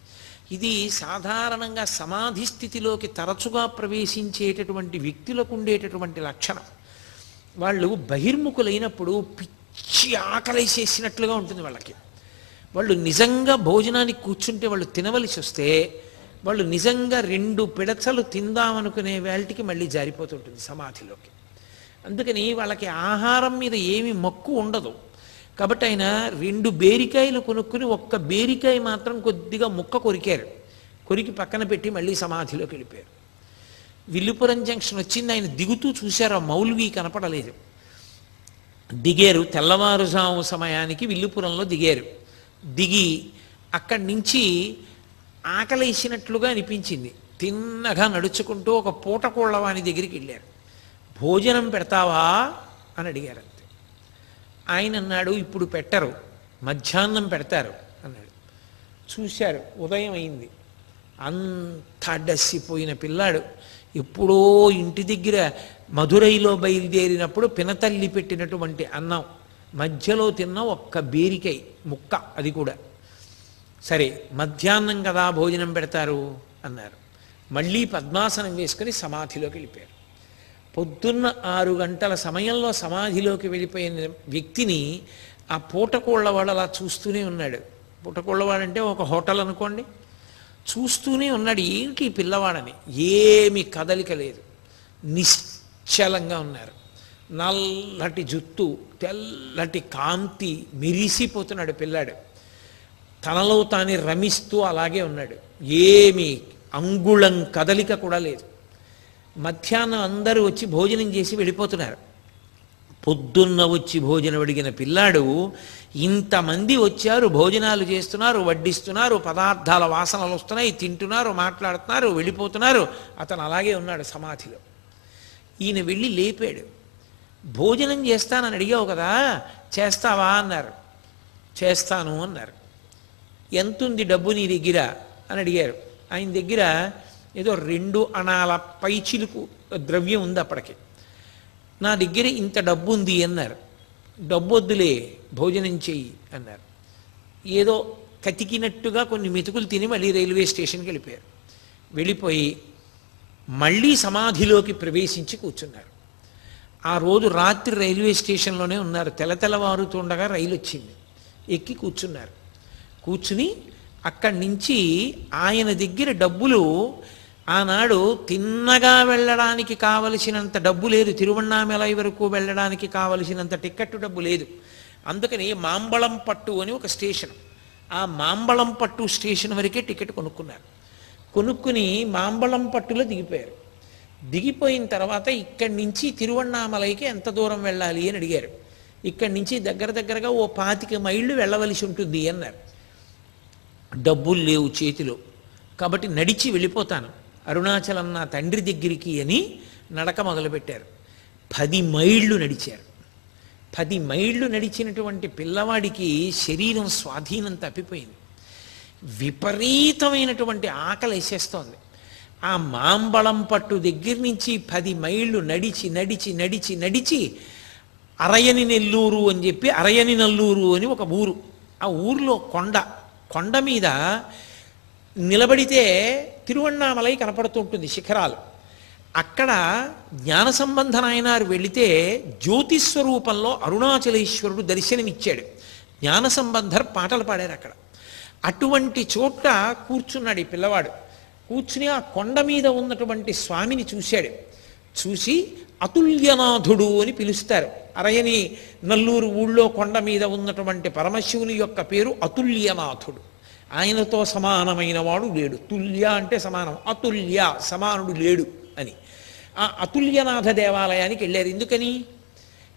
ఇది సాధారణంగా సమాధి స్థితిలోకి తరచుగా ప్రవేశించేటటువంటి వ్యక్తులకు ఉండేటటువంటి లక్షణం. వాళ్ళు బహిర్ముఖులైనప్పుడు పిచ్చి ఆకలేసేసినట్లుగా ఉంటుంది వాళ్ళకి. వాళ్ళు నిజంగా భోజనానికి కూర్చుంటే వాళ్ళు తినవలసి వస్తే వాళ్ళు నిజంగా 2 పిడచలు తిందామనుకునే వేళటికి మళ్ళీ జారిపోతుంటుంది సమాధిలోకి. అందుకని వాళ్ళకి ఆహారం మీద ఏమి మక్కువ ఉండదు. కాబట్టి ఆయన 2 బేరికాయలు కొనుక్కుని ఒక్క బేరికాయ మాత్రం కొద్దిగా ముక్క కొరికారు. కొరికి పక్కన పెట్టి మళ్ళీ సమాధిలోకి వెళ్ళిపోయారు. విల్లుపురం జంక్షన్ వచ్చింది. ఆయన దిగుతూ చూశారు, ఆ మౌల్వి కనపడలేదు. దిగారు. తెల్లవారుజాము సమయానికి విల్లుపురంలో దిగారు. దిగి అక్కడి నుంచి ఆకలేసినట్లుగా అనిపించింది. తిన్నగా నడుచుకుంటూ ఒక పూటకోళ్ళవాని దగ్గరికి వెళ్ళారు. భోజనం పెడతావా అని అడిగారు. అంతే. ఆయన అన్నాడు, ఇప్పుడు పెట్టరు, మధ్యాహ్నం పెడతారు అన్నాడు. చూశారు, ఉదయం అయింది. అంత అడ్డసిపోయిన పిల్లాడు. ఎప్పుడో ఇంటి దగ్గర మధురైలో బయలుదేరినప్పుడు పినతల్లి పెట్టినటువంటి అన్నం మధ్యలో తిన్న ఒక్క బేరికాయ ముక్క, అది కూడా. సరే మధ్యాహ్నం కదా భోజనం పెడతారు అన్నారు. మళ్ళీ పద్మాసనం వేసుకుని సమాధిలోకి వెళ్ళిపోయారు. పొద్దున్న 6 గంటల సమయంలో సమాధిలోకి వెళ్ళిపోయిన వ్యక్తిని ఆ పూటకోళ్ళవాడు అలా చూస్తూనే ఉన్నాడు. పూటకోళ్ళవాడంటే ఒక హోటల్ అనుకోండి. చూస్తూనే ఉన్నాడు, ఏంటి ఈ పిల్లవాడని. ఏమి కదలిక లేదు, నిశ్చలంగా ఉన్నారు. నల్లటి జుత్తు, తెల్లటి కాంతి, మెరిసిపోతున్నాడు పిల్లాడు. తనలో తాను రమిస్తూ అలాగే ఉన్నాడు. ఏమి అంగుళం కదలిక కూడా లేదు. మధ్యాహ్నం అందరూ వచ్చి భోజనం చేసి వెళ్ళిపోతున్నారు. పొద్దున్న వచ్చి భోజనం అడిగిన పిల్లాడు ఇంతమంది వచ్చారు, భోజనాలు చేస్తున్నారు, వడ్డిస్తున్నారు, పదార్థాల వాసనలు వస్తున్నాయి, తింటున్నారు, మాట్లాడుతున్నారు, వెళ్ళిపోతున్నారు. అతను అలాగే ఉన్నాడు సమాధిలో. ఈయన వెళ్ళి లేపాడు. భోజనం చేస్తానని అడిగావు కదా, చేస్తావా అన్నారు. చేస్తాను అన్నారు. ఎంతుంది డబ్బు నీ దగ్గర అని అడిగారు. ఆయన దగ్గర ఏదో 2 అణాల పైచిలుకు ద్రవ్యం ఉంది అప్పటికి. నా దగ్గర ఇంత డబ్బు ఉంది అన్నారు. డబ్బు వద్దులే, భోజనం చెయ్యి అన్నారు. ఏదో కతికినట్టుగా కొన్ని మెతుకులు తిని మళ్ళీ రైల్వే స్టేషన్కి వెళ్ళిపోయారు. వెళ్ళిపోయి మళ్ళీ సమాధిలోకి ప్రవేశించి కూర్చున్నారు. ఆ రోజు రాత్రి రైల్వే స్టేషన్లోనే ఉన్నారు. తెల్లవారుతుండగా రైలు వచ్చింది. ఎక్కి కూర్చున్నారు. కూర్చుని అక్కడి నుంచి ఆయన దగ్గర డబ్బులు ఆనాడు తిన్నగా వెళ్ళడానికి కావలసినంత డబ్బు లేదు, తిరువణ్ణామలై వరకు వెళ్ళడానికి కావలసినంత టిక్కెట్ డబ్బు లేదు. అందుకని మాంబళం పట్టు అని ఒక స్టేషన్, ఆ మాంబళం పట్టు స్టేషన్ వరకే టికెట్ కొనుక్కున్నారు. కొనుక్కుని మాంబళం పట్టులో దిగిపోయారు. దిగిపోయిన తర్వాత ఇక్కడి నుంచి తిరువణ్ణామలైకి ఎంత దూరం వెళ్ళాలి అని అడిగారు. ఇక్కడి నుంచి దగ్గరగా ఓ 25 మైళ్ళు వెళ్ళవలసి ఉంటుంది అన్నారు. డబ్బులు లేవు చేతిలో, కాబట్టి నడిచి వెళ్ళిపోతాను అరుణాచలం నా తండ్రి దగ్గరికి అని నడక మొదలుపెట్టారు. 10 మైళ్ళు నడిచారు. 10 మైళ్ళు నడిచినటువంటి పిల్లవాడికి శరీరం స్వాధీనం తప్పిపోయింది. విపరీతమైనటువంటి ఆకలి వేసేస్తోంది. ఆ మాంబళం పట్టు దగ్గర నుంచి 10 మైళ్ళు నడిచి నడిచి నడిచి నడిచి అరయని నెల్లూరు అని చెప్పి అరయని నల్లూరు అని ఒక ఊరు. ఆ ఊరిలో కొండ మీద నిలబడితే తిరువణ్ణామలై కనపడుతుంటుంది, శిఖరాలు. అక్కడ జ్ఞాన సంబంధ నాయనారు వెళితే జ్యోతిస్వరూపంలో అరుణాచలేశ్వరుడు దర్శనమిచ్చాడు. జ్ఞాన సంబంధర్ పాటలు పాడారు అక్కడ. అటువంటి చోట్ల కూర్చున్నాడు ఈ పిల్లవాడు. కూర్చుని ఆ కొండ మీద ఉన్నటువంటి స్వామిని చూశాడు. చూసి అతుల్యనాథుడు అని పిలుస్తారు. అరయని నల్లూరు ఊళ్ళో కొండ మీద ఉన్నటువంటి పరమశివుని యొక్క పేరు అతుల్యనాథుడు. ఆయనతో సమానమైన వాడు లేడు. తుల్య అంటే సమానం, అతుల్య సమానుడు లేడు అని. ఆ అతుల్యనాథ దేవాలయానికి వెళ్ళారు. ఎందుకని?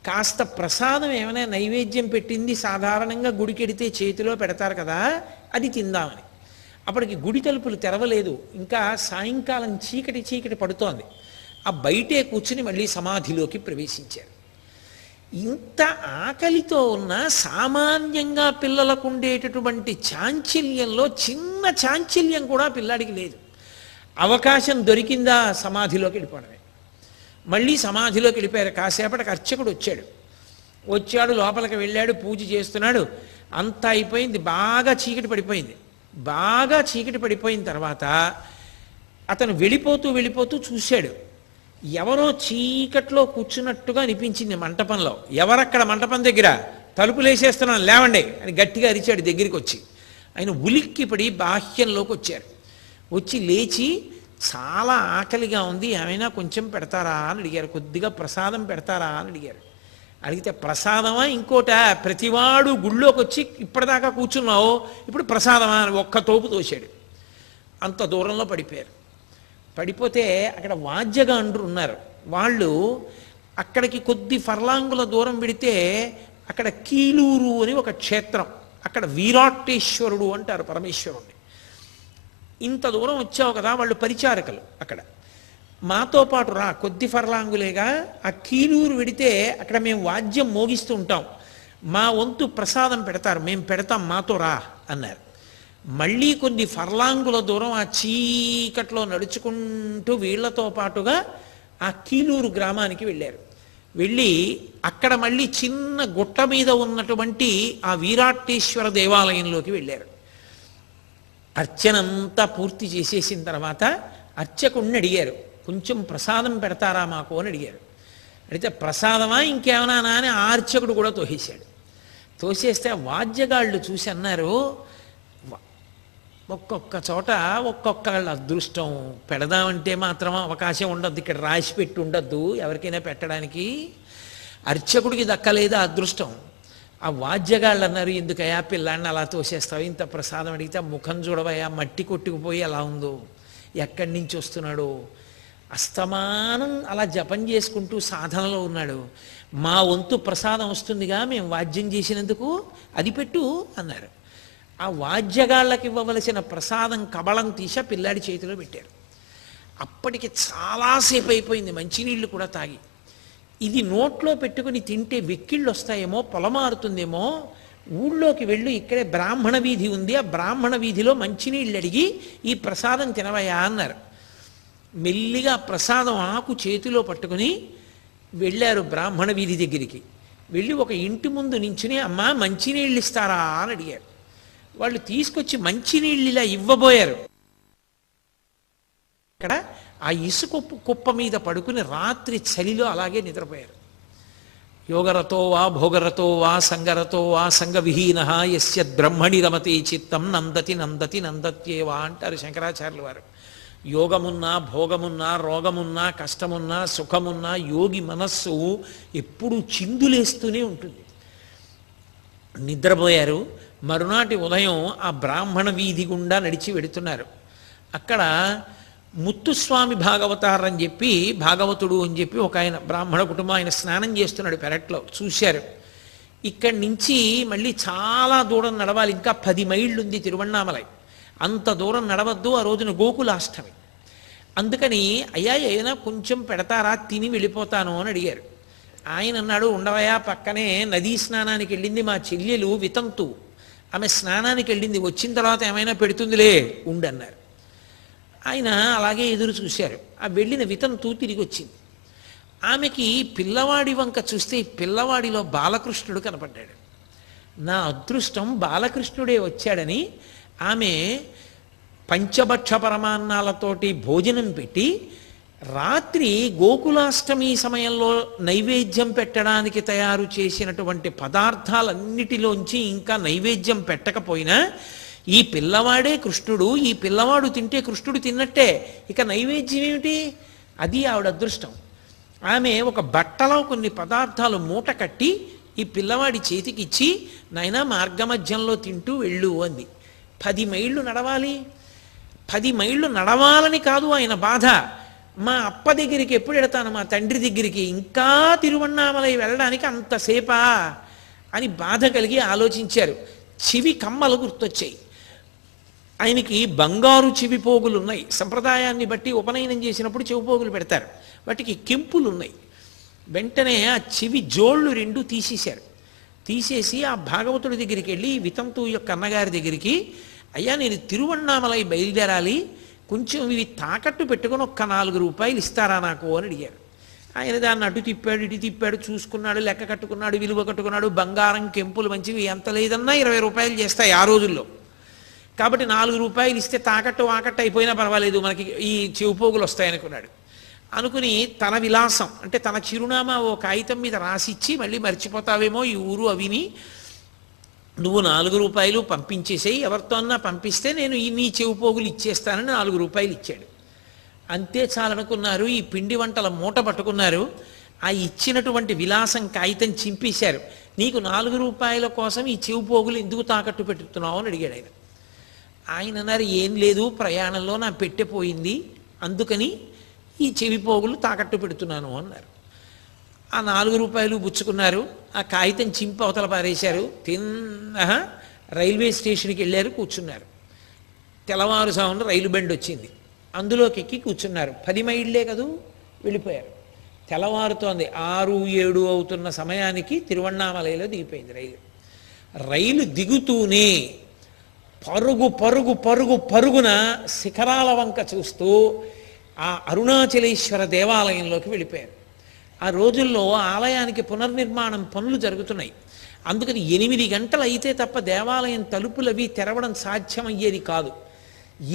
కాస్త ప్రసాదం ఏమైనా నైవేద్యం పెట్టింది సాధారణంగా గుడికెడితే చేతిలో పెడతారు కదా, అది తిందామని. అప్పటికి గుడి తలుపులు తెరవలేదు. ఇంకా సాయంకాలం చీకటి పడుతోంది. ఆ బయటే కూర్చుని మళ్ళీ సమాధిలోకి ప్రవేశించారు. ఇంత ఆకలితో ఉన్న సామాన్యంగా పిల్లలకు ఉండేటటువంటి చాంచల్యంలో చిన్న చాంచల్యం కూడా పిల్లాడికి లేదు. అవకాశం దొరికిందా సమాధిలోకి వెళ్ళిపోవడమే. మళ్ళీ సమాధిలోకి వెళ్ళిపోయారు. కాసేపటికి అర్చకుడు వచ్చాడు, లోపలికి వెళ్ళాడు, పూజ చేస్తున్నాడు. అంతా అయిపోయింది. బాగా చీకటి పడిపోయిన తర్వాత అతను వెళ్ళిపోతూ చూశాడు. ఎవరో చీకట్లో కూర్చున్నట్టుగా అనిపించింది మంటపంలో. ఎవరక్కడ మంటపం దగ్గర? తలుపులేసేస్తున్నాను, లేవండి అని గట్టిగా అరిచాడు దగ్గరికి వచ్చి. ఆయన ఉలిక్కిపడి బాహ్యంలోకి వచ్చారు. వచ్చి లేచి చాలా ఆకలిగా ఉంది, ఏమైనా కొంచెం పెడతారా అని అడిగారు. కొద్దిగా ప్రసాదం పెడతారా అని అడిగారు. అడిగితే ప్రసాదమా ఇంకోట? ప్రతివాడు గుళ్ళోకి వచ్చి ఇప్పటిదాకా కూర్చున్నావు, ఇప్పుడు ప్రసాదమా అని ఒక్క తోపు తోశాడు. అంత దూరంలో పడిపోయారు. పడిపోతే అక్కడ వాద్యగాండ్రు ఉన్నారు. వాళ్ళు అక్కడికి కొద్ది ఫర్లాంగుల దూరం పెడితే అక్కడ కీలూరు అని ఒక క్షేత్రం, అక్కడ వీరాటేశ్వరుడు అంటారు పరమేశ్వరుణ్ణి. ఇంత దూరం వచ్చావు కదా, వాళ్ళు పరిచారకులు. అక్కడ మాతో పాటు రా, కొద్ది ఫర్లాంగులేగా ఆ కీలూరు వెడితే అక్కడ మేము వాద్యం మోగిస్తూ ఉంటాం, మా వంతు ప్రసాదం పెడతారు, మేము పెడతాం, మాతో రా అన్నారు. మళ్ళీ కొన్ని ఫర్లాంగుల దూరం ఆ చీకట్లో నడుచుకుంటూ వీళ్లతో పాటుగా ఆ కీలూరు గ్రామానికి వెళ్ళారు. వెళ్ళి అక్కడ మళ్ళీ చిన్న గుట్ట మీద ఉన్నటువంటి ఆ వీరాటేశ్వర దేవాలయంలోకి వెళ్ళారు. అర్చనంతా పూర్తి చేసేసిన తర్వాత అర్చకుడిని అడిగారు, కొంచెం ప్రసాదం పెడతారా మాకు అని అడిగారు. అడిగితే ప్రసాదమా ఇంకేమన్నా అని ఆ అర్చకుడు కూడా తోసేశాడు. తోసేస్తే వాద్యగాళ్ళు చూసి అన్నారు, ఒక్కొక్క చోట ఒక్కొక్కళ్ళ అదృష్టం, పెడదామంటే మాత్రం అవకాశం ఉండద్దు, ఇక్కడ రాసి పెట్టి ఉండద్దు ఎవరికైనా పెట్టడానికి. అర్చకుడికి దక్కలేదా అదృష్టం? ఆ వాద్యగాళ్ళు అన్నారు, ఎందుకయ్యా పిల్లాన్ని అలా తోసేస్తావు, ఇంత ప్రసాదం అడిగితే ముఖం చూడవయ్యా మట్టి కొట్టుకుపోయి ఎలా ఉందో, ఎక్కడి నుంచి వస్తున్నాడో, అస్తమానం అలా జపం చేసుకుంటూ సాధనలో ఉన్నాడు, మా వంతు ప్రసాదం వస్తుందిగా మేము వాద్యం చేసినందుకు అది పెట్టు అన్నారు. ఆ వాద్యగాళ్ళకి ఇవ్వవలసిన ప్రసాదం కబళం తీసి పిల్లాడి చేతిలో పెట్టారు. అప్పటికి చాలాసేపు అయిపోయింది, మంచినీళ్ళు కూడా తాగి. ఇది నోట్లో పెట్టుకుని తింటే వెక్కిళ్ళు వస్తాయేమో, పొలమారుతుందేమో, ఊళ్ళోకి వెళ్ళి ఇక్కడే బ్రాహ్మణ వీధి ఉంది, ఆ బ్రాహ్మణ వీధిలో మంచినీళ్ళు అడిగి ఈ ప్రసాదం తినవయా అన్నారు. మెల్లిగా ప్రసాదం ఆకు చేతిలో పట్టుకుని వెళ్ళారు బ్రాహ్మణ వీధి దగ్గరికి. వెళ్ళి ఒక ఇంటి ముందు నించుని, అమ్మా మంచినీళ్ళు ఇస్తారా అని అడిగారు. వాళ్ళు తీసుకొచ్చి మంచినీళ్ళు ఇలా ఇవ్వబోయారు. ఇక్కడ ఆ ఇసుక కుప్ప మీద పడుకుని రాత్రి చలిలో అలాగే నిద్రపోయారు. యోగరతో వా భోగరతో వా సంగరతో వా సంగవిహీన యస్య బ్రహ్మణి రమతే చిత్తం నందతి నందతి నందత్యేవా అంటారు శంకరాచార్యుల వారు. యోగమున్నా భోగమున్నా రోగమున్నా కష్టమున్నా సుఖమున్నా యోగి మనస్సు ఎప్పుడూ చిందులేస్తూనే ఉంటుంది. నిద్రపోయారు. మరునాటి ఉదయం ఆ బ్రాహ్మణ వీధి గుండా నడిచి వెడుతున్నారు. అక్కడ ముత్తుస్వామి భాగవతారం అని చెప్పి, భాగవతుడు అని చెప్పి ఒక ఆయన బ్రాహ్మణ కుటుంబం, ఆయన స్నానం చేస్తున్నాడు పెరట్లో, చూశారు. ఇక్కడి నుంచి మళ్ళీ చాలా దూరం నడవాలి, ఇంకా 10 మైళ్ళు ఉంది తిరువణ్ణామలై. అంత దూరం నడవద్దు, ఆ రోజున గోకులాష్టమి. అందుకని అయ్యా ఏదైనా కొంచెం పెడతారా, తిని వెళ్ళిపోతాను అని అడిగారు. ఆయన అన్నాడు, ఉండవయా పక్కనే నదీ స్నానానికి వెళ్ళింది మా చెల్లెలు వితంతు, ఆమె స్నానానికి వెళ్ళింది, వచ్చిన తర్వాత ఏమైనా పెడుతుందిలే ఉండన్నారు. ఆయన అలాగే ఎదురు చూశారు. ఆ వెళ్ళిన వితంతు తిరిగి వచ్చింది. ఆమెకి పిల్లవాడి వంక చూస్తే పిల్లవాడిలో బాలకృష్ణుడు కనపడ్డాడు. నా అదృష్టం బాలకృష్ణుడే వచ్చాడని ఆమె పంచభక్ష పరమాన్నాలతోటి భోజనం పెట్టి, రాత్రి గోకులాష్టమి సమయంలో నైవేద్యం పెట్టడానికి తయారు చేసినటువంటి పదార్థాలన్నిటిలోంచి ఇంకా నైవేద్యం పెట్టకపోయినా ఈ పిల్లవాడే కృష్ణుడు, ఈ పిల్లవాడు తింటే కృష్ణుడు తిన్నట్టే, ఇక నైవేద్యం ఏమిటి, అది ఆవిడ అదృష్టం. ఆమె ఒక బట్టలో కొన్ని పదార్థాలు మూట కట్టి ఈ పిల్లవాడి చేతికి ఇచ్చి, నాయనా మార్గమధ్యంలో తింటూ వెళ్ళు అంది. 10 మైళ్ళు నడవాలి. 10 మైళ్ళు నడవాలని కాదు ఆయన బాధ, మా అప్ప దగ్గరికి ఎప్పుడు వెళతాను, మా తండ్రి దగ్గరికి, ఇంకా తిరువణ్ణామలై వెళ్ళడానికి అంతసేపా అని బాధ కలిగి ఆలోచించారు. చెవి కమ్మలు గుర్తొచ్చాయి. ఆయనకి బంగారు చెవి పోగులు ఉన్నాయి. సంప్రదాయాన్ని బట్టి ఉపనయనం చేసినప్పుడు చెవి పోగులు పెడతారు, వాటికి కెంపులు ఉన్నాయి. వెంటనే ఆ చెవి జోళ్ళు 2 తీసేశారు. తీసేసి ఆ భాగవతుడి దగ్గరికి వెళ్ళి వితంతు యొక్క అన్నగారి దగ్గరికి, అయ్యా నేను తిరువణ్ణామలై బయలుదేరాలి, కొంచెం ఇవి తాకట్టు పెట్టుకొని ఒక్క 4 రూపాయలు ఇస్తారా నాకు అని అడిగారు. ఆయన దాన్ని అటు తిప్పాడు ఇటు తిప్పాడు, చూసుకున్నాడు, లెక్క కట్టుకున్నాడు, విలువ కట్టుకున్నాడు. బంగారం కెంపులు మంచివి, ఎంత లేదన్నా 20 రూపాయలు చేస్తాయి ఆ రోజుల్లో. కాబట్టి 4 రూపాయలు ఇస్తే తాకట్టు వాకట్టు అయిపోయినా పర్వాలేదు, మనకి ఈ చెవిపోగులు వస్తాయనుకున్నాడు. అనుకుని తన విలాసం అంటే తన చిరునామా ఓ కాగితం మీద రాసిచ్చి, మళ్ళీ మర్చిపోతావేమో ఈ ఊరు అవిని, నువ్వు 4 రూపాయలు పంపించేసేయి, ఎవరితో అన్నా పంపిస్తే నేను ఈ నీ చెవిపోగులు ఇచ్చేస్తానని 4 రూపాయలు ఇచ్చాడు. అంతే చాలనుకున్నారు. ఈ పిండి వంటల మూట పట్టుకున్నారు. ఆ ఇచ్చినటువంటి విలాసం కాగితం చింపేశారు. నీకు 4 రూపాయల కోసం ఈ చెవిపోగులు ఎందుకు తాకట్టు పెట్టుతున్నావు అని అడిగాడు ఆయన. ఆయన అన్నారు, ఏం లేదు, ప్రయాణంలో నా పెట్టె పోయింది, అందుకని ఈ చెవిపోగులు తాకట్టు పెడుతున్నాను అన్నారు. ఆ 4 రూపాయలు పుచ్చుకున్నారు. ఆ కాగితం చింపి అవతల పారేశారు. తిన్న రైల్వే స్టేషన్కి వెళ్ళారు, కూర్చున్నారు. తెల్లవారుజామున రైలు బండి వచ్చింది, అందులోకి ఎక్కి కూర్చున్నారు. 10 మైళ్ళే కదూ, వెళ్ళిపోయారు. తెల్లవారుతోంది, 6, 7 అవుతున్న సమయానికి తిరువణ్ణామలైలో దిగిపోయింది రైలు. రైలు దిగుతూనే పరుగు పరుగు పరుగు పరుగున శిఖరాల వంక చూస్తూ ఆ అరుణాచలేశ్వర దేవాలయంలోకి వెళ్ళిపోయారు. ఆ రోజుల్లో ఆలయానికి పునర్నిర్మాణం పనులు జరుగుతున్నాయి. అందుకని 8 గంటలు అయితే తప్ప దేవాలయం తలుపులు అవి తెరవడం సాధ్యమయ్యేది కాదు.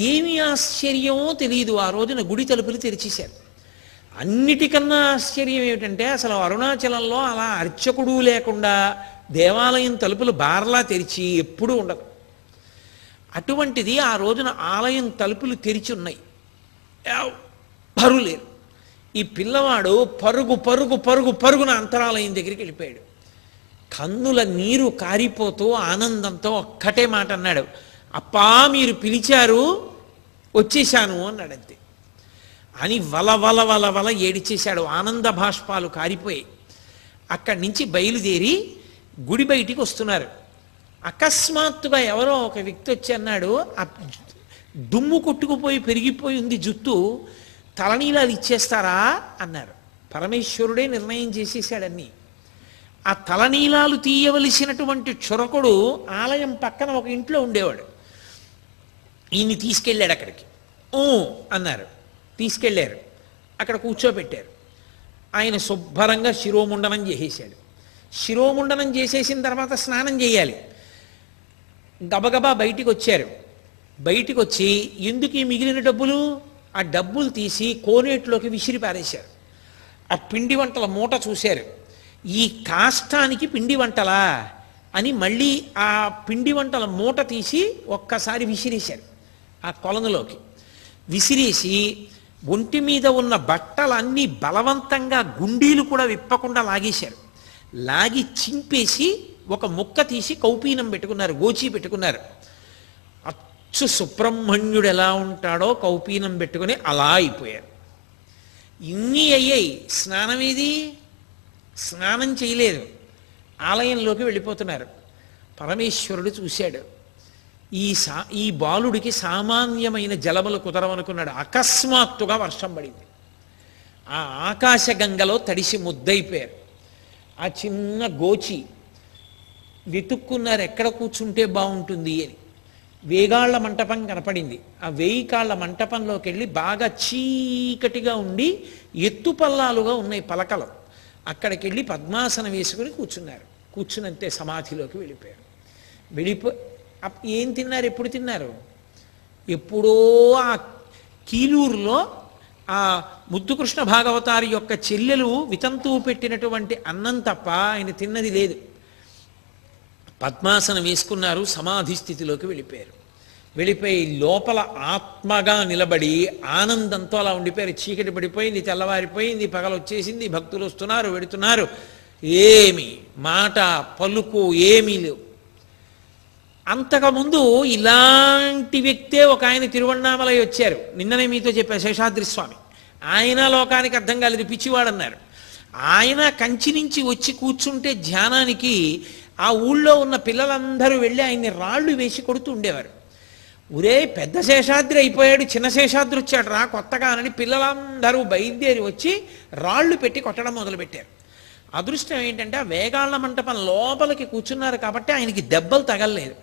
ఏమి ఆశ్చర్యమో తెలియదు, ఆ రోజున గుడి తలుపులు తెరిచేశారు. అన్నిటికన్నా ఆశ్చర్యం ఏమిటంటే, అసలు అరుణాచలంలో అలా అర్చకుడు లేకుండా దేవాలయం తలుపులు బార్లా తెరిచి ఎప్పుడూ ఉండదు. అటువంటిది ఆ రోజున ఆలయం తలుపులు తెరిచి ఉన్నాయి, ఎవ్వరూ లేరు. ఈ పిల్లవాడు పరుగు పరుగు పరుగు పరుగున అంతరాలయం దగ్గరికి వెళ్ళిపోయాడు. కన్నుల నీరు కారిపోతూ ఆనందంతో ఒక్కటే మాట అన్నాడు, అప్పా మీరు పిలిచారు వచ్చేశాను అన్నాడు అంతే. అని వల వల వల వల ఏడిచేశాడు, ఆనంద భాష్పాలు కారిపోయాయి. అక్కడి నుంచి బయలుదేరి గుడి బయటికి వస్తున్నారు. అకస్మాత్తుగా ఎవరో ఒక వ్యక్తి వచ్చి అన్నాడు, ఆ దుమ్ము కొట్టుకుపోయి పెరిగిపోయి ఉంది జుట్టు, తలనీలాలు ఇచ్చేస్తారా అన్నారు. పరమేశ్వరుడే నిర్ణయం చేసేసాడన్నీ. ఆ తలనీలాలు తీయవలసినటువంటి క్షురకుడు ఆలయం పక్కన ఒక ఇంట్లో ఉండేవాడు. ఈయన్ని తీసుకెళ్ళాడు అక్కడికి. ఓ అన్నారు, తీసుకెళ్ళారు, అక్కడ కూర్చోబెట్టారు. ఆయన శుభ్రంగా శిరోముండనం చేసేసాడు. శిరోముండనం చేసేసిన తర్వాత స్నానం చేయాలి. గబగబా బయటికి వచ్చారు. బయటికి వచ్చి ఎందుకు ఈ మిగిలిన డబ్బులు, ఆ డబ్బులు తీసి కోనేటిలోకి విసిరి పారేశారు. ఆ పిండి వంటల మూట చూశారు. ఈ కాష్టానికి పిండి వంటలా అని మళ్ళీ ఆ పిండి వంటల మూట తీసి ఒక్కసారి విసిరేశారు ఆ కొలనులోకి. విసిరేసి ఒంటి మీద ఉన్న బట్టలన్నీ బలవంతంగా గుండీలు కూడా విప్పకుండా లాగేశారు. లాగి చింపేసి ఒక ముక్క తీసి కౌపీనం పెట్టుకున్నారు, గోచి పెట్టుకున్నారు. అచ్చు సుబ్రహ్మణ్యుడు ఎలా ఉంటాడో కౌపీనం పెట్టుకుని అలా అయిపోయారు. ఇన్ని అయ్యాయి. స్నానం ఏది? స్నానం చేయలేదు, ఆలయంలోకి వెళ్ళిపోతున్నారు. పరమేశ్వరుడు చూశాడు, ఈ బాలుడికి సామాన్యమైన జలములు కుదరవనుకున్నాడు. అకస్మాత్తుగా వర్షం పడింది. ఆ ఆకాశగంగలో తడిసి ముద్దయిపోయారు. ఆ చిన్న గోచి వెతుక్కున్నారు ఎక్కడ కూర్చుంటే బాగుంటుంది అని. వేగాళ్ల మంటపం కనపడింది. ఆ వేయి కాళ్ల మంటపంలోకి వెళ్ళి బాగా చీకటిగా ఉండి ఎత్తుపల్లాలుగా ఉన్నాయి పలకలు. అక్కడికి వెళ్ళి పద్మాసనం వేసుకుని కూర్చున్నారు. కూర్చునంతే సమాధిలోకి వెళ్ళిపోయారు. ఏం తిన్నారు? ఎప్పుడు తిన్నారు? ఎప్పుడో ఆ కీలూరులో ఆ ముద్దుకృష్ణ భాగవతారి యొక్క చెల్లెలు వితంతువు పెట్టినటువంటి అన్నం తప్ప ఆయన తిన్నది లేదు. పద్మాసనం వేసుకున్నారు, సమాధి స్థితిలోకి వెళ్ళిపోయి లోపల ఆత్మగా నిలబడి ఆనందంతో అలా ఉండిపోయారు. చీకటి పడిపోయింది, తెల్లవారిపోయింది, పగలొచ్చేసింది, భక్తులు వస్తున్నారు వెడుతున్నారు, ఏమి మాట పలుకు ఏమీ లేవు. అంతకుముందు ఇలాంటి వ్యక్తే ఒక ఆయన తిరువణ్ణామలై వచ్చారు. నిన్ననే మీతో చెప్పారు, శేషాద్రి స్వామి. ఆయన లోకానికి అర్థం కాలేదు, పిచ్చివాడన్నారు. ఆయన కంచి నుంచి వచ్చి కూర్చుంటే ధ్యానానికి ఆ ఊళ్ళో ఉన్న పిల్లలందరూ వెళ్ళి ఆయన్ని రాళ్ళు వేసి కొడుతూ ఉండేవారు. ఒరే పెద్ద శేషాద్రి అయిపోయాడు, చిన్న శేషాద్రి వచ్చాడు రా కొత్తగా అని పిల్లలందరూ బయలుదేరి వచ్చి రాళ్ళు పెట్టి కొట్టడం మొదలుపెట్టారు. అదృష్టం ఏంటంటే ఆ వేగాళ్ల మంటపం లోపలికి కూర్చున్నారు కాబట్టి ఆయనకి దెబ్బలు తగలలేదు.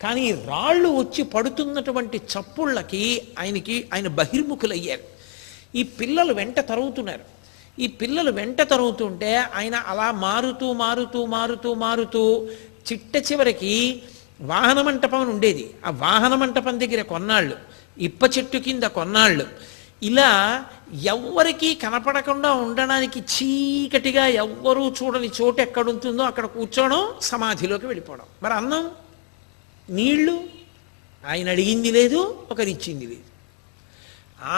కానీ రాళ్ళు వచ్చి పడుతున్నటువంటి చప్పుళ్ళకి ఆయన బహిర్ముఖులయ్యారు. ఈ పిల్లలు వెంట తరుగుతున్నారు. ఈ పిల్లలు వెంట తరుగుతుంటే ఆయన అలా మారుతూ చిట్ట చివరికి వాహన మంటపం ఉండేది. ఆ వాహన మంటపం దగ్గర కొన్నాళ్ళు, ఇప్ప చెట్టు కింద కొన్నాళ్ళు, ఇలా ఎవ్వరికీ కనపడకుండా ఉండడానికి చీకటిగా ఎవ్వరూ చూడని చోటు ఎక్కడుంటుందో అక్కడ కూర్చోవడం, సమాధిలోకి వెళ్ళిపోవడం. మరి అన్నం నీళ్లు ఆయన అడిగింది లేదు, ఒకరిచ్చింది లేదు.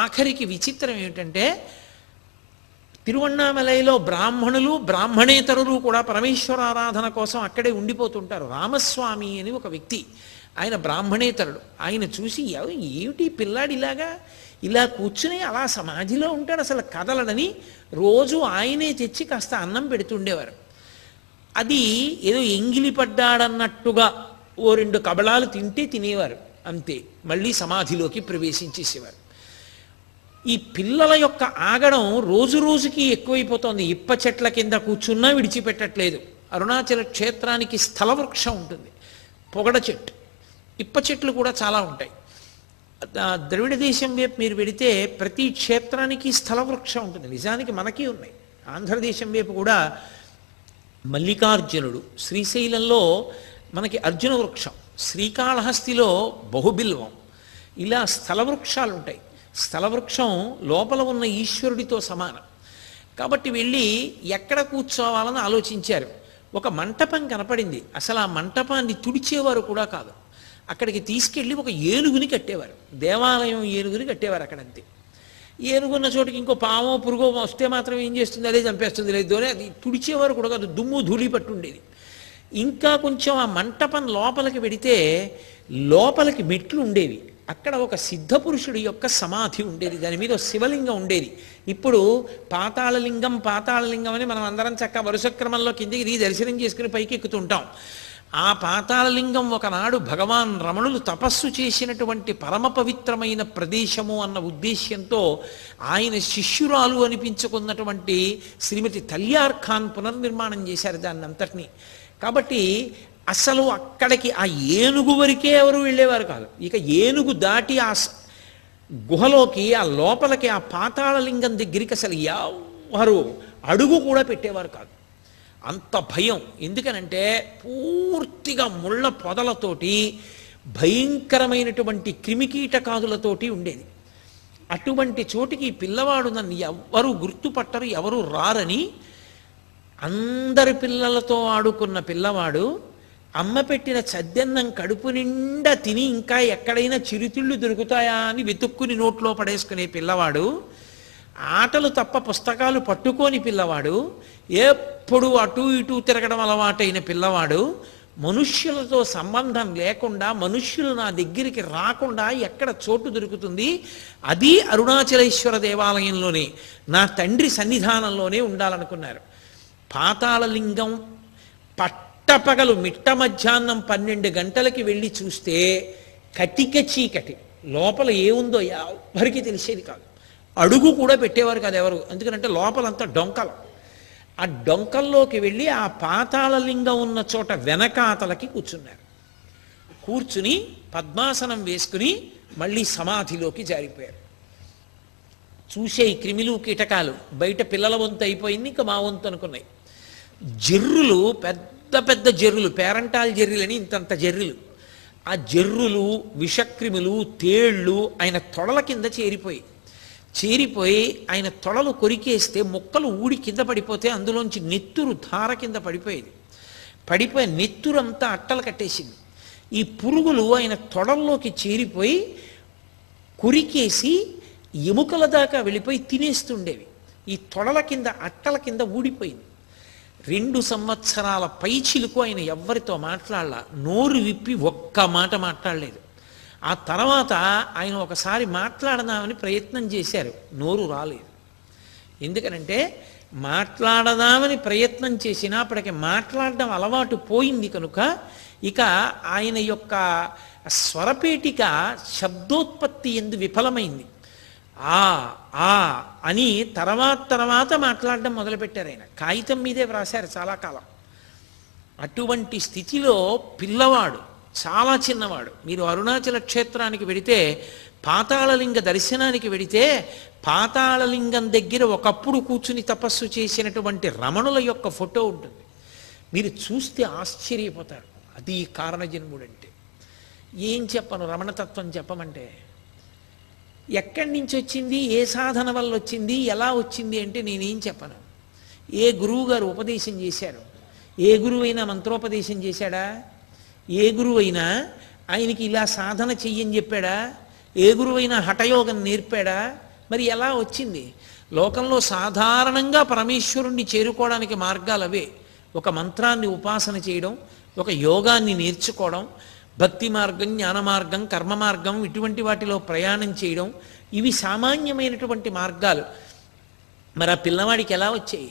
ఆఖరికి విచిత్రం ఏమిటంటే తిరువణ్ణామలైలో బ్రాహ్మణులు బ్రాహ్మణేతరులు కూడా పరమేశ్వర ఆరాధన కోసం అక్కడే ఉండిపోతుంటారు. రామస్వామి అని ఒక వ్యక్తి, ఆయన బ్రాహ్మణేతరుడు. ఆయన చూసి ఏమిటి పిల్లాడి ఇలా కూర్చుని అలా సమాధిలో ఉంటాడు, అసలు కదలడని రోజు ఆయనే తెచ్చి కాస్త అన్నం పెడుతుండేవారు. అది ఏదో ఎంగిలి పడ్డాడన్నట్టుగా ఓ 2 కబళాలు తినేవారు అంతే, మళ్ళీ సమాధిలోకి ప్రవేశించేసేవారు. ఈ పిల్లల యొక్క ఆగడం రోజు రోజుకి ఎక్కువైపోతోంది. ఇప్ప చెట్ల కింద కూర్చున్నా విడిచిపెట్టట్లేదు. అరుణాచల క్షేత్రానికి స్థలవృక్షం ఉంటుంది, పొగడ చెట్టు, ఇప్ప చెట్లు కూడా చాలా ఉంటాయి. ద్రవిడ దేశం వైపు మీరు వెడితే ప్రతి క్షేత్రానికి స్థలవృక్షం ఉంటుంది. నిజానికి మనకి ఉన్నాయి. ఆంధ్రదేశం వైపు కూడా మల్లికార్జునుడు, శ్రీశైలంలో మనకి అర్జున వృక్షం, శ్రీకాళహస్తిలో బహుబిల్వం, ఇలా స్థలవృక్షాలు ఉంటాయి. స్థలవృక్షం లోపల ఉన్న ఈశ్వరుడితో సమానం. కాబట్టి వెళ్ళి ఎక్కడ కూర్చోవాలని ఆలోచించారు. ఒక మంటపం కనపడింది. అసలు ఆ మంటపాన్ని తుడిచేవారు కూడా కాదు. అక్కడికి తీసుకెళ్ళి ఒక ఏనుగుని కట్టేవారు, దేవాలయం ఏనుగుని కట్టేవారు అక్కడంతే. ఏనుగున్న చోటికి ఇంకో పామో పురుగో వస్తే మాత్రం ఏం చేస్తుంది, అదే చంపేస్తుంది, లేదు అని అది తుడిచేవారు కూడా కాదు, దుమ్ము ధూళి పట్టుండేది. ఇంకా కొంచెం ఆ మంటపం లోపలికి వెడితే లోపలికి మెట్లు ఉండేవి. అక్కడ ఒక సిద్ధపురుషుడి యొక్క సమాధి ఉండేది, దాని మీద శివలింగం ఉండేది. ఇప్పుడు పాతాళలింగం పాతాళలింగం అని మనం అందరం చక్క వరుస క్రమంలో కిందికి దిగి దర్శనం చేసుకుని పైకి ఎక్కుతుంటాం. ఆ పాతాళలింగం ఒకనాడు భగవాన్ రమణులు తపస్సు చేసినటువంటి పరమ పవిత్రమైన ప్రదేశము అన్న ఉద్దేశ్యంతో ఆయన శిష్యురాలు అనిపించుకున్నటువంటి శ్రీమతి తల్యార్ ఖాన్ పునర్నిర్మాణం చేశారు దాన్ని అంతటినీ. కాబట్టి అసలు అక్కడికి ఆ ఏనుగు వరకే ఎవరు వెళ్ళేవారు కాదు. ఇక ఏనుగు దాటి ఆ గుహలోకి, ఆ లోపలికి, ఆ పాతాళలింగం దగ్గరికి అసలు ఎవరు అడుగు కూడా పెట్టేవారు కాదు. అంత భయం. ఎందుకనంటే పూర్తిగా ముళ్ళ పొదలతోటి భయంకరమైనటువంటి క్రిమికీటకాదులతోటి ఉండేది. అటువంటి చోటికి పిల్లవాడు నన్ను ఎవరు గుర్తుపట్టరు, ఎవరు రారని అందరి పిల్లలతో ఆడుకున్న పిల్లవాడు అమ్మ పెట్టిన చద్దన్నం కడుపు నిండా తిని ఇంకా ఎక్కడైనా చిరుతిళ్ళు దొరుకుతాయా అని వెతుక్కుని నోట్లో పడేసుకునే పిల్లవాడు, ఆటలు తప్ప పుస్తకాలు పట్టుకోని పిల్లవాడు, ఎప్పుడు అటు ఇటు తిరగడం అలవాటైన పిల్లవాడు, మనుష్యులతో సంబంధం లేకుండా మనుష్యులు నా దగ్గరికి రాకుండా ఎక్కడ చోటు దొరుకుతుంది, అది అరుణాచలేశ్వర దేవాలయంలోనే నా తండ్రి సన్నిధానంలోనే ఉండాలనుకున్నారు. పాతాళలింగం పట్టపగలు మిట్ట మధ్యాహ్నం 12 గంటలకి వెళ్ళి చూస్తే కటిక చీకటి, లోపల ఏముందో ఎవరికి తెలిసేది కాదు. అడుగు కూడా పెట్టేవారు కాదు ఎవరు, ఎందుకంటే లోపలంతా డొంకలు. ఆ డొంకల్లోకి వెళ్ళి ఆ పాతాళలింగం ఉన్న చోట వెనకాతలకి కూర్చున్నారు. కూర్చుని పద్మాసనం వేసుకుని మళ్ళీ సమాధిలోకి జారిపోయారు. చూసే ఈ క్రిమిలు కీటకాలు బయట పిల్లల వంతు అయిపోయింది, ఇంకా మా వంతు అనుకున్నాయి. జర్రులు, పెద్ద పెద్ద జర్రులు, పేరంటాల్ జర్రులని ఇంతంత జర్రులు, ఆ జర్రులు, విషక్రిములు, తేళ్ళు ఆయన తొడల కింద చేరిపోయి ఆయన తొడలు కొరికేస్తే మొక్కలు ఊడి కింద పడిపోతే అందులోంచి నెత్తురు ధార కింద పడిపోయి నెత్తురంతా అట్టలు కట్టేసింది. ఈ పురుగులు ఆయన తొడల్లోకి చేరిపోయి కొరికేసి ఎముకల దాకా వెళ్ళిపోయి తినేస్తుండేవి. ఈ తొడల కింద అట్టల కింద ఊడిపోయింది. 2 సంవత్సరాల పైచిలుకు ఆయన ఎవ్వరితో మాట్లాడలా, నోరు విప్పి ఒక్క మాట మాట్లాడలేదు. ఆ తర్వాత ఆయన ఒకసారి మాట్లాడదామని ప్రయత్నం చేశారు, నోరు రాలేదు. ఎందుకనంటే మాట్లాడదామని ప్రయత్నం చేసినా అప్పటికి మాట్లాడడం అలవాటు పోయింది కనుక ఇక ఆయన యొక్క స్వరపేటిక శబ్దోత్పత్తి ఎందు విఫలమైంది. ఆ ఆ అని తర్వాత మాట్లాడడం మొదలుపెట్టారు. ఆయన కాగితం మీదే వ్రాశారు చాలా కాలం. అటువంటి స్థితిలో పిల్లవాడు, చాలా చిన్నవాడు. మీరు అరుణాచల క్షేత్రానికి వెడితే, పాతాళలింగ దర్శనానికి వెడితే, పాతాళలింగం దగ్గర ఒకప్పుడు కూర్చుని తపస్సు చేసినటువంటి రమణుల యొక్క ఫోటో ఉంటుంది. మీరు చూస్తే ఆశ్చర్యపోతారు. అది కారణజన్ముడంటే. ఏం చెప్పను, రమణతత్వం చెప్పమంటే ఎక్కడి నుంచి వచ్చింది, ఏ సాధన వల్ల వచ్చింది, ఎలా వచ్చింది అంటే నేనేం చెప్పను. ఏ గురువు గారు ఉపదేశం చేశారు? ఏ గురువు అయినా మంత్రోపదేశం చేశాడా? ఏ గురువు అయినా ఆయనకి ఇలా సాధన చెయ్యని చెప్పాడా? ఏ గురువైనా హఠయోగం నేర్పాడా? మరి ఎలా వచ్చింది? లోకంలో సాధారణంగా పరమేశ్వరుణ్ణి చేరుకోవడానికి మార్గాలు అవే. ఒక మంత్రాన్ని ఉపాసన చేయడం, ఒక యోగాన్ని నేర్చుకోవడం, భక్తి మార్గం, జ్ఞాన మార్గం, కర్మ మార్గం, ఇటువంటి వాటిలో ప్రయాణం చేయడం, ఇవి సామాన్యమైనటువంటి మార్గాలు. మరి ఆ పిల్లవాడికి ఎలా వచ్చాయి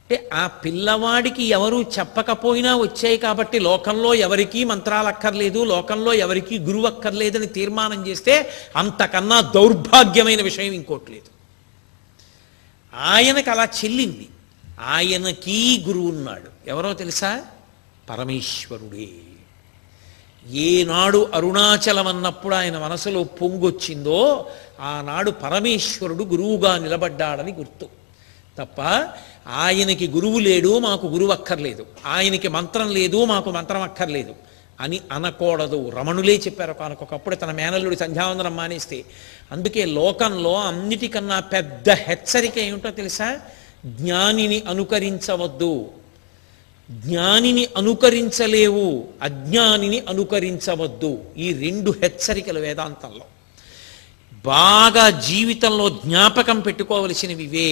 అంటే, ఆ పిల్లవాడికి ఎవరు చెప్పకపోయినా వచ్చాయి కాబట్టి లోకంలో ఎవరికీ మంత్రాలు అక్కర్లేదు, లోకంలో ఎవరికీ గురువు అక్కర్లేదని తీర్మానం చేస్తే అంతకన్నా దౌర్భాగ్యమైన విషయం ఇంకోటి లేదు. ఆయనకు అలా చెల్లింది. ఆయనకీ గురువు ఉన్నాడు. ఎవరో తెలుసా? పరమేశ్వరుడే. ఏనాడు అరుణాచలం అన్నప్పుడు ఆయన మనసులో పొంగొచ్చిందో ఆనాడు పరమేశ్వరుడు గురువుగా నిలబడ్డాడని గుర్తు. తప్ప ఆయనకి గురువు లేడు, మాకు గురువు అక్కర్లేదు, ఆయనకి మంత్రం లేదు, మాకు మంత్రం అక్కర్లేదు అని అనకూడదు. రమణులే చెప్పారు ఒకనకొకప్పుడు తన మేనల్లుడి సంధ్యావందనం మానేస్తే. అందుకే లోకంలో అన్నిటికన్నా పెద్ద హెచ్చరిక ఏమిటో తెలుసా? జ్ఞానిని అనుకరించవద్దు. జ్ఞానిని అనుకరించలేవు, అజ్ఞానిని అనుకరించవద్దు. ఈ 2 హెచ్చరికలు వేదాంతంలో బాగా జీవితంలో జ్ఞాపకం పెట్టుకోవలసినవి ఇవే.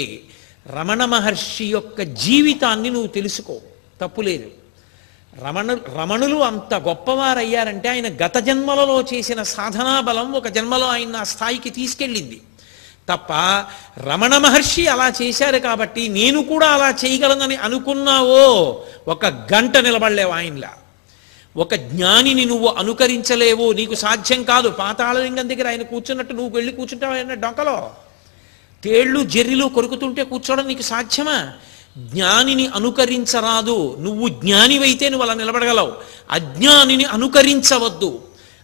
రమణ మహర్షి యొక్క జీవితాన్ని నువ్వు తెలుసుకో, తప్పులేదు. రమణులు అంత గొప్పవారయ్యారంటే ఆయన గత జన్మలలో చేసిన సాధనా బలం ఒక జన్మలో ఆయన ఆ స్థాయికి తీసుకెళ్ళింది తప్ప, రమణ మహర్షి అలా చేశారు కాబట్టి నేను కూడా అలా చేయగలనని అనుకున్నావో ఒక గంట నిలబడలేవు ఆయనలా. ఒక జ్ఞానిని నువ్వు అనుకరించలేవు, నీకు సాధ్యం కాదు. పాతాళలింగం దగ్గర ఆయన కూర్చున్నట్టు నువ్వు వెళ్ళి కూర్చుంటావు ఆయన డొంకలో. తేళ్ళు జర్రిలు కొరుకుతుంటే కూర్చోవడం నీకు సాధ్యమా? జ్ఞానిని అనుకరించరాదు. నువ్వు జ్ఞానివైతే నువ్వు అలా నిలబడగలవు. అజ్ఞానిని అనుకరించవద్దు.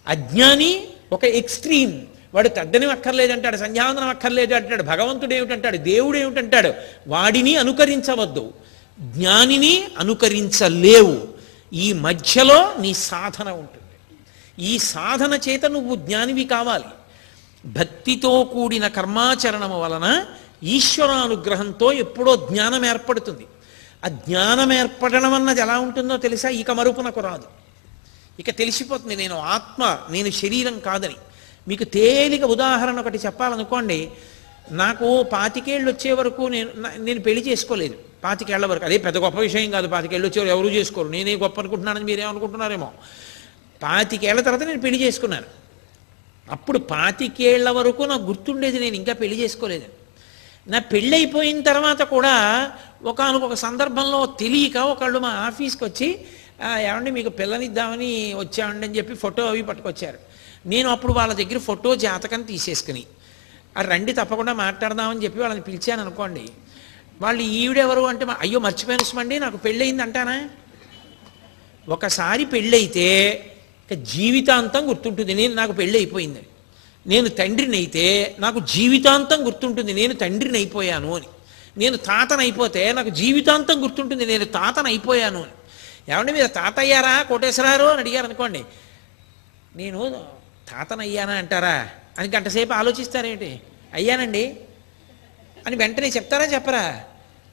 అజ్ఞాని ఒక ఎక్స్ట్రీమ్, వాడు తద్దనం అక్కర్లేదంటాడు, సంధ్యావందనం అక్కర్లేదు అంటాడు, భగవంతుడు ఏమిటంటాడు, దేవుడు ఏమిటంటాడు. వాడిని అనుకరించవద్దు, జ్ఞానిని అనుకరించలేవు. ఈ మధ్యలో నీ సాధన ఉంటుంది. ఈ సాధన చేత నువ్వు జ్ఞానివి కావాలి. భక్తితో కూడిన కర్మాచరణము వలన ఈశ్వరానుగ్రహంతో ఎప్పుడో జ్ఞానం ఏర్పడుతుంది. ఆ జ్ఞానం ఏర్పడడం అన్నది ఎలా ఉంటుందో తెలుసా? ఇక మరుపునకు రాదు. ఇక తెలిసిపోతుంది నేను ఆత్మ, నేను శరీరం కాదని. మీకు తేలిక ఉదాహరణ ఒకటి చెప్పాలనుకోండి. నాకు 25 ఏళ్ళు వచ్చే వరకు నేను పెళ్లి చేసుకోలేదు. 25 ఏళ్ల వరకు. అదే పెద్ద గొప్ప విషయం కాదు. 25 ఏళ్ళు వచ్చేవారు ఎవరు చేసుకోరు. నేనే గొప్ప అనుకుంటున్నానని మీరేమనుకుంటున్నారేమో. 25 ఏళ్ల తర్వాత నేను పెళ్లి చేసుకున్నాను. అప్పుడు 25 ఏళ్ల వరకు నాకు గుర్తుండేది నేను ఇంకా పెళ్లి చేసుకోలేదు. నా పెళ్ళి అయిపోయిన తర్వాత కూడా ఒకానొక సందర్భంలో తెలియక ఒకళ్ళు మా ఆఫీస్కి వచ్చి ఏమండి మీకు పిల్లనిద్దామని వచ్చామండి అని చెప్పి ఫోటో అవి పట్టుకొచ్చారు. నేను అప్పుడు వాళ్ళ దగ్గర ఫోటో జాతకం తీసేసుకుని రండి తప్పకుండా మాట్లాడదామని చెప్పి వాళ్ళని పిలిచాను అనుకోండి. వాళ్ళు ఈవిడెవరు అంటే అయ్యో మర్చిపోయాను సుమండి నాకు పెళ్ళయింది అంటానా? ఒకసారి పెళ్ళైతే ఇక జీవితాంతం గుర్తుంటుంది నాకు పెళ్ళి అయిపోయింది. నేను తండ్రిని అయితే నాకు జీవితాంతం గుర్తుంటుంది నేను తండ్రిని అయిపోయాను అని. నేను తాతను అయిపోతే నాకు జీవితాంతం గుర్తుంటుంది నేను తాతను అయిపోయాను అని. ఏమంటే మీరు తాత అయ్యారా కోటేశ్వరారు అని అడిగారు అనుకోండి. నేను తాతను అయ్యానా అంటారా అని గంటసేపు ఆలోచిస్తారేంటి? అయ్యానండి అని వెంటనే చెప్తారా చెప్పరా?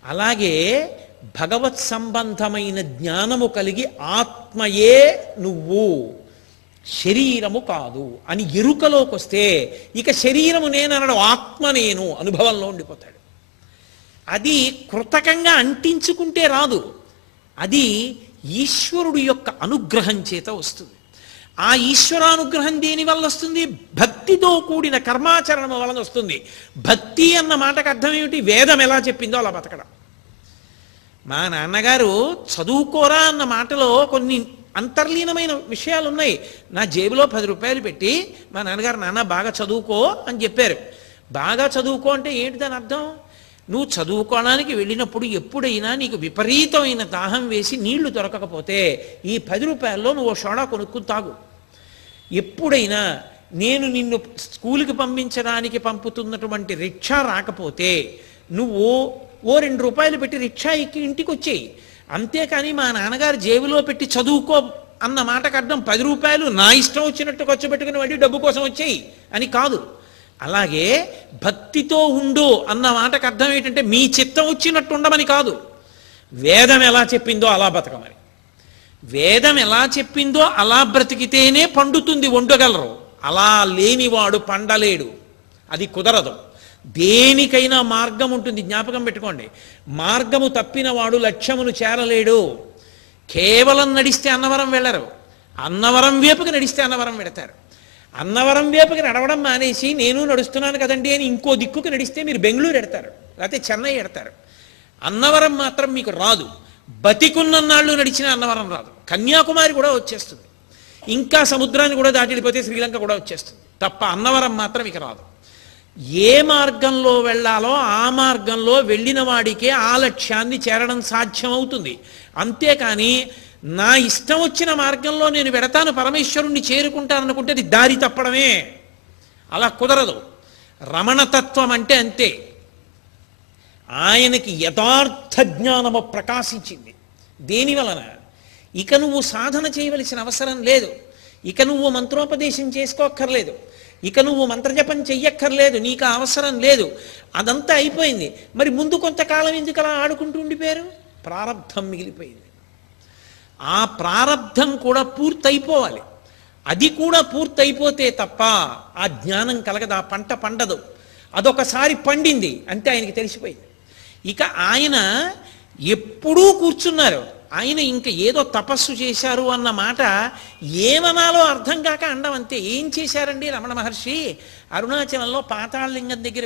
అలాగే భగవత్ సంబంధమైన జ్ఞానము కలిగి ఆత్మయే నువ్వు, శరీరము కాదు అని ఎరుకలోకి వస్తే ఇక శరీరము నేననడు, ఆత్మ నేను అనుభవంలో ఉండిపోతాడు. అది కృతకంగా అంటించుకుంటే రాదు, అది ఈశ్వరుడు యొక్క అనుగ్రహం చేత వస్తుంది. ఆ ఈశ్వరానుగ్రహం దేని వల్ల వస్తుంది? భక్తితో కూడిన కర్మాచరణం వలన వస్తుంది. భక్తి అన్న మాటకు అర్థం ఏమిటి? వేదం ఎలా చెప్పిందో అలా బతకడం. మా నాన్నగారు చదువుకోరా అన్న మాటలో కొన్ని అంతర్లీనమైన విషయాలు ఉన్నాయి. నా జేబులో 10 రూపాయలు పెట్టి మా నాన్నగారు నాన్న బాగా చదువుకో అని చెప్పారు. బాగా చదువుకో అంటే ఏంటి దాని అర్థం? నువ్వు చదువుకోవడానికి వెళ్ళినప్పుడు ఎప్పుడైనా నీకు విపరీతమైన దాహం వేసి నీళ్లు దొరకకపోతే ఈ 10 రూపాయల్లో నువ్వు సోడా కొనుక్కుని తాగు. ఎప్పుడైనా నేను నిన్ను స్కూల్కి పంపించడానికి పంపుతున్నటువంటి రిక్షా రాకపోతే నువ్వు ఓ 2 రూపాయలు పెట్టి రిక్షా ఎక్కి ఇంటికి వచ్చేయి. అంతేకాని మా నాన్నగారు జేబులో పెట్టి చదువుకో అన్న మాటకు అర్థం 10 రూపాయలు నా ఇష్టం వచ్చినట్టు ఖర్చు పెట్టుకుని వడ్డీ డబ్బు కోసం వచ్చేయి అని కాదు. అలాగే భక్తితో ఉండు అన్న మాటకు అర్థం ఏంటంటే మీ చిత్తం వచ్చినట్టు ఉండమని కాదు, వేదం ఎలా చెప్పిందో అలా బతకమని. వేదం ఎలా చెప్పిందో అలా బ్రతికితేనే పండుతుంది, వండగలరు. అలా లేనివాడు పండలేడు, అది కుదరదు. దేనికైనా మార్గం ఉంటుంది, జ్ఞాపకం పెట్టుకోండి. మార్గము తప్పిన వాడు లక్ష్యమును చేరలేడు. కేవలం నడిస్తే అన్నవరం వెళ్ళరు, అన్నవరం వైపుకి నడిస్తే అన్నవరం పెడతారు. అన్నవరం వైపుకి నడవడం మానేసి నేను నడుస్తున్నాను కదండి అని ఇంకో దిక్కుకి నడిస్తే మీరు బెంగళూరు ఎడతారు, లేకపోతే చెన్నై ఎడతారు. అన్నవరం మాత్రం మీకు రాదు. బతికున్నన్నాళ్ళు నడిచిన అన్నవరం రాదు. కన్యాకుమారి కూడా వచ్చేస్తుంది, ఇంకా సముద్రాన్ని కూడా దాటి వెళ్ళిపోతే శ్రీలంక కూడా వచ్చేస్తుంది, తప్ప అన్నవరం మాత్రం ఇక రాదు. ఏ మార్గంలో వెళ్ళాలో ఆ మార్గంలో వెళ్ళిన వాడికే ఆ లక్ష్యాన్ని చేరడం సాధ్యమవుతుంది. అంతేకాని నా ఇష్టం వచ్చిన మార్గంలో నేను వెడతాను పరమేశ్వరుణ్ణి చేరుకుంటాననుకుంటే అది దారి తప్పడమే, అలా కుదరదు. రమణతత్వం అంటే అంతే. ఆయనకి యథార్థ జ్ఞానము ప్రకాశించింది. దేని వలన? ఇక నువ్వు సాధన చేయవలసిన అవసరం లేదు, ఇక నువ్వు మంత్రోపదేశం చేసుకోక్కర్లేదు, ఇక నువ్వు మంత్రజపం చెయ్యక్కర్లేదు, నీకు అవసరం లేదు, అదంతా అయిపోయింది. మరి ముందు కొంతకాలం ఎందుకు అలా ఆడుకుంటూ ఉండిపోయారు? ప్రారబ్ధం మిగిలిపోయింది. ఆ ప్రారబ్ధం కూడా పూర్తయిపోవాలి. అది కూడా పూర్తయిపోతే తప్ప ఆ జ్ఞానం కలగదు, ఆ పంట పండదు. అదొకసారి పండింది అంటే ఆయనకి తెలిసిపోయింది. ఇక ఆయన ఎప్పుడూ కూర్చున్నారు. ఆయన ఇంక ఏదో తపస్సు చేశారు అన్న మాట ఏమనాలో అర్థం కాక అండం అంతే. ఏం చేశారండి రమణ మహర్షి? అరుణాచలంలో పాతాళలింగం దగ్గర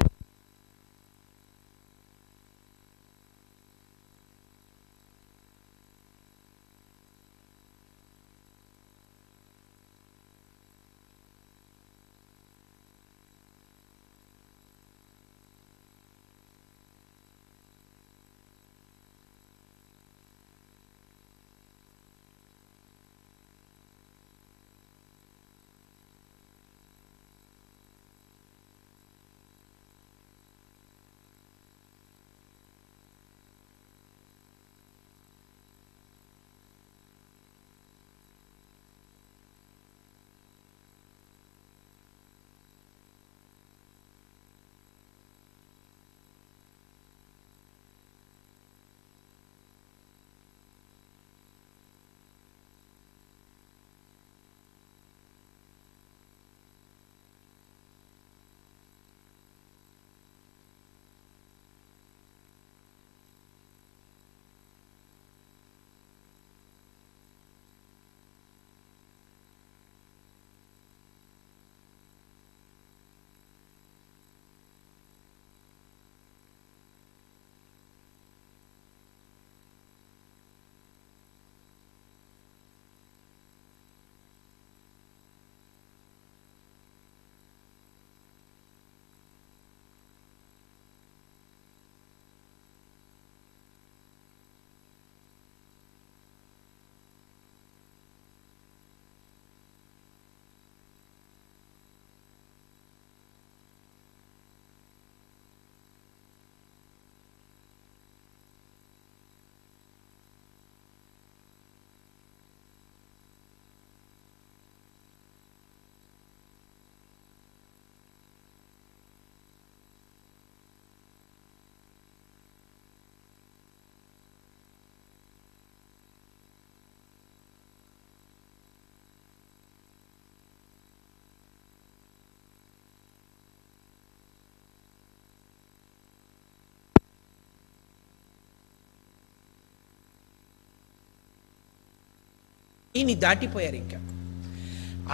స్థాయిని దాటిపోయారు. ఇంకా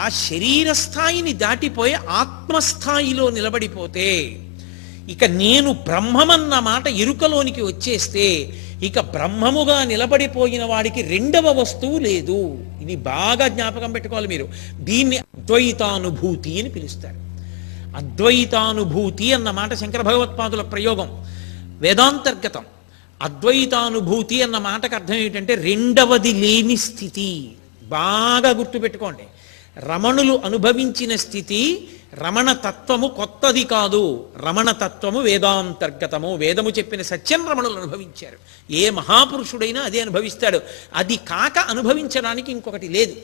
ఆ శరీర స్థాయిని దాటిపోయి ఆత్మస్థాయిలో నిలబడిపోతే, ఇక నేను బ్రహ్మమన్న మాట ఎరుకలోనికి వచ్చేస్తే, ఇక బ్రహ్మముగా నిలబడిపోయిన వాడికి రెండవ వస్తువు లేదు. ఇది బాగా జ్ఞాపకం పెట్టుకోవాలి మీరు. దీన్ని అద్వైతానుభూతి అని పిలుస్తారు. అద్వైతానుభూతి అన్న మాట శంకర భగవత్పాదుల ప్రయోగం, వేదాంతర్గతం. అద్వైతానుభూతి అన్న మాటకు అర్థం ఏంటంటే రెండవది లేని స్థితి. బాగా గుర్తుపెట్టుకోండి. రమణులు అనుభవించిన స్థితి, రమణ తత్వము కొత్తది కాదు. రమణ తత్వము వేదాంతర్గతము. వేదము చెప్పిన సత్యం రమణులు అనుభవించారు. ఏ మహాపురుషుడైనా అదే అనుభవిస్తాడు. అది కాక అనుభవించడానికి ఇంకొకటి లేదు.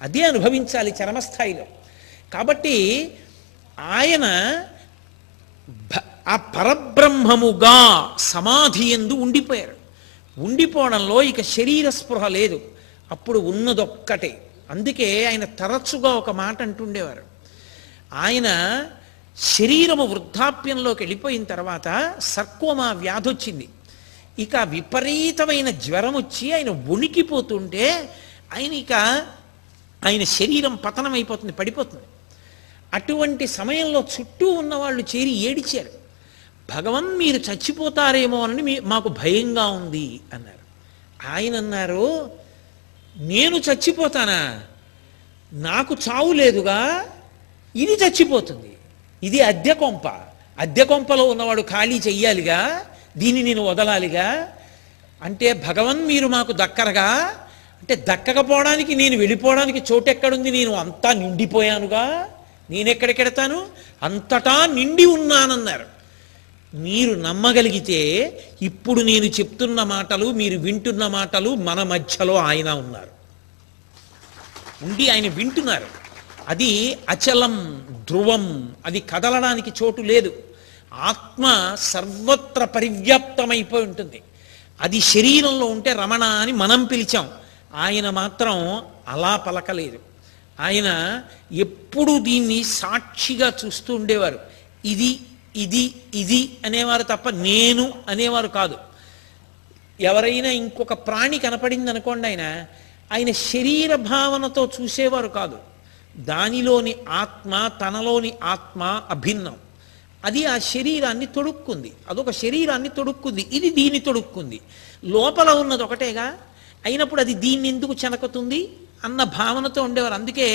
అదే అనుభవించాలి చరమస్థాయిలో. కాబట్టి ఆయన ఆ పరబ్రహ్మముగా సమాధి యందు ఉండిపోయారు. ఉండిపోవడంలో ఇక శరీర స్పృహ లేదు. అప్పుడు ఉన్నదొక్కటే. అందుకే ఆయన తరచుగా ఒక మాట అంటుండేవారు. ఆయన శరీరము వృద్ధాప్యంలోకి వెళ్ళిపోయిన తర్వాత సర్కోమా వ్యాధి వచ్చింది. ఇక విపరీతమైన జ్వరం వచ్చి ఆయన వణికిపోతుంటే ఆయన శరీరం పతనం అయిపోతుంది, పడిపోతుంది. అటువంటి సమయంలో చుట్టూ ఉన్నవాళ్ళు చేరి ఏడిచారు. భగవన్ మీరు చచ్చిపోతారేమో అని మాకు భయంగా ఉంది అన్నారు. ఆయన అన్నారు, నేను చచ్చిపోతానా? నాకు చావు లేదుగా, ఇది చచ్చిపోతుంది. ఇది అద్దె కొంప. అద్దె కొంపలో ఉన్నవాడు ఖాళీ చెయ్యాలిగా, దీన్ని నేను వదలాలిగా. అంటే భగవన్ మీరు మాకు దక్కరగా, అంటే దక్కకపోవడానికి నేను వెళ్ళిపోవడానికి చోటెక్కడుంది? నేను అంతా నిండిపోయానుగా, నేనెక్కడికెడతాను? అంతటా నిండి ఉన్నానన్నారు. మీరు నమ్మగలిగితే ఇప్పుడు నేను చెప్తున్న మాటలు, మీరు వింటున్న మాటలు, మన మధ్యలో ఆయన ఉన్నారు, ఉండి ఆయన వింటున్నారు. అది అచలం, ధ్రువం, అది కదలడానికి చోటు లేదు. ఆత్మ సర్వత్ర పరివ్యాప్తమైపోయి ఉంటుంది. అది శరీరంలో ఉంటే రమణ అని మనం పిలిచాం. ఆయన మాత్రం అలా పలకలేదు. ఆయన ఎప్పుడు దీన్ని సాక్షిగా చూస్తూ ఉండేవారు. ఇది ఇది ఇది అనేవారు తప్ప నేను అనేవారు కాదు. ఎవరైనా ఇంకొక ప్రాణి కనపడింది అనుకోండి, ఆయన శరీర భావనతో చూసేవారు కాదు. దానిలోని ఆత్మ, తనలోని ఆత్మ అభిన్నం. అది ఆ శరీరాన్ని తొడుక్కుంది, అదొక శరీరాన్ని తొడుక్కుంది, ఇది దీన్ని తొడుక్కుంది. లోపల ఉన్నది ఒకటేగా, అయినప్పుడు అది దీన్ని ఎందుకు చెనకుతుంది అన్న భావనతో ఉండేవారు. అందుకే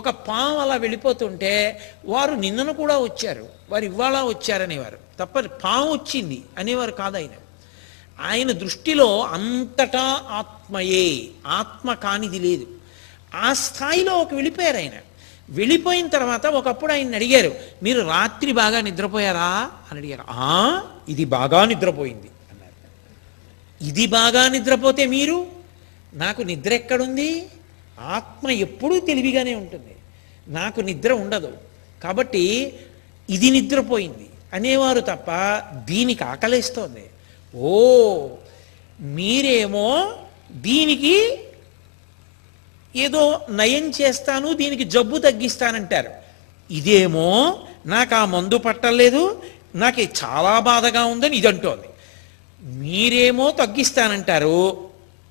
ఒక పాము అలా వెళ్ళిపోతుంటే వారు నిన్నను కూడా వచ్చారు, వారు ఇవాళ వచ్చారనేవారు తప్ప పాము వచ్చింది అనేవారు కాదు. ఆయన దృష్టిలో అంతటా ఆత్మయే, ఆత్మ కానిది లేదు. ఆ స్థాయిలో వెళ్ళిపోయారు ఆయన. వెళ్ళిపోయిన తర్వాత ఒకప్పుడు ఆయన అడిగారు, మీరు రాత్రి బాగా నిద్రపోయారా అని అడిగారు. ఇది బాగా నిద్రపోయింది అన్నారు. ఇది బాగా నిద్రపోతే మీరు, నాకు నిద్ర ఎక్కడుంది? ఆత్మ ఎప్పుడూ తెలివిగానే ఉంటుంది, నాకు నిద్ర ఉండదు, కాబట్టి ఇది నిద్రపోయింది అనేవారు తప్ప దీనికి ఆకలేస్తోంది. ఓ, మీరేమో దీనికి ఏదో నయం చేస్తాను, దీనికి జబ్బు తగ్గిస్తానంటారు. ఇదేమో నాకు ఆ మందు పట్టలేదు, నాకు చాలా బాధగా ఉందని ఇది అంటోంది. మీరేమో తగ్గిస్తానంటారు,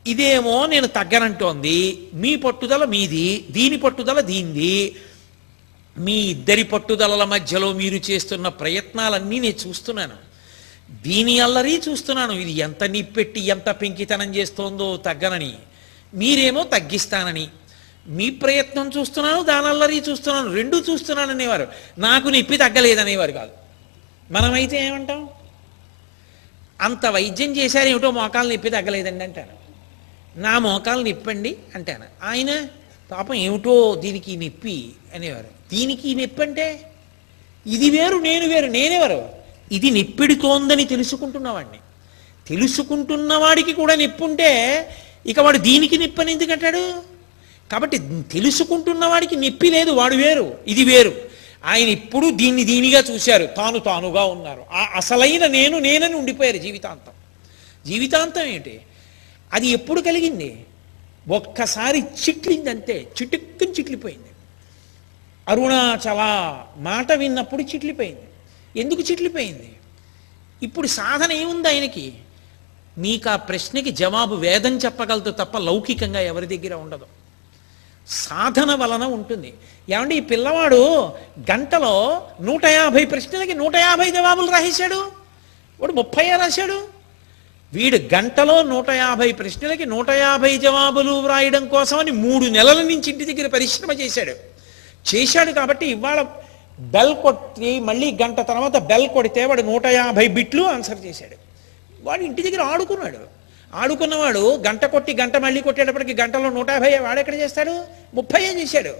ఇదేమో నేను తగ్గనంటోంది. మీ పట్టుదల మీది, దీని పట్టుదల దీనిది. మీ ఇద్దరి పట్టుదలల మధ్యలో మీరు చేస్తున్న ప్రయత్నాలన్నీ నేను చూస్తున్నాను. దీని అల్లరి చూస్తున్నాను, ఇది ఎంత నిప్పెట్టి ఎంత పెంకితనం చేస్తోందో తగ్గనని. మీరేమో తగ్గిస్తానని. మీ ప్రయత్నం చూస్తున్నాను, దాని అల్లరి చూస్తున్నాను, రెండూ చూస్తున్నాను అనేవారు. నాకు నిప్పి తగ్గలేదనేవారు కాదు. మనమైతే ఏమంటాం? అంత వైద్యం చేశారు, ఏమిటో మోకాలు నొప్పి తగ్గలేదండి అంటాను. నా మోకాలు నిప్పండి అంటాను. ఆయన పాపం ఏమిటో దీనికి నొప్పి అనేవారు. దీనికి నొప్పి అంటే ఇది వేరు, నేను వేరు. నేనెవరు? ఇది నొప్పిడుతోందని తెలుసుకుంటున్నవాడిని. తెలుసుకుంటున్నవాడికి కూడా నొప్పి ఉంటే ఇక వాడు దీనికి నొప్పి అని ఎందుకంటాడు? కాబట్టి తెలుసుకుంటున్నవాడికి నొప్పి లేదు, వాడు వేరు, ఇది వేరు. ఆయన ఇప్పుడు దీన్ని దీనిగా చూశారు, తాను తానుగా ఉన్నారు. ఆ అసలైన నేను నేనని ఉండిపోయారు జీవితాంతం. జీవితాంతం ఏంటి? అది ఎప్పుడు కలిగింది? ఒక్కసారి చిట్లింది అంతే, చిటుక్కుని చిట్లిపోయింది. అరుణాచల మాట విన్నప్పుడు చిట్లిపోయింది. ఎందుకు చిట్లిపోయింది? ఇప్పుడు సాధన ఏముంది ఆయనకి? మీకు ఆ ప్రశ్నకి జవాబు వేదం చెప్పగలదు తప్ప లౌకికంగా ఎవరి దగ్గర ఉండదు. సాధన వలన ఉంటుంది. ఏమంటే ఈ పిల్లవాడు గంటలో 150 ప్రశ్నలకి 150 జవాబులు రాసేశాడు, వాడు 30 రాశాడు. వీడు గంటలో 150 ప్రశ్నలకి 150 జవాబులు వ్రాయడం కోసమని 3 నెలల నుంచి ఇంటి దగ్గర పరిశ్రమ చేశాడు. కాబట్టి ఇవాళ బెల్ కొట్టి మళ్ళీ గంట తర్వాత బెల్ కొడితే వాడు 150 బిట్లు ఆన్సర్ చేశాడు. వాడు ఇంటి దగ్గర ఆడుకున్నవాడు గంట కొట్టి గంట మళ్ళీ కొట్టేటప్పటికి గంటలో 150 వాడెక్కడ చేస్తాడు? 30 చేశాడు.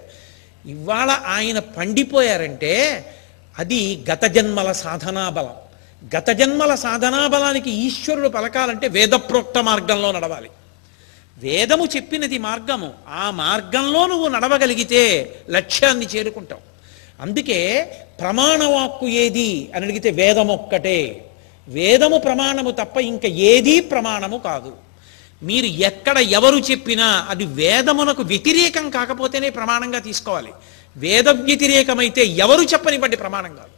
ఇవాళ ఆయన పండిపోయారంటే అది గత జన్మల సాధనా బలం. గత జన్మల సాధనా బలానికి ఈశ్వరుడు పలకాలంటే వేదప్రోక్త మార్గంలో నడవాలి. వేదము చెప్పినది మార్గము, ఆ మార్గంలో నువ్వు నడవగలిగితే లక్ష్యాన్ని చేరుకుంటావు. అందుకే ప్రమాణవాక్కు ఏది అని అడిగితే వేదము ఒక్కటే. వేదము ప్రమాణము తప్ప ఇంకా ఏదీ ప్రమాణము కాదు. మీరు ఎక్కడ ఎవరు చెప్పినా అది వేదమునకు వ్యతిరేకం కాకపోతేనే ప్రమాణంగా తీసుకోవాలి. వేద వ్యతిరేకమైతే ఎవరు చెప్పనివ్వండి ప్రమాణం కాదు.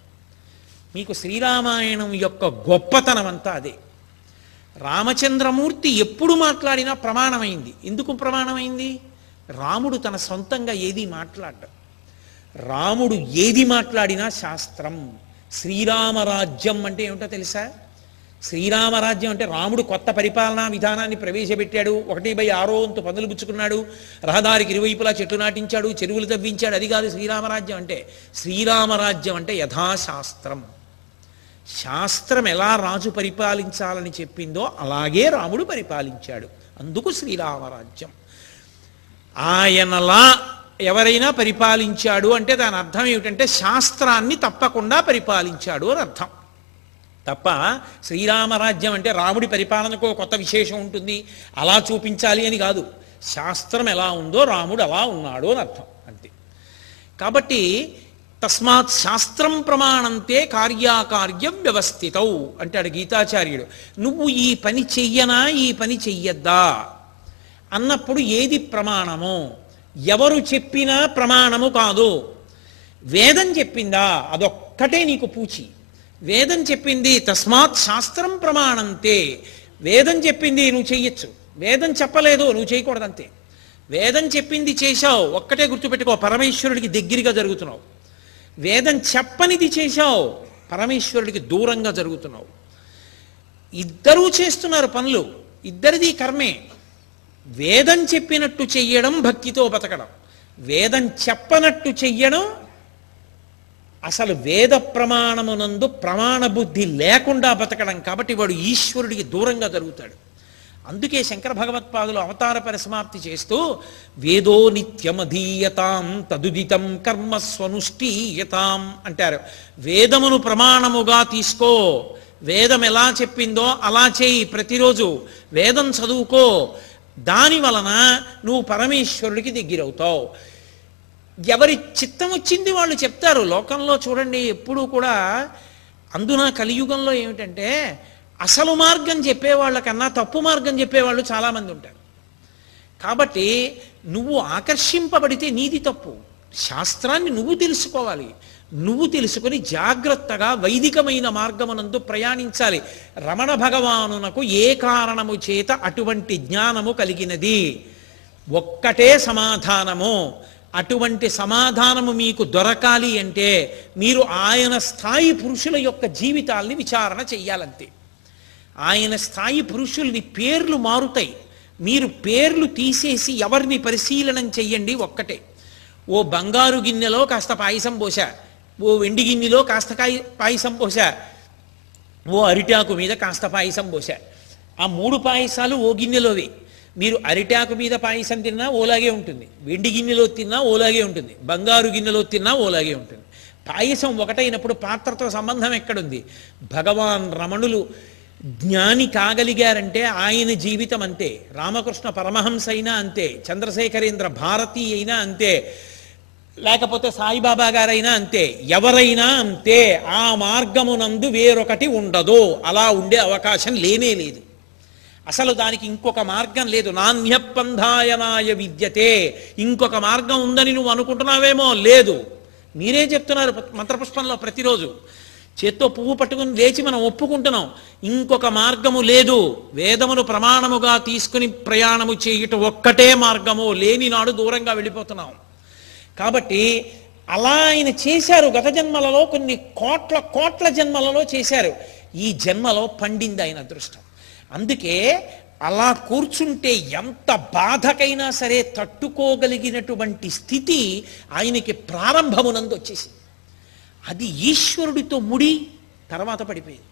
మీకు శ్రీరామాయణం యొక్క గొప్పతనం అంతా అదే. రామచంద్రమూర్తి ఎప్పుడు మాట్లాడినా ప్రమాణమైంది. ఎందుకు ప్రమాణమైంది? రాముడు తన సొంతంగా ఏది మాట్లాడ్డం. రాముడు ఏది మాట్లాడినా శాస్త్రం. శ్రీరామరాజ్యం అంటే ఏమిటో తెలుసా? శ్రీరామరాజ్యం అంటే రాముడు కొత్త పరిపాలనా విధానాన్ని ప్రవేశపెట్టాడు, 1/6 వంతు పనులు పుచ్చుకున్నాడు, రహదారికి ఇరువైపులా చెట్లు నాటించాడు, చెరువులు తవ్వించాడు. అది కాదు శ్రీరామరాజ్యం అంటే. శ్రీరామరాజ్యం అంటే యథాశాస్త్రం. శాస్త్రం ఎలా రాజు పరిపాలించాలని చెప్పిందో అలాగే రాముడు పరిపాలించాడు. అందుకు శ్రీరామరాజ్యం. ఆయనలా ఎవరైనా పరిపాలించాడు అంటే దాని అర్థం ఏమిటంటే శాస్త్రాన్ని తప్పకుండా పరిపాలించాడు అని అర్థం. తప్ప శ్రీరామరాజ్యం అంటే రాముడి పరిపాలనకు కొత్త విశేషం ఉంటుంది, అలా చూపించాలి అని కాదు. శాస్త్రం ఎలా ఉందో రాముడు అలా ఉన్నాడు అని అర్థం అంతే. కాబట్టి తస్మాత్ శాస్త్రం ప్రమాణంతే కార్యాకార్యం వ్యవస్థితౌ అంటాడు గీతాచార్యుడు. నువ్వు ఈ పని చెయ్యనా ఈ పని చెయ్యద్దా అన్నప్పుడు ఏది ప్రమాణము? ఎవరు చెప్పినా ప్రమాణము కాదు. వేదం చెప్పిందా అదొక్కటే నీకు పూచి. వేదం చెప్పింది తస్మాత్ శాస్త్రం ప్రమాణంతే. వేదం చెప్పింది నువ్వు చెయ్యొచ్చు, వేదం చెప్పలేదు నువ్వు చేయకూడదు అంతే. వేదం చెప్పింది చేశావు, ఒక్కటే గుర్తుపెట్టుకో, పరమేశ్వరుడికి దగ్గరగా జరుగుతున్నావు. వేదం చెప్పనిది చేశావు, పరమేశ్వరుడికి దూరంగా జరుగుతున్నావు. ఇద్దరూ చేస్తున్నారు పనులు, ఇద్దరిది కర్మే. వేదం చెప్పినట్టు చెయ్యడం భక్తితో బతకడం, వేదం చెప్పనట్టు చెయ్యడం అసలు వేద ప్రమాణమునందు ప్రమాణ బుద్ధి లేకుండా బతకడం. కాబట్టి వాడు ఈశ్వరుడికి దూరంగా జరుగుతాడు. అందుకే శంకర భగవత్పాదులు అవతార పరిసమాప్తి చేస్తూ వేదో నిత్యమధీయతాం తదుదితం కర్మ స్వనుష్ఠీయతాం అంటారు. వేదమును ప్రమాణముగా తీసుకో, వేదం ఎలా చెప్పిందో అలా చేయి, ప్రతిరోజు వేదం చదువుకో, దాని వలన నువ్వు పరమేశ్వరుడికి దగ్గరవుతావు. ఎవరి చిత్తం వచ్చింది వాళ్ళు చెప్తారు. లోకంలో చూడండి ఎప్పుడూ కూడా, అందున కలియుగంలో ఏమిటంటే అసలు మార్గం చెప్పేవాళ్ళకన్నా తప్పు మార్గం చెప్పేవాళ్ళు చాలామంది ఉంటారు. కాబట్టి నువ్వు ఆకర్షింపబడితే నీది తప్పు. శాస్త్రాన్ని నువ్వు తెలుసుకోవాలి, నువ్వు తెలుసుకొని జాగ్రత్తగా వైదికమైన మార్గమునందు ప్రయాణించాలి. రమణ భగవానునకు ఏ కారణము చేత అటువంటి జ్ఞానము కలిగినది, ఒక్కటే సమాధానము. అటువంటి సమాధానము మీకు దొరకాలి అంటే మీరు ఆయన స్థాయి పురుషుల యొక్క జీవితాల్ని విచారణ చెయ్యాలంతే. ఆయన స్థాయి పురుషుల్ని పేర్లు మారుతాయి, మీరు పేర్లు తీసేసి ఎవరిని పరిశీలనం చెయ్యండి. ఒక్కటే, ఓ బంగారు గిన్నెలో కాస్త పాయసం పోసా, ఓ వెండి గిన్నెలో కాస్త పాయసం పోసా, ఓ అరిటాకు మీద కాస్త పాయసం పోసా. ఆ మూడు పాయసాలు ఓ గిన్నెలోవి. మీరు అరిటాకు మీద పాయసం తిన్నా ఓలాగే ఉంటుంది, వెండి గిన్నెలో తిన్నా ఓలాగే ఉంటుంది, బంగారు గిన్నెలో తిన్నా ఓలాగే ఉంటుంది. పాయసం ఒకటైనప్పుడు పాత్రతో సంబంధం ఎక్కడుంది? భగవాన్ రమణులు జ్ఞాని కాగలిగారంటే ఆయన జీవితం అంతే, రామకృష్ణ పరమహంస అయినా అంతే, చంద్రశేఖరేంద్ర భారతి అయినా అంతే, లేకపోతే సాయిబాబా గారైనా అంతే, ఎవరైనా అంతే. ఆ మార్గమునందు వేరొకటి ఉండదు, అలా ఉండే అవకాశం లేనే లేదు. అసలు దానికి ఇంకొక మార్గం లేదు. నాణ్యపంధాయనాయ విద్యతే, ఇంకొక మార్గం ఉందని నువ్వు అనుకుంటున్నావేమో, లేదు. మీరే చెప్తున్నారు మంత్రపుష్పంలో ప్రతిరోజు. చేత్తో పువ్వు పట్టుకుని లేచి మనం ఒప్పుకుంటున్నాం, ఇంకొక మార్గము లేదు. వేదమును ప్రమాణముగా తీసుకుని ప్రయాణము చేయుట ఒక్కటే మార్గము, లేని నాడు దూరంగా వెళ్ళిపోతున్నాం. కాబట్టి అలా ఆయన చేశారు. గత జన్మలలో కొన్ని కోట్ల కోట్ల జన్మలలో చేశారు. ఈ జన్మలో పండింది ఆయన అదృష్టం. అందుకే అలా కూర్చుంటే ఎంత బాధకైనా సరే తట్టుకోగలిగినటువంటి స్థితి ఆయనకి ప్రారంభమునందు వచ్చేసింది. అది ఈశ్వరుడితో ముడి తర్వాత పడిపోయింది.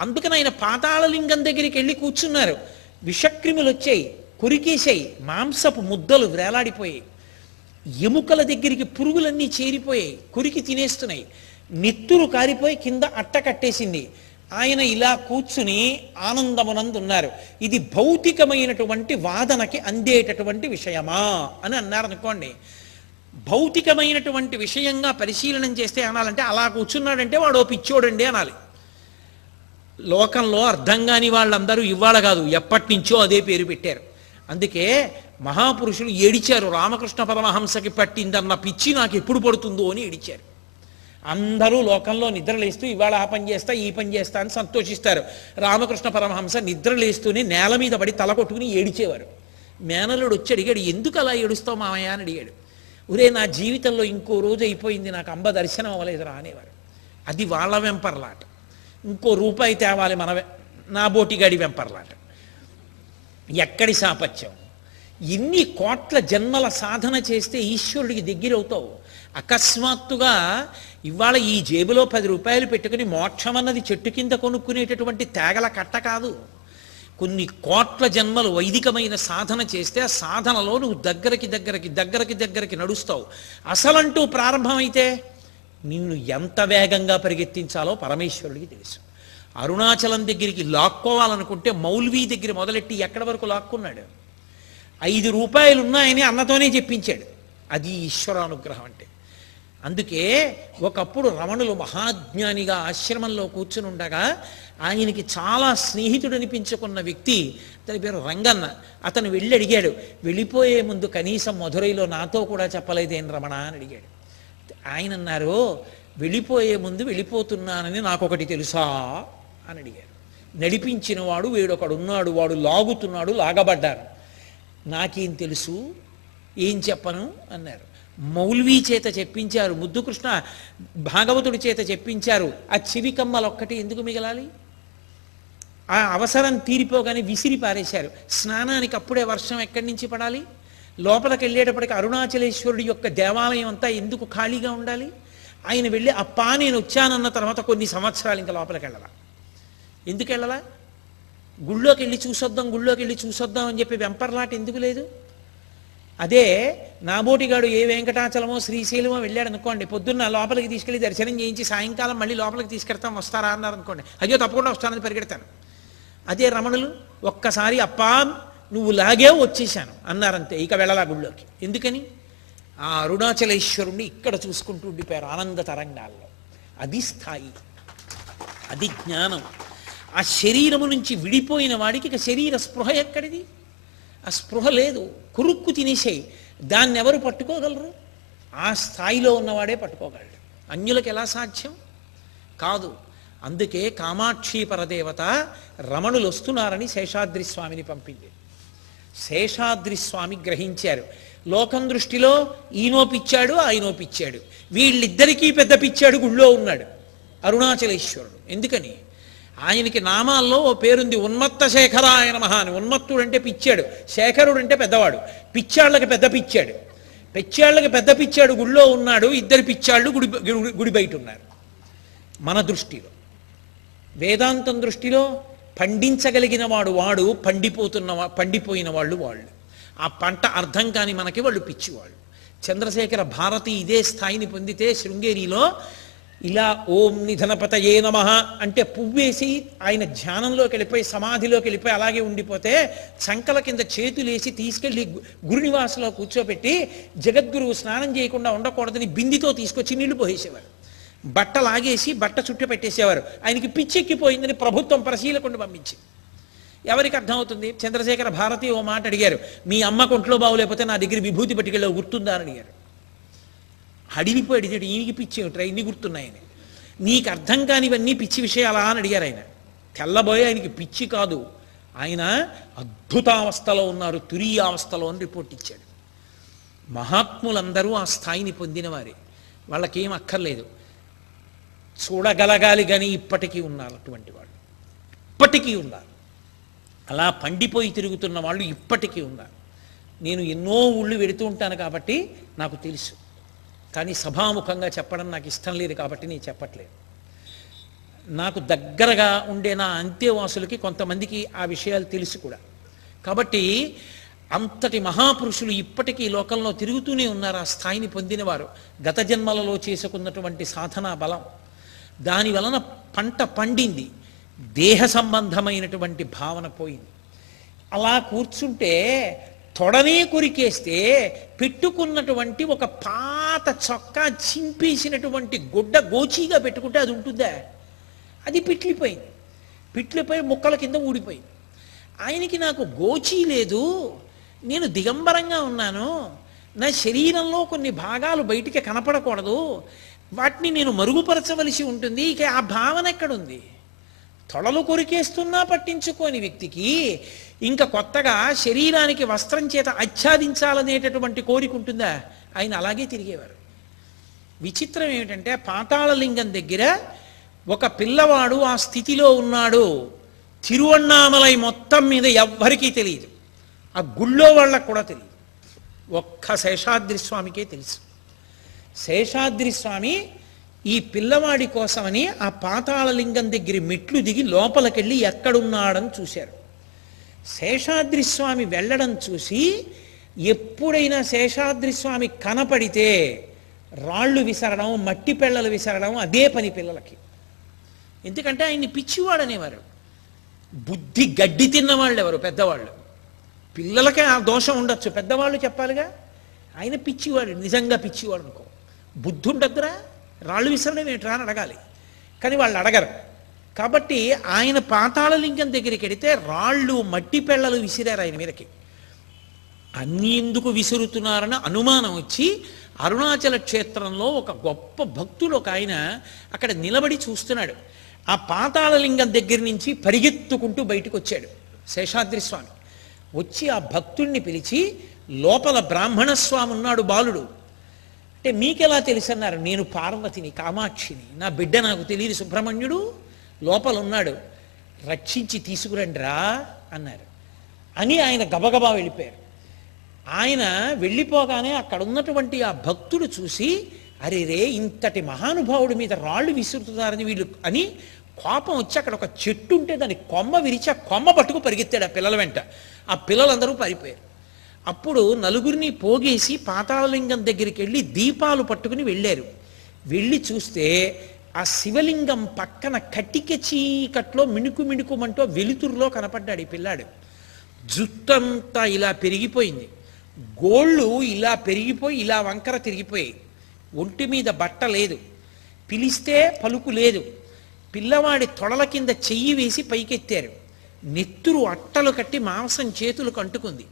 అందుకని ఆయన పాతాళలింగం దగ్గరికి వెళ్ళి కూర్చున్నారు. విషక్రిములు వచ్చాయి, కొరికేశాయి, మాంసపు ముద్దలు వేలాడిపోయాయి, ఎముకల దగ్గరికి పురుగులన్నీ చేరిపోయాయి, కొరికి తినేస్తున్నాయి, నెత్తురు కారిపోయి కింద అట్ట కట్టేసింది. ఆయన ఇలా కూర్చుని ఆనందమునందున్నారు. ఇది భౌతికమైనటువంటి వాదనకి అందేటటువంటి విషయమా అని అన్నారు అనుకోండి. భౌతికమైనటువంటి విషయంగా పరిశీలనం చేస్తే అనాలంటే అలా కూర్చున్నాడంటే వాడు పిచ్చోడండి అనాలి. లోకంలో అర్థం కాని వాళ్ళందరూ ఇవాళ కాదు ఎప్పటి నుంచో అదే పేరు పెట్టారు. అందుకే మహాపురుషులు ఏడిచారు, రామకృష్ణ పరమహంసకి పట్టిందన్న పిచ్చి నాకు ఎప్పుడు పడుతుందో అని ఏడిచారు. అందరూ లోకంలో నిద్రలేస్తూ ఇవాళ ఆ పని చేస్తా ఈ పని చేస్తా అని సంతోషిస్తారు. రామకృష్ణ పరమహంస నిద్రలేస్తూనే నేల మీద పడి తల కొట్టుకుని ఏడిచేవారు. మేనల్లుడు వచ్చి అడిగాడు, ఎందుకు అలా ఏడుస్తావు మామయ్య అని అడిగాడు. ఒరే, నా జీవితంలో ఇంకో రోజు అయిపోయింది, నాకు అంబ దర్శనం అవ్వలేదురా అనేవారు. అది వాళ్ళ వెంపర్లాట. ఇంకో రూపాయి తేవాలి నా బోటిగాడి వెంపర్లాట. ఎక్కడి సాపత్యం? ఇన్ని కోట్ల జన్మల సాధన చేస్తే ఈశ్వరుడికి దగ్గరవుతావు. అకస్మాత్తుగా ఇవాళ ఈ జేబులో 10 రూపాయలు పెట్టుకుని మోక్షం అన్నది చెట్టు కింద కొనుక్కునేటటువంటి తేగల కట్ట కాదు. కొన్ని కోట్ల జన్మలు వైదికమైన సాధన చేస్తే ఆ సాధనలో నువ్వు దగ్గరికి నడుస్తావు. అసలంటూ ప్రారంభమైతే నిన్ను ఎంత వేగంగా పరిగెత్తించాలో పరమేశ్వరుడికి తెలుసు. అరుణాచలం దగ్గరికి లాక్కోవాలనుకుంటే మౌల్వీ దగ్గర మొదలెట్టి ఎక్కడి వరకు లాక్కున్నాడు. 5 రూపాయలు ఉన్నాయని అన్నతోనే చెప్పించాడు. అది ఈశ్వరానుగ్రహం అంటే. అందుకే ఒకప్పుడు రమణులు మహాజ్ఞానిగా ఆశ్రమంలో కూర్చుని ఉండగా ఆయనకి చాలా స్నేహితుడు అనిపించుకున్న వ్యక్తి, అతని పేరు రంగన్న. అతను వెళ్ళి అడిగాడు, వెళ్ళిపోయే ముందు కనీసం మధురైలో నాతో కూడా చెప్పలేదేం రమణ అని అడిగాడు. ఆయన అన్నారు, వెళ్ళిపోయే ముందు వెళ్ళిపోతున్నానని నాకొకటి తెలుసా అని అడిగారు. నడిపించినవాడు వేడొకడున్నాడు, వాడు లాగుతున్నాడు, లాగబడ్డారు. నాకేం తెలుసు, ఏం చెప్పను అన్నారు. మౌల్వీ చేత చెప్పించారు, ముద్దుకృష్ణ భాగవతుడి చేత చెప్పించారు. ఆ చెవి కమ్మలొక్కటి ఎందుకు మిగలాలి? ఆ అవసరం తీరిపోగానే విసిరి పారేశారు. స్నానానికి అప్పుడే వర్షం ఎక్కడి నుంచి పడాలి? లోపలికి వెళ్ళేటప్పటికి అరుణాచలేశ్వరుడి యొక్క దేవాలయం అంతా ఎందుకు ఖాళీగా ఉండాలి? ఆయన వెళ్ళి అప్పా నేను వచ్చానన్న తర్వాత కొన్ని సంవత్సరాలు ఇంకా లోపలికి వెళ్ళాల. ఎందుకు వెళ్ళాలా? గుళ్ళోకి వెళ్ళి చూసొద్దాం అని చెప్పి వెంపర్లాట ఎందుకు లేదు? అదే నాబోటిగాడు ఏ వెంకటాచలమో శ్రీశైలమో వెళ్ళాడు అనుకోండి, పొద్దున్న లోపలికి తీసుకెళ్ళి దర్శనం చేయించి సాయంకాలం మళ్ళీ లోపలికి తీసుకెళ్తాం, వస్తారా అన్నారు అనుకోండి, అయ్యో తప్పకుండా వస్తానని పరిగెడతాను. అదే రమణులు ఒక్కసారి అప్పా నువ్వు లాగేవు వచ్చేసాను అన్నారంతే, ఇక వెళ్ళలా గుళ్ళోకి. ఎందుకని? ఆ అరుణాచలేశ్వరుణ్ణి ఇక్కడ చూసుకుంటూ ఉండిపోయారు ఆనంద తరంగాల్లో. అది స్థాయి, అది జ్ఞానం. ఆ శరీరము నుంచి విడిపోయిన వాడికి ఇక శరీర స్పృహ ఎక్కడిది? ఆ స్పృహ లేదు, కురుక్కు తినేసేయి. దాన్ని ఎవరు పట్టుకోగలరు? ఆ స్థాయిలో ఉన్నవాడే పట్టుకోగలడు. అన్యులకు ఎలా సాధ్యం? కాదు. అందుకే కామాక్షి పరదేవత రమణులు వస్తున్నారని శేషాద్రి స్వామిని పంపింది. శేషాద్రి స్వామి గ్రహించారు. లోకం దృష్టిలో ఈయనో పిచ్చాడు, ఆయనో పిచ్చాడు, వీళ్ళిద్దరికీ పెద్ద పిచ్చాడు గుళ్ళో ఉన్నాడు అరుణాచలేశ్వరుడు. ఎందుకని? ఆయనకి నామాల్లో ఓ పేరుంది, ఉన్మత్త శేఖరాయ నమః అని. ఉన్మత్తుడు అంటే పిచ్చాడు, శేఖరుడు అంటే పెద్దవాడు. పిచ్చాళ్ళకి పెద్ద పిచ్చాడు, పిచ్చాళ్ళకి పెద్ద పిచ్చాడు గుళ్ళో ఉన్నాడు, ఇద్దరు పిచ్చాళ్ళు గుడి బయట ఉన్నారు. మన దృష్టిలో, వేదాంతం దృష్టిలో పండించగలిగిన వాడు పండిపోయిన వాళ్ళు. ఆ పంట అర్థం కాని మనకి వాళ్ళు పిచ్చివాళ్ళు. చంద్రశేఖర భారతి ఇదే స్థాయిని పొందితే శృంగేరిలో ఇలా ఓం నిధనపతయే నమః అంటే పువ్వేసి ఆయన ధ్యానంలోకి వెళ్ళిపోయి సమాధిలోకి వెళ్ళిపోయి అలాగే ఉండిపోతే చంకల కింద చేతులేసి తీసుకెళ్లి గురునివాసంలో కూర్చోబెట్టి జగద్గురువు స్నానం చేయకుండా ఉండకూడదని బిందితో తీసుకొచ్చి నీళ్లు పోసేవారు. బట్ట లాగేసి బట్ట చుట్టూ పెట్టేసేవారు. ఆయనకి పిచ్చెక్కిపోయిందని ప్రభుత్వం పరిశీలకుండా పంపించి. ఎవరికి అర్థమవుతుంది? చంద్రశేఖర భారతి ఓ మాట అడిగారు, మీ అమ్మ కొంట్లో బాగులేకపోతే నా దగ్గర విభూతి పట్టుకెళ్ళి గుర్తుందా అని అడిగారు. అడిగిపోయి అడిగాడు, ఈయనకి పిచ్చి ఏమిట్రా ఇన్ని గుర్తున్నాయని, నీకు అర్థం కానివన్నీ పిచ్చి విషయాలా అని అడిగారు. ఆయన తెల్లబోయి ఆయనకి పిచ్చి కాదు, ఆయన అద్భుతావస్థలో ఉన్నారు, తురీయావస్థలో అని రిపోర్ట్ ఇచ్చాడు. మహాత్ములందరూ ఆ స్థాయిని పొందినవారే, వాళ్ళకేం అక్కర్లేదు, చూడగలగాలి కానీ ఇప్పటికీ ఉన్నారు అటువంటి వాళ్ళు, ఇప్పటికీ ఉన్నారు. అలా పండిపోయి తిరుగుతున్న వాళ్ళు ఇప్పటికీ ఉన్నారు. నేను ఎన్నో ఊళ్ళు వెడుతూ ఉంటాను కాబట్టి నాకు తెలుసు, కానీ సభాముఖంగా చెప్పడం నాకు ఇష్టం లేదు కాబట్టి నేను చెప్పట్లేదు. నాకు దగ్గరగా ఉండే నా అంత్యవాసులకి కొంతమందికి ఆ విషయాలు తెలుసు కూడా. కాబట్టి అంతటి మహాపురుషులు ఇప్పటికీ లోకంలో తిరుగుతూనే ఉన్నారు, ఆ స్థాయిని పొందినవారు. గత జన్మలలో చేసుకున్నటువంటి సాధనా బలం, దాని వలన పంట పండింది, దేహ సంబంధమైనటువంటి భావన పోయింది. అలా కూర్చుంటే తొడనే కొరికేస్తే పెట్టుకున్నటువంటి ఒక పాత చొక్కా చింపేసినటువంటి గుడ్డ గోచీగా పెట్టుకుంటే అది ఉంటుందా? అది పిట్లిపోయింది, పిట్లిపోయి ముక్కల కింద ఊడిపోయింది. ఆయనకి నాకు గోచీ లేదు, నేను దిగంబరంగా ఉన్నాను, నా శరీరంలో కొన్ని భాగాలు బయటికి కనపడకూడదు, వాటిని నేను మరుగుపరచవలసి ఉంటుంది, ఇక ఆ భావన ఎక్కడుంది? తొడలు కొరికేస్తున్నా పట్టించుకోని వ్యక్తికి ఇంకా కొత్తగా శరీరానికి వస్త్రం చేత ఆచ్ఛాదించాలనేటటువంటి కోరిక ఉంటుందా? ఆయన అలాగే తిరిగేవారు. విచిత్రం ఏమిటంటే పాతాళలింగం దగ్గర ఒక పిల్లవాడు ఆ స్థితిలో ఉన్నాడు, తిరువణ్ణామలై మొత్తం మీద ఎవ్వరికీ తెలియదు, ఆ గుళ్ళో వాళ్ళకు కూడా తెలియదు, ఒక్క శేషాద్రి స్వామికే తెలుసు. శేషాద్రి స్వామి ఈ పిల్లవాడి కోసమని ఆ పాతాళలింగం దగ్గర మెట్లు దిగి లోపలికెళ్ళి ఎక్కడున్నాడని చూశారు. శేషాద్రి స్వామి వెళ్ళడం చూసి ఎప్పుడైనా శేషాద్రి స్వామి కనపడితే రాళ్ళు విసరడం, మట్టి పెళ్ళలు విసరడం అదే పని పిల్లలకి. ఎందుకంటే ఆయన్ని పిచ్చివాడు అనేవారు. బుద్ధి గడ్డి తిన్నవాళ్ళు ఎవరు? పెద్దవాళ్ళు. పిల్లలకే ఆ దోషం ఉండొచ్చు, పెద్దవాళ్ళు చెప్పాలిగా. ఆయన పిచ్చివాడు, నిజంగా పిచ్చివాడు అనుకో, బుద్ధి ఉండద్దురా, రాళ్ళు విసరడం ఏంట్రా అని అడగాలి, కానీ వాళ్ళు అడగరు. కాబట్టి ఆయన పాతాళలింగం దగ్గరికి వెడితే రాళ్ళు మట్టి పెళ్ళలు విసిరారు ఆయన మీదకి. అన్నీ ఎందుకు విసురుతున్నారని అనుమానం వచ్చి అరుణాచల క్షేత్రంలో ఒక గొప్ప భక్తుడు ఒక ఆయన అక్కడ నిలబడి చూస్తున్నాడు. ఆ పాతాళలింగం దగ్గర నుంచి పరిగెత్తుకుంటూ బయటకు వచ్చాడు శేషాద్రి స్వామి. వచ్చి ఆ భక్తుణ్ణి పిలిచి, లోపల బ్రాహ్మణ స్వామి ఉన్నాడు బాలుడు. అంటే మీకెలా తెలుసన్నారు? నేను పార్వతిని, కామాక్షిని, నా బిడ్డ నాకు తెలియదు సుబ్రహ్మణ్యుడు లోపల ఉన్నాడు, రక్షించి తీసుకురండిరా అన్నారు. అని ఆయన గబగబా వెళ్ళిపోయారు. ఆయన వెళ్ళిపోగానే అక్కడ ఉన్నటువంటి ఆ భక్తుడు చూసి, అరే రే, ఇంతటి మహానుభావుడి మీద రాళ్ళు విసురుతున్నారని వీళ్ళు అని కోపం వచ్చి అక్కడ ఒక చెట్టు ఉంటే దాని కొమ్మ విరిచి ఆ కొమ్మ పట్టుకు పరిగెత్తాడు ఆ పిల్లల వెంట. ఆ పిల్లలందరూ పారిపోయారు. అప్పుడు నలుగురిని పోగేసి పాతాళలింగం దగ్గరికి వెళ్ళి దీపాలు పట్టుకుని వెళ్ళారు. వెళ్ళి చూస్తే ఆ శివలింగం పక్కన కటిక చీకట్లో మిణుకు మిణుకుమంటూ వెలుతురులో కనపడ్డాడు ఈ పిల్లాడు. జుట్టంతా ఇలా పెరిగిపోయింది, గోళ్ళు ఇలా పెరిగిపోయి ఇలా వంకర తిరిగిపోయాయి, ఒంటి మీద బట్ట లేదు, పిలిస్తే పలుకు లేదు. పిల్లవాడి తొడల కింద చెయ్యి వేసి పైకెత్తారు. నెత్తురు అట్టలు కట్టి మాంసం చేతులకు అంటుకుంది.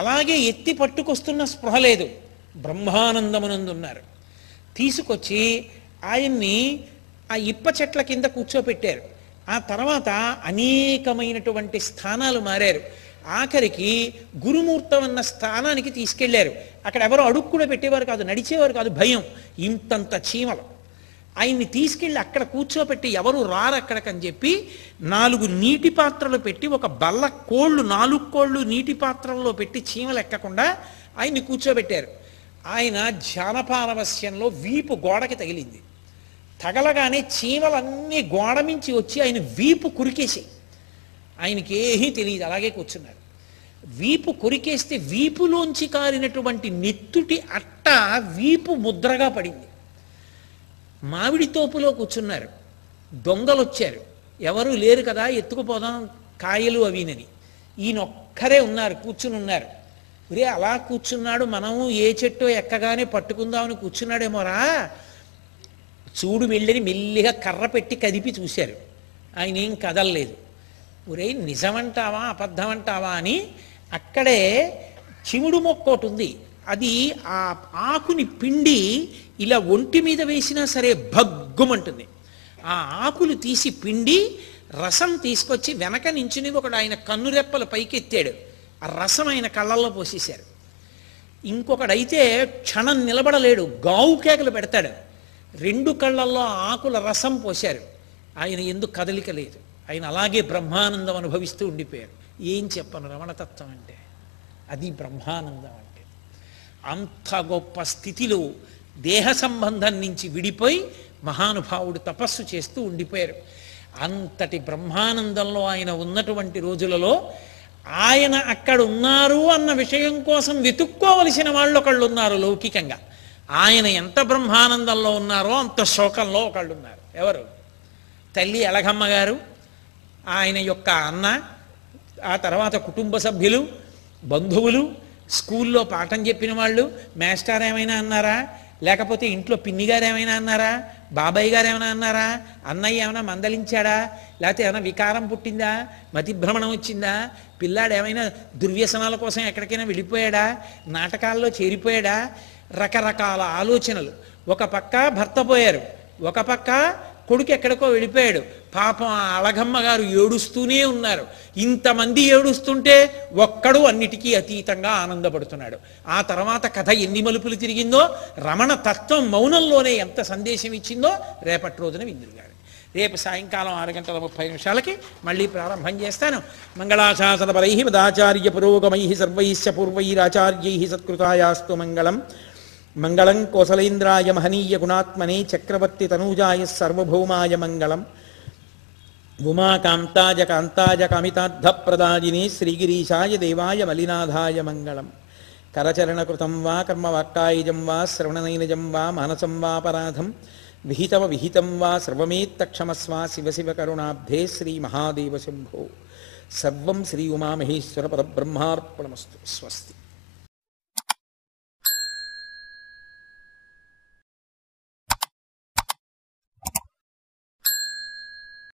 అలాగే ఎత్తి పట్టుకొస్తున్న స్పృహ లేదు, బ్రహ్మానందమునందున్నారు. తీసుకొచ్చి ఆయన్ని ఆ ఇప్ప చెట్ల కింద కూర్చోపెట్టారు. ఆ తర్వాత అనేకమైనటువంటి స్థానాలు మారారు. ఆఖరికి గురుమూర్తం అన్న స్థానానికి తీసుకెళ్లారు. అక్కడ ఎవరో అడుగు కూడా పెట్టేవారు కాదు, నడిచేవారు కాదు, భయం. ఇంతంత చీమలు. ఆయన్ని తీసుకెళ్ళి అక్కడ కూర్చోపెట్టి ఎవరు రారు అక్కడికని చెప్పి 4 నీటి పాత్రలు పెట్టి ఒక బల్ల కోళ్ళు 4 కోళ్ళు నీటి పాత్రల్లో పెట్టి చీమలు ఎక్కకుండా ఆయన్ని కూర్చోబెట్టారు. ఆయన ధ్యానపారవస్యంలో వీపు గోడకి తగిలింది. తగలగానే చీమలన్నీ గోడ మించి వచ్చి ఆయన వీపు కురికేసి, ఆయనకి ఏమీ తెలియదు, అలాగే కూర్చున్నారు. వీపు కొరికేస్తే వీపులోంచి కారినటువంటి నెత్తుటి అట్ట వీపు ముద్రగా పడింది. మామిడి తోపులో కూర్చున్నారు. దొంగలు వచ్చారు, ఎవరు లేరు కదా, ఎత్తుకుపోదాం కాయలు అవినని. ఈయనొక్కరే ఉన్నారు, కూర్చుని ఉన్నారు. ఒరే, అలా కూర్చున్నాడు, మనము ఏ చెట్టో ఎక్కగానే పట్టుకుందామని కూర్చున్నాడేమోరా, చూడు వెళ్ళని మెల్లిగా కర్ర పెట్టి కదిపి చూశారు. ఆయన ఏం కదలలేదు. ఒరే, నిజమంటావా అబద్ధమంటావా అని అక్కడే చిముడు మొక్క ఒకటి ఉంది, అది ఆ ఆకుని పిండి ఇలా ఒంటి మీద వేసినా సరే భగ్గుమంటుంది. ఆ ఆకులు తీసి పిండి రసం తీసుకొచ్చి వెనక నించుని ఒకడు ఆయన కన్నురెప్పలు పైకెత్తాడు. ఆ రసం ఆయన కళ్ళల్లో పోసేశారు. ఇంకొకడైతే క్షణం నిలబడలేడు, గావు కేకలు పెడతాడు. 2 కళ్ళల్లో ఆకుల రసం పోశారు. ఆయన ఎందుకు కదలిక లేదు, ఆయన అలాగే బ్రహ్మానందం అనుభవిస్తూ ఉండిపోయారు. ఏం చెప్పను రమణతత్వం అంటే, అది బ్రహ్మానందం అంటే. అంత గొప్ప స్థితిలో దేహ సంబంధం నుంచి విడిపోయి మహానుభావుడు తపస్సు చేస్తూ ఉండిపోయారు. అంతటి బ్రహ్మానందంలో ఆయన ఉన్నటువంటి రోజులలో ఆయన అక్కడ ఉన్నారు అన్న విషయం కోసం వెతుక్కోవలసిన వాళ్ళు ఒకళ్ళు ఉన్నారు లౌకికంగా. ఆయన ఎంత బ్రహ్మానందంలో ఉన్నారో అంత శోకంలో ఒకళ్ళు ఉన్నారు. ఎవరు? తల్లి అలగమ్మ గారు, ఆయన యొక్క అన్న, ఆ తర్వాత కుటుంబ సభ్యులు, బంధువులు, స్కూల్లో పాఠం చెప్పిన వాళ్ళు. మాస్టర్ ఏమైనా అన్నారా? లేకపోతే ఇంట్లో పిన్ని గారు ఏమైనా అన్నారా? బాబాయ్ గారు ఏమైనా అన్నారా? అన్నయ్య ఏమైనా మందలించాడా? లేకపోతే ఏమైనా వికారం పుట్టిందా? మతిభ్రమణం వచ్చిందా? పిల్లాడు ఏమైనా దుర్వ్యసనాల కోసం ఎక్కడికైనా వెళ్ళిపోయాడా? నాటకాల్లో చేరిపోయాడా? రకరకాల ఆలోచనలు. ఒక పక్క భర్త పోయారు, ఒక పక్క కొడుకు ఎక్కడికో వెళ్ళిపోయాడు. పాపం ఆ అళగమ్మ గారు ఏడుస్తూనే ఉన్నారు. ఇంతమంది ఏడుస్తుంటే ఒక్కడు అన్నిటికీ అతీతంగా ఆనందపడుతున్నాడు. ఆ తర్వాత కథ ఎన్ని మలుపులు తిరిగిందో, రమణ తత్వం మౌనంలోనే ఎంత సందేశం ఇచ్చిందో రేపటి రోజున విందురుగారు. రేపు సాయంకాలం 6:30 మళ్ళీ ప్రారంభం చేస్తాను. మంగళాశాసనపరై మదాచార్య పురోగమై సర్వైశ్చ పూర్వైరాచార్యై సత్కృతాయాస్తు మంగళం. మంగళం కోసలేంద్రాయ మహనీయ గుణాత్మనే చక్రవర్తి తనూజాయ సర్వభౌమాయ మంగళం. ఉమాకాంతాయ కాంతాయ కామితార్థప్రదాయినే శ్రీగిరీశాయ దేవాయ మలినాథాయ మంగళం. కరచరణకృతం వా కర్మవాక్కాయజం వా శ్రవణనైనజం వా మానసం వాపరాధం విహితం వా సర్వమేత్తక్షమస్వ శివ శివ కరుణాబ్ధే శ్రీ మహాదేవ శంభో. సర్వం శ్రీ ఉమామహేశ్వర పరబ్రహ్మార్పణమస్తు. స్వస్తి.